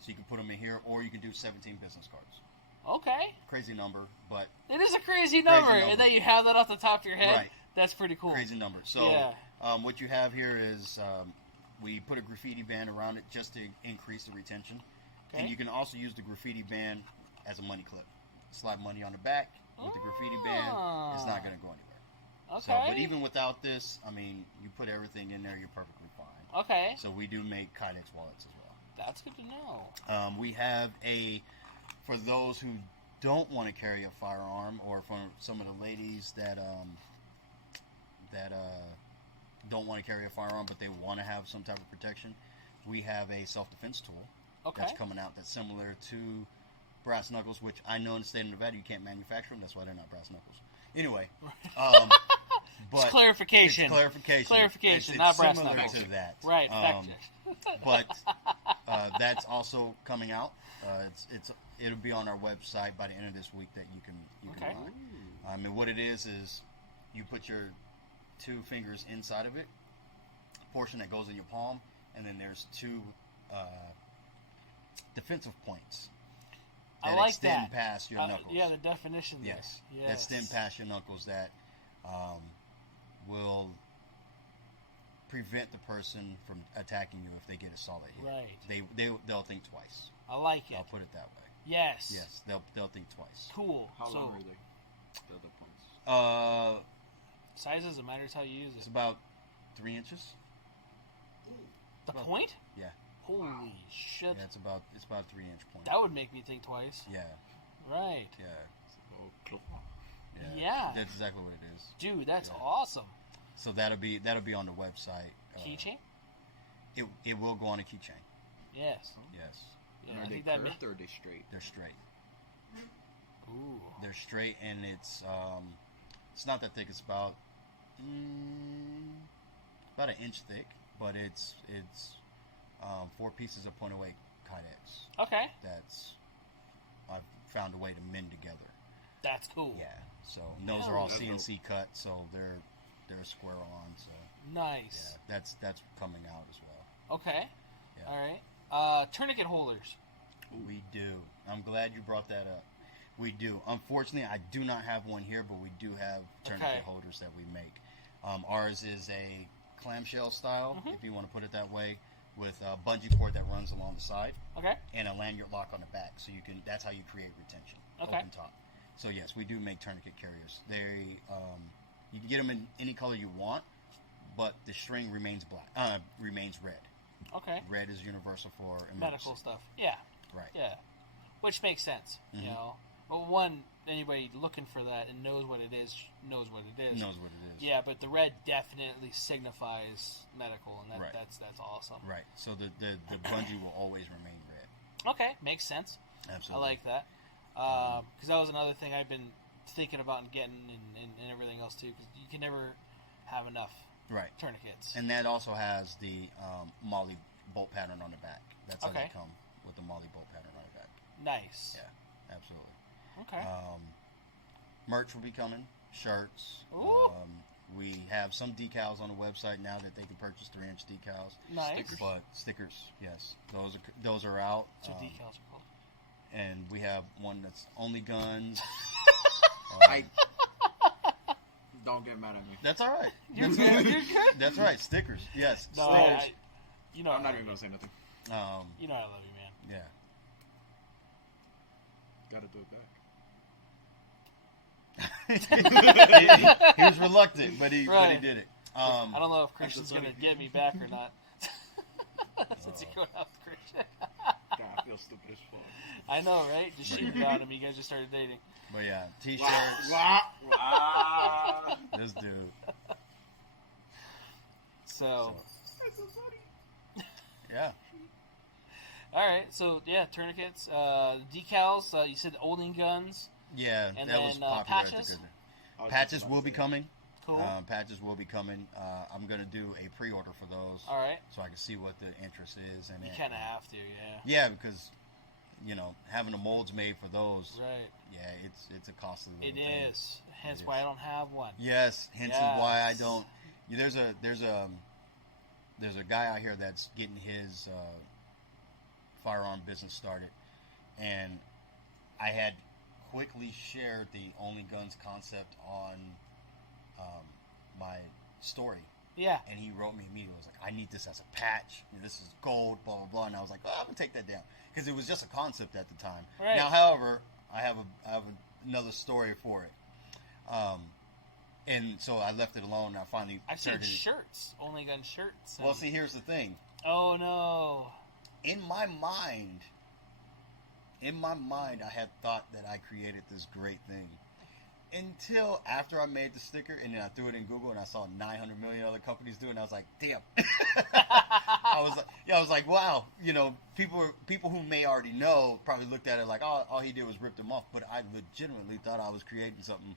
So you can put them in here, or you can do 17 business cards. Okay. Crazy number, but It is a crazy number, number. and then you have that off the top of your head. Right. That's pretty cool. crazy number. So Yeah. what you have here is we put a graffiti band around it just to increase the retention. Okay. And you can also use the graffiti band as a money clip. Slide money on the back with the graffiti band. It's not going to go anywhere. Okay. So, but even without this, I mean, you put everything in there, you're perfectly fine. Okay. So we do make Kydex wallets as well. That's good to know. We have for those who don't want to carry a firearm, or for some of the ladies that don't want to carry a firearm but they want to have some type of protection, we have a self-defense tool Okay. that's coming out that's similar to brass knuckles, which I know in the state of Nevada you can't manufacture them. That's why they're not brass knuckles. Anyway, but It's clarification. It's clarification. Clarification, It's not brass similar knuckles. to that. Right. Fact check. But that's also coming out. It'll be on our website by the end of this week that you can Okay. buy. And what it is you put your 2 fingers inside of it, portion that goes in your palm, and then there's 2 defensive points. I that like extend that. past your knuckles. Yeah, the definition there. Yes. Yes. That extend past your knuckles that will prevent the person from attacking you if they get a solid hit. Right. They'll think twice. I like it. I'll put it that way. Yes. Yes, they'll think twice. Cool. How so, long are they? The other points. size doesn't matter. It's how you use It's it. about 3 inches. The point? Yeah. Holy shit. Yeah, it's about a 3-inch point. That would make me think twice. Yeah. Right. Yeah. Oh, claw. Yeah. That's exactly what it is. Dude, that's Yeah. awesome. So that'll be on the website. Keychain? It will go on a keychain. Yes. Yes. Yeah, And I are they think that curved or are they straight? They're straight. Ooh. They're straight, and it's not that thick. It's about an inch thick, but it's 4 pieces of .08 Kydex. Okay. That's I've found a way to mend together. That's cool. Yeah. So and those are all That's CNC cut, so they're square on. So Nice. yeah, that's coming out as well. Okay. Yeah. All right. Tourniquet holders. We do. I'm glad you brought that up. We do. Unfortunately, I do not have one here, but we do have tourniquet Okay. holders that we make. Ours is a clamshell style, Mhm. if you want to put it that way, with a bungee cord that runs along the side Okay. and a lanyard lock on the back. So you can. That's how you create retention. Okay. Open top. So yes, we do make tourniquet carriers. They you can get them in any color you want, but the string remains black. Remains red. Okay. Red is universal for emergency. Medical stuff. Yeah. Right. Yeah. Which makes sense. Mhm. You know. Well, one, anybody looking for that and knows what it is knows what it is. Knows what it is. Yeah, but the red definitely signifies medical, and Right. that's awesome. Right. So the bungee will always remain red. Okay, makes sense. Absolutely. I like that. Because that was another thing I've been thinking about and getting and everything else too. Because you can never have enough Right. tourniquets. And that also has the Molly bolt pattern on the back. That's how Okay. they come with the Molly bolt pattern on the back. Nice. Yeah, absolutely. Okay. Merch will be coming. Shirts. Ooh. We have some decals on the website now that they can purchase 3-inch decals. Nice. But stickers, yes, those are out. That's what decals are called. And we have one that's only guns. I don't get mad at me. That's all right. You're good. You're good. That's all right. Stickers, yes. No, Stickers. you know I'm not I even love gonna say nothing. you. You know I love you, man. Yeah. Gotta do it back. he was reluctant, but he Right. did it. I don't know if Christian's sorry. gonna get me back or not. Since you're going out with Christian. God, I feel stupid as fuck. I know, right? Just shoot about him. You guys just started dating. But yeah, t-shirts. Wow. This dude. So, That's so funny. Yeah. all right. So yeah, tourniquets, decals. You said Olding guns. Yeah, And that was then, popular. patches? At the good. I was Patches just about will to be say. coming. Cool. Patches will be coming. I'm gonna do a pre-order for those, all right. so I can see what the interest is. And You it- kind of have to, yeah. Yeah, because having the molds made for those. Right. Yeah, it's a costly. It little thing. is. Hence It why is. I don't have one. Yes, hence is why I Yes. don't. There's a guy out here that's getting his firearm business started, and I had quickly shared the Only Guns concept on my story, Yeah. and he wrote me immediately. He was like, "I need this as a patch. This is gold, blah blah blah." And I was like, "Oh, I'm gonna take that down," because it was just a concept at the time. Right. Now, however, I have another story for it. And so I left it alone. And I finally I've seen started. shirts. Only gun shirts. Well, and- see, here's the thing. Oh no. In my mind, I had thought that I created this great thing. Until after I made the sticker, and then I threw it in Google, and I saw 900 million other companies do it, and I was like, damn. I was like, wow. People who may already know probably looked at it like, oh, all he did was rip them off. But I legitimately thought I was creating something.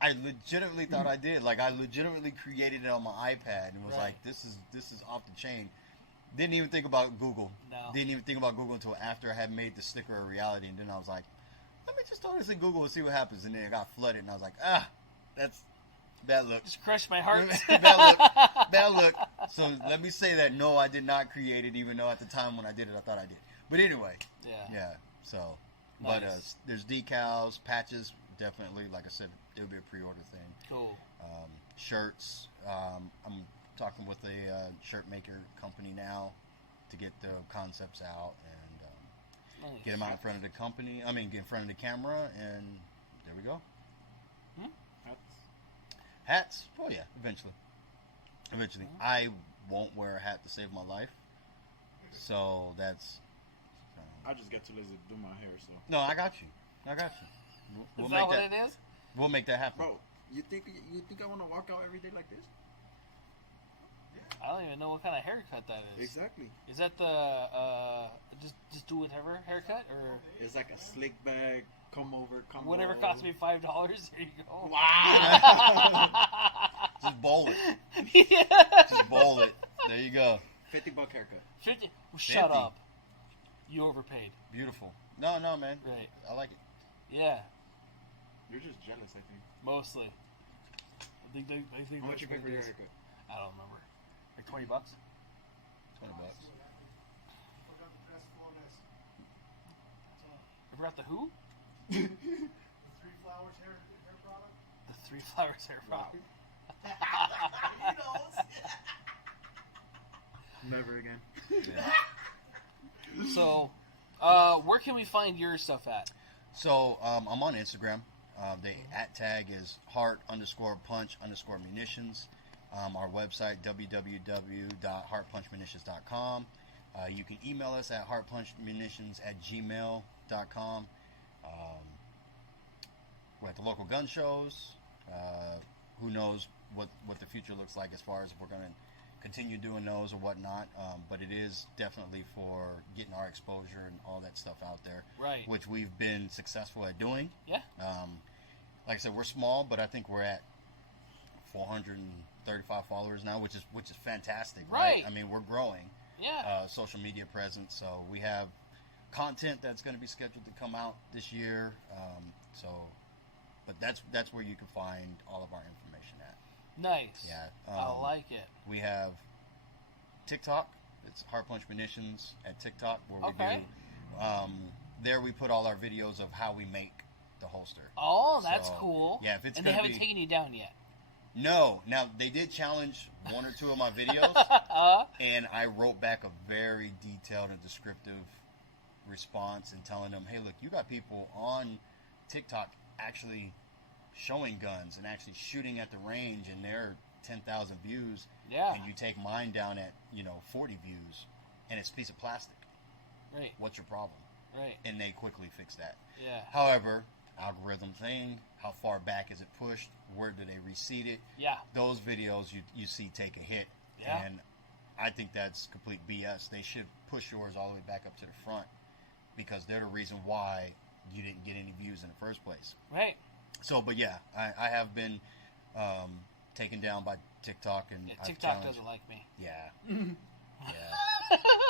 I legitimately thought I did. Like, I legitimately created it on my iPad and was Right. like, this is off the chain. Didn't even think about Google. No. Didn't even think about Google until after I had made the sticker a reality, and then I was like, let me just throw this in Google and see what happens. And then it got flooded, and I was like, that's bad luck. Just crushed my heart. Bad look. So let me say that no, I did not create it, even though at the time when I did it, I thought I did. But anyway, Yeah. yeah. So But Nice. there's decals, patches. Definitely, like I said, it'll be a pre-order thing. Cool. Shirts. I'm talking with a shirt maker company now to get the concepts out and Nice. get them out in front of the company. I mean, get in front of the camera, and there we go. Hats? Oh yeah, eventually. I won't wear a hat to save my life. So that's. I just get too lazy to do my hair, so. No, I got you. We'll Is make that what it is? We'll make that happen. Bro, you think I want to walk out every day like this? I don't even know what kind of haircut that is. Exactly. Is that the just do whatever haircut or It's like a slick back, come over. whatever cost me $5? There you go. Wow. Just bowl it. Yeah. Just bowl it. There you go. $50 haircut. 50. Well, shut 50. up. You overpaid. Beautiful. No, man. Right. I like it. Yeah. You're just jealous, I think. Mostly. I think How much that's you pay what for it your is. haircut? I don't remember. Like $20. $20. I forgot the who? The Three Flowers hair product. The Three Flowers hair product. He knows. Never again. Yeah. So, where can we find your stuff at? So I'm on Instagram. The @tag is heart_punch_munitions. Our website www.heartpunchmunitions.com. You can email us at heartpunchmunitions@gmail.com. We're at the local gun shows. Who knows what the future looks like as far as if we're going to continue doing those or whatnot. But it is definitely for getting our exposure and all that stuff out there. Right. Which we've been successful at doing. Yeah. Like I said, we're small, but I think we're at 435 followers now, which is fantastic, right? Right. I mean, we're growing. Yeah. Social media presence. So we have content that's going to be scheduled to come out this year. But that's where you can find all of our information at. Nice. Yeah. I like it. We have TikTok. It's Heart Punch Munitions at TikTok, where we Okay. do. There we put all our videos of how we make the holster. Oh, that's So, cool. yeah, if it's and they gonna haven't be- taken you down yet. No. Now, they did challenge one or two of my videos, and I wrote back a very detailed and descriptive response and telling them, hey, look, you got people on TikTok actually showing guns and actually shooting at the range, and they're 10,000 views, Yeah. and you take mine down at 40 views, and it's a piece of plastic. Right. What's your problem? Right. And they quickly fix that. Yeah. However, algorithm thing, how far back is it pushed? Where do they reseed it? Yeah. Those videos you see take a hit. Yeah. And I think that's complete BS. They should push yours all the way back up to the front, because they're the reason why you didn't get any views in the first place. Right. So, but yeah, I have been taken down by TikTok, and Yeah, I've TikTok challenged- doesn't like me. Yeah. Yeah.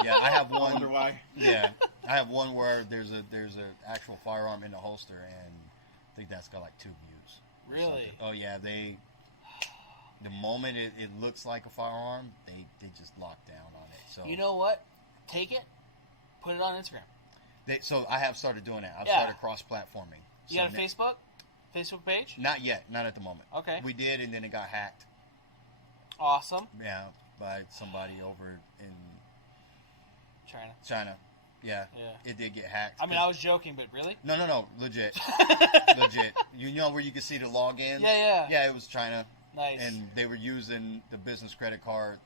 Yeah, I have I one. wonder why. Yeah, I have one where there's a actual firearm in the holster, and I think that's got like 2 views. or Really? something. Oh yeah, the moment it looks like a firearm, they just lock down on it. So You know what? Take it, put it on Instagram. so I have started doing that. I've Yeah. started cross-platforming. You So got a Facebook page? Not yet, not at the moment. Okay. We did, and then it got hacked. Awesome. Yeah, by somebody over in China. China. Yeah, Yeah. it did get hacked. I mean, I was joking, but really? No, legit. Legit. You know where you can see the logins? Yeah. Yeah, it was China, Nice. and they were using the business credit card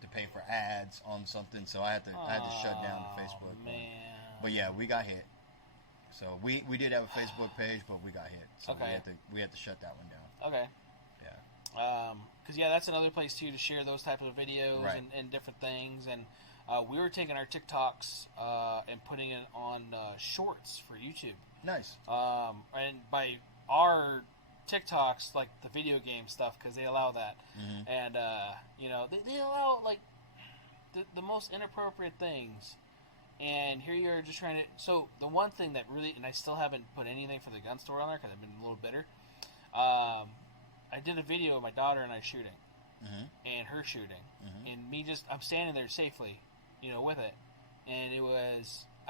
to pay for ads on something, so I had to shut down the Facebook. Oh, man. But yeah, we got hit. So we did have a Facebook page, but we got hit. So Okay. we had to shut that one down. Okay. Yeah. Because that's another place too to share those type of videos Right. and different things. And we were taking our TikToks and putting it on shorts for YouTube. Nice. And by our TikToks, like the video game stuff, because they allow that. Mhm. And they allow like the most inappropriate things. And here you are just trying to. So the one thing that really, and I still haven't put anything for the gun store on there because I've been a little bitter. I did a video of my daughter and I shooting, and her shooting, and me I'm standing there safely, with it, and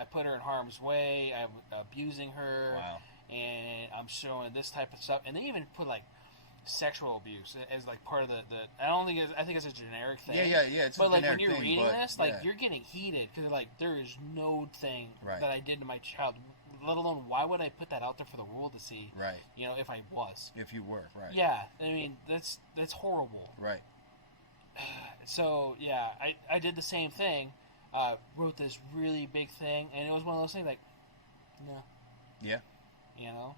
I put her in harm's way. I'm abusing her. Wow. And I'm showing this type of stuff. And they even put like sexual abuse as like part of the I don't think I think it's a generic thing. Yeah. It's but a like when generic you're thing, reading but, this, like yeah. you're getting heated because like there is no thing Right. that I did to my child. Let alone why would I put that out there for the world to see? Right. You know, if I was. If you were, right. Yeah, I mean that's horrible. Right. So yeah, I did the same thing. Wrote this really big thing, and it was one of those things like, no. Yeah. You know.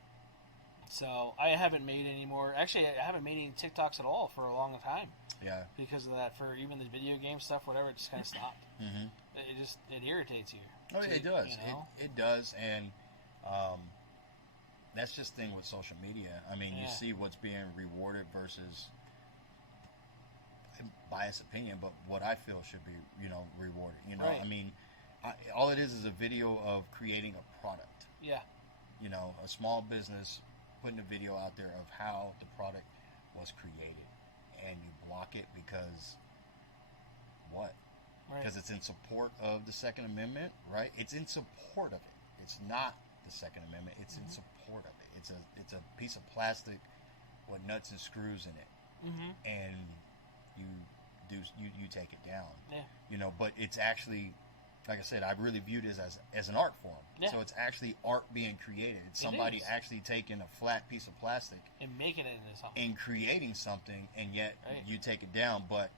So I haven't made any more. Actually, I haven't made any TikToks at all for a long time. Yeah. Because of that, for even the video game stuff, whatever, it just kind of stopped. Mm-hmm. It irritates you. Oh, yeah, it does. You know? It does, and that's just the thing with social media. I mean, you see what's being rewarded versus biased opinion, but what I feel should be, rewarded. Right. I mean, all it is a video of creating a product. Yeah. A small business putting a video out there of how the product was created, and you block it because what? Right. Because it's in support of the Second Amendment, right? It's in support of it. It's not the Second Amendment. It's in support of it. It's a piece of plastic with nuts and screws in it, and you take it down. Yeah. But it's actually, like I said, I really viewed it as an art form. Yeah. So it's actually art being created. It's somebody actually taking a flat piece of plastic And making it into something. and creating something, and yet Right. you take it down. But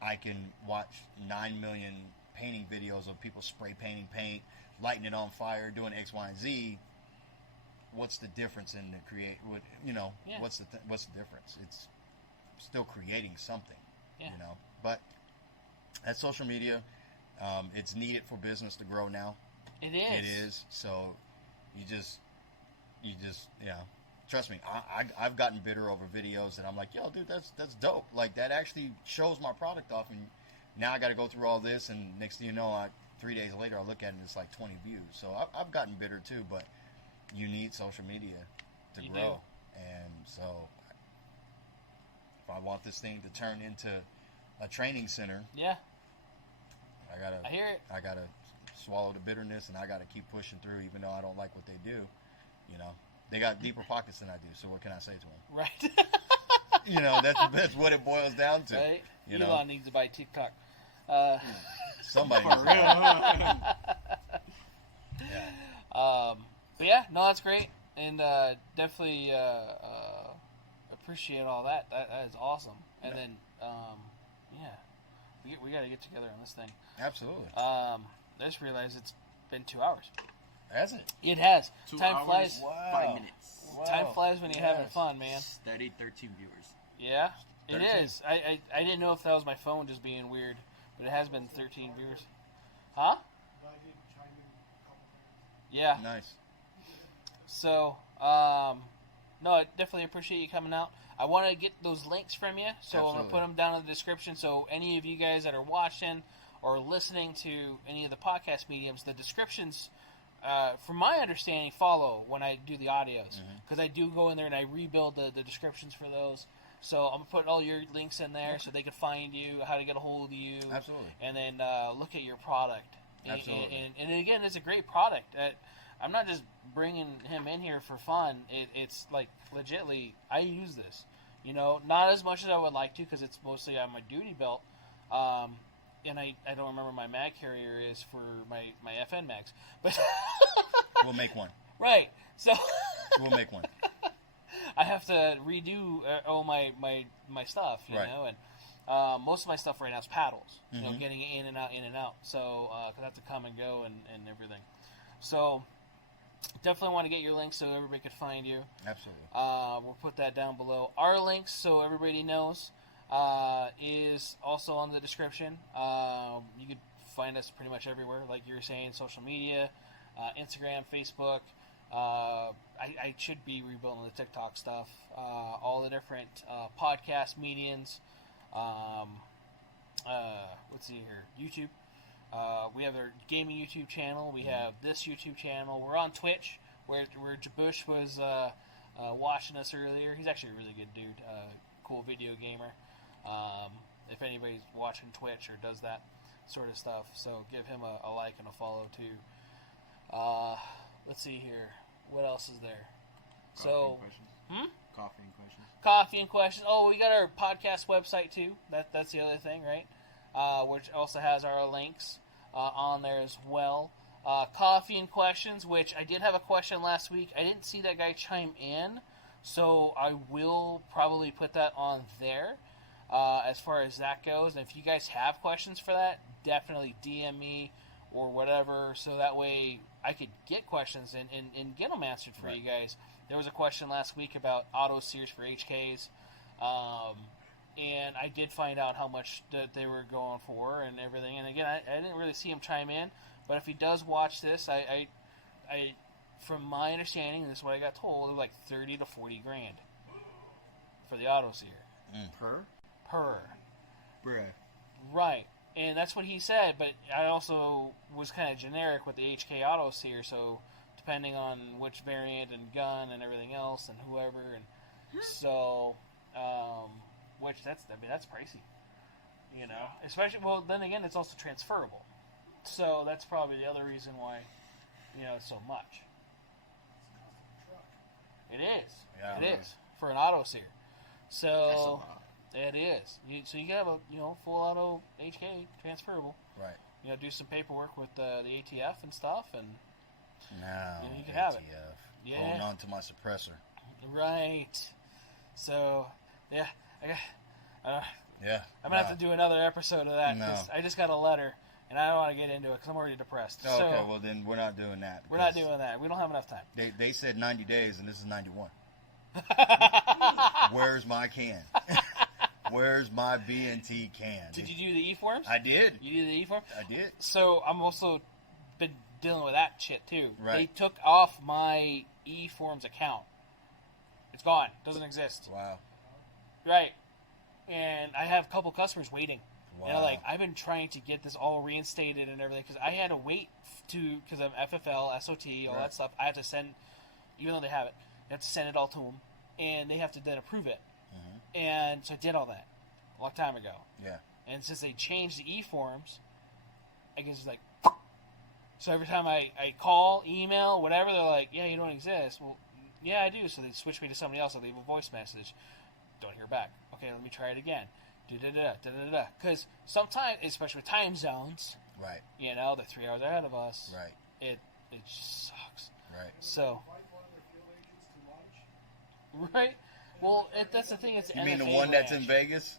I can watch 9 million painting videos of people spray painting paint, lighting it on fire, doing X, Y, and Z. What's the difference in the create? Yeah. What's the difference? It's still creating something. Yeah. But that's social media. It's needed for business to grow now. It is. It is. So you just trust me. I've gotten bitter over videos that I'm like, yo, dude, that's dope. Like that actually shows my product off, and now I got to go through all this, and next thing you know, 3 days later I look at it and it's like 20 views. So I've gotten bitter too. But you need social media to grow, and so if I want this thing to turn into a training center, Yeah. I hear it. I gotta swallow the bitterness, and I gotta keep pushing through, even though I don't like what they do. They got deeper pockets than I do. So what can I say to them? Right. That's what it boils down to. Right. You Elon know, needs to buy TikTok. somebody. For needs to- real. Yeah. But yeah, no, that's great, and definitely appreciate all that. That is awesome. And then, we got to get together on this thing. Absolutely. I just realized it's been 2 hours. Has it? It has. 2 Time hours, flies. 5 minutes. Wow. Time flies when you're having Yes. fun, man. Steady 13 viewers. Yeah, it 13. is. I didn't know if that was my phone just being weird, but it has been 13 viewers. Huh? But I did chime in a couple times. Yeah. Nice. So, no, I definitely appreciate you coming out. I want to get those links from you, so I'm going to Absolutely. put them down in the description. So any of you guys that are watching or listening to any of the podcast mediums, the descriptions, from my understanding, follow when I do the audios. Because I do go in there and I rebuild the descriptions for those. So I'm going to put all your links in there so they can find you, how to get a hold of you. Absolutely. And then look at your product. Absolutely. And again, it's a great product. I'm not just bringing him in here for fun. It's like legitly, I use this. Not as much as I would like to because it's mostly on my duty belt. And I don't remember my mag carrier is for my FN mags. But We'll make one. right. So We'll make one. I have to redo all my stuff, you Right. know, and most of my stuff right now is paddles, getting it in and out. So, because I have to come and go and everything. So, definitely want to get your links so everybody can find you. Absolutely. We'll put that down below. Our links, so everybody knows, is also on the description. You can find us pretty much everywhere, like you were saying, social media, Instagram, Facebook. I should be rebuilding the TikTok stuff. All the different podcast mediums. Let's see here. YouTube. We have our gaming YouTube channel. We have this YouTube channel. We're on Twitch, where Jabush was watching us earlier. He's actually a really good dude. Cool video gamer. If anybody's watching Twitch or does that sort of stuff, so give him a like and a follow too. Let's see here. What else is there? Coffee and questions. Coffee and questions. Oh, we got our podcast website too. That's the other thing, right? Which also has our links on there as well. Coffee and questions, which I did have a question last week. I didn't see that guy chime in, so I will probably put that on there as far as that goes. And if you guys have questions for that, definitely DM me or whatever, so that way I could get questions and get them answered for you guys. There was a question last week about auto sears for HKs, and I did find out how much that they were going for and everything. And again, I didn't really see him chime in, but if he does watch this, I from my understanding, this is what I got told, it was like 30 to 40 grand for the auto sear. Per. Bruh. Right. And that's what he said, but I also was kind of generic with the HK auto sear, so depending on which variant and gun and everything else and whoever, and so, which that's pricey, you know, especially, well, then again, it's also transferable, so that's probably the other reason why, you know, it's so much. It is. Yeah, it is for an auto sear. So it is. So you can have a full auto HK transferable. Right. You know, do some paperwork with the ATF and stuff, and now you can have it. Yeah. Holding on to my suppressor. Right. So yeah, I'm gonna have to do another episode of that. No. I just got a letter, and I don't want to get into it because I'm already depressed. Oh, so, okay, well then we're not doing that. We're not doing that. We don't have enough time. They said 90 days, and this is 91. Where's my can? Where's my B&T can? Did you do the e-forms? I did. You did the e-form? I did. So I'm also been dealing with that shit too. Right. They took off my e-forms account. It's gone. Doesn't exist. Wow. Right. And I have a couple customers waiting. Wow. You know, like, I've been trying to get this all reinstated and everything because I had to wait because of FFL, SOT, all that stuff. I have to send, even though they have it, I have to send it all to them, and they have to then approve it. Mm-hmm. And so I did all that a long time ago. Yeah. And since they changed the e-forms, I guess it's like, so every time I call, email, whatever, they're like, yeah, you don't exist. Well, yeah, I do. So they switch me to somebody else. I leave a voice message. Don't hear back. Okay, let me try it again. Da-da-da. Because sometimes, especially with time zones, right? You know, they're 3 hours ahead of us. Right. It just sucks. Right. So. Right. Well, that's the thing. It's you mean NFA the one branch. that's in Vegas?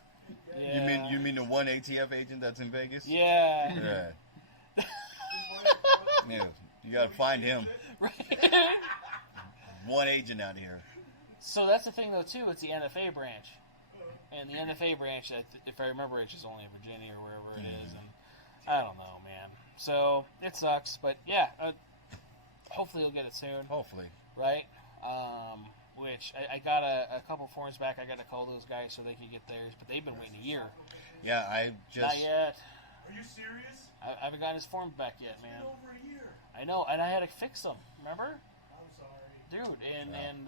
Yeah. You mean the one ATF agent that's in Vegas? Yeah. Yeah. Yeah. You gotta find him. Right. One agent out here. So that's the thing, though, too. It's the NFA branch. And the NFA branch, if I remember, it's just only in Virginia or wherever it is. And I don't know, man. So it sucks. But, yeah, hopefully you'll get it soon. Hopefully. Right? Which I got a couple forms back. I got to call those guys so they can get theirs. But they've been waiting a year. Yeah, I just... Not yet. Are you serious? I haven't gotten his forms back yet, man. It's been over a year. I know, and I had to fix them. Remember? I'm sorry. Dude, and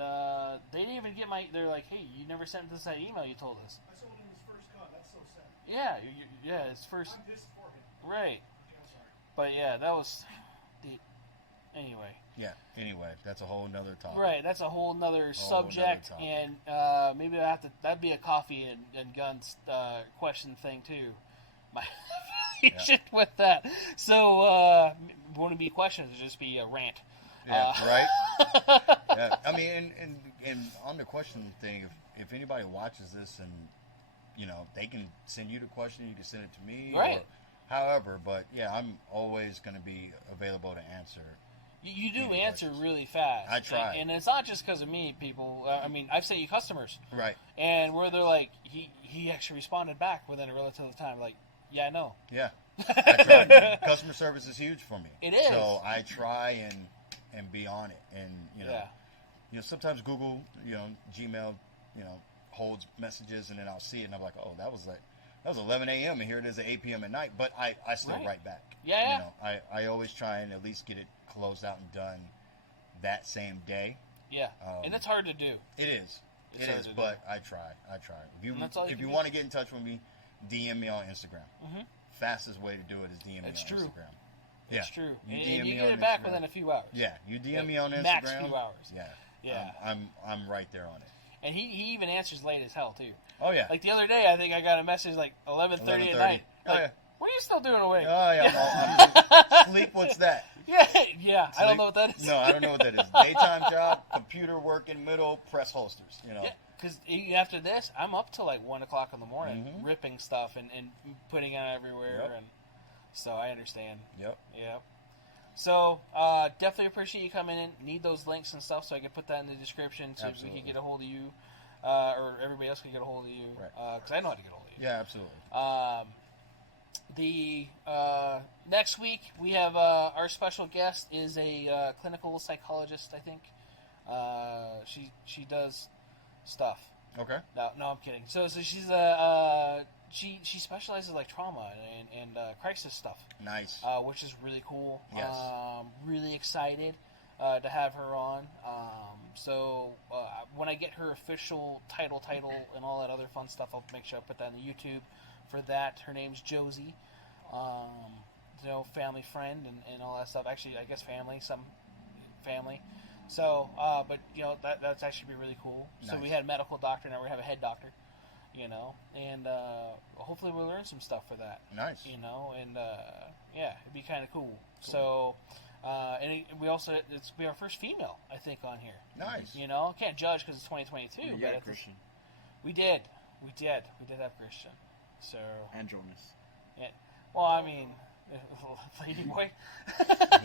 they didn't even get my... They're like, hey, you never sent us that email you told us. I sold him his first gun. That's so sad. Yeah, yeah, his first... I'm pissed for him. Right. Okay, I'm sorry. But yeah, that was... Anyway. Yeah, anyway, that's a whole nother topic. Right, that's a whole nother subject, topic. and maybe I have to... That'd be a coffee and guns question thing, too. My affiliation with that. So, wouldn't be questions, it'd just be a rant. Yeah, right? Yeah. I mean, and on the question thing, if anybody watches this and, you know, they can send you the question, you can send it to me. Right. Or however, but, yeah, I'm always going to be available to answer. You do answer really fast. I try. And it's not just because of me, people. I mean, I've sent you customers. Right. And where they're like, he actually responded back within a relative time. Like, yeah, I know. Yeah. I try. Customer service is huge for me. It is. So I try and be on it. And, you know, sometimes Google, Gmail, holds messages, and then I'll see it, and I'm like, oh, that was 11 a.m., and here it is at 8 p.m. at night. But I still write back. Yeah. You know, I always try and at least get it closed out and done that same day. Yeah. And it's hard to do. It is. It's it is, but I try. If you want to get in touch with me, DM me on Instagram. Mm-hmm. Fastest way to do it is DM me on Instagram. Yeah. It's true. You And DM you me get on it back Instagram. within a few hours. Yeah, you DM me on Instagram. Max few hours. Yeah. Yeah. I'm right there on it. And he even answers late as hell, too. Oh, yeah. Like, the other day, I think I got a message, like, 11:30 at night. Oh, Like, yeah. what are you still doing awake? Oh, yeah. Sleep, what's that? Yeah. I don't know what that is. No, I don't know what that is. Daytime job, computer work in middle, press holsters, you know. Yeah, because after this, I'm up till like 1 o'clock in the morning, Mhm. ripping stuff and putting it everywhere. Yep. And so I understand. Yep. Yep. So definitely appreciate you coming in. Need those links and stuff, so I can put that in the description so we Absolutely. can get a hold of you, or everybody else can get a hold of you. Right. Because I know how to get a hold of you. Yeah, absolutely. The next week we have our special guest is a clinical psychologist. I think she does stuff. Okay. No, I'm kidding. So she's she specializes in like trauma and crisis stuff, Nice. which is really cool. Yes. Really excited to have her on. So when I get her official title and all that other fun stuff, I'll make sure I put that on the YouTube. For that, her name's Josie. Family friend and all that stuff. Actually, I guess family. So, but that's actually be really cool. So Nice. we had a medical doctor, now we have a head doctor. And hopefully we'll learn some stuff for that. Nice. And it'd be kind of cool. So, we also it's be our first female, I think, on here. Nice. Can't judge because it's 2022. You but got Christian we did have Christian. So and Jonas. yeah. Well, I mean, lady boy.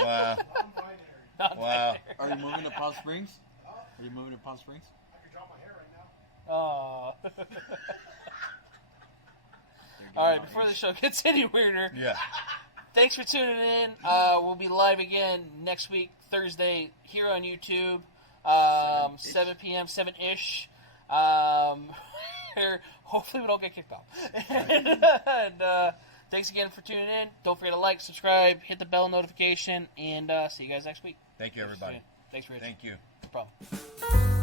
Wow. Non-binary. Not Wow. there. Are you moving to Palm Springs? Are you moving to Palm Springs? I could drop my hair right now. Oh. All right, before the show gets any weirder, Yeah. thanks for tuning in. We'll be live again next week, Thursday, here on YouTube, 7 p.m., 7-ish. Hopefully we don't get kicked off. And thanks again for tuning in. Don't forget to like, subscribe, hit the bell notification, and see you guys next week. Thank you, everybody. Thanks, Rich. Thank you. No problem.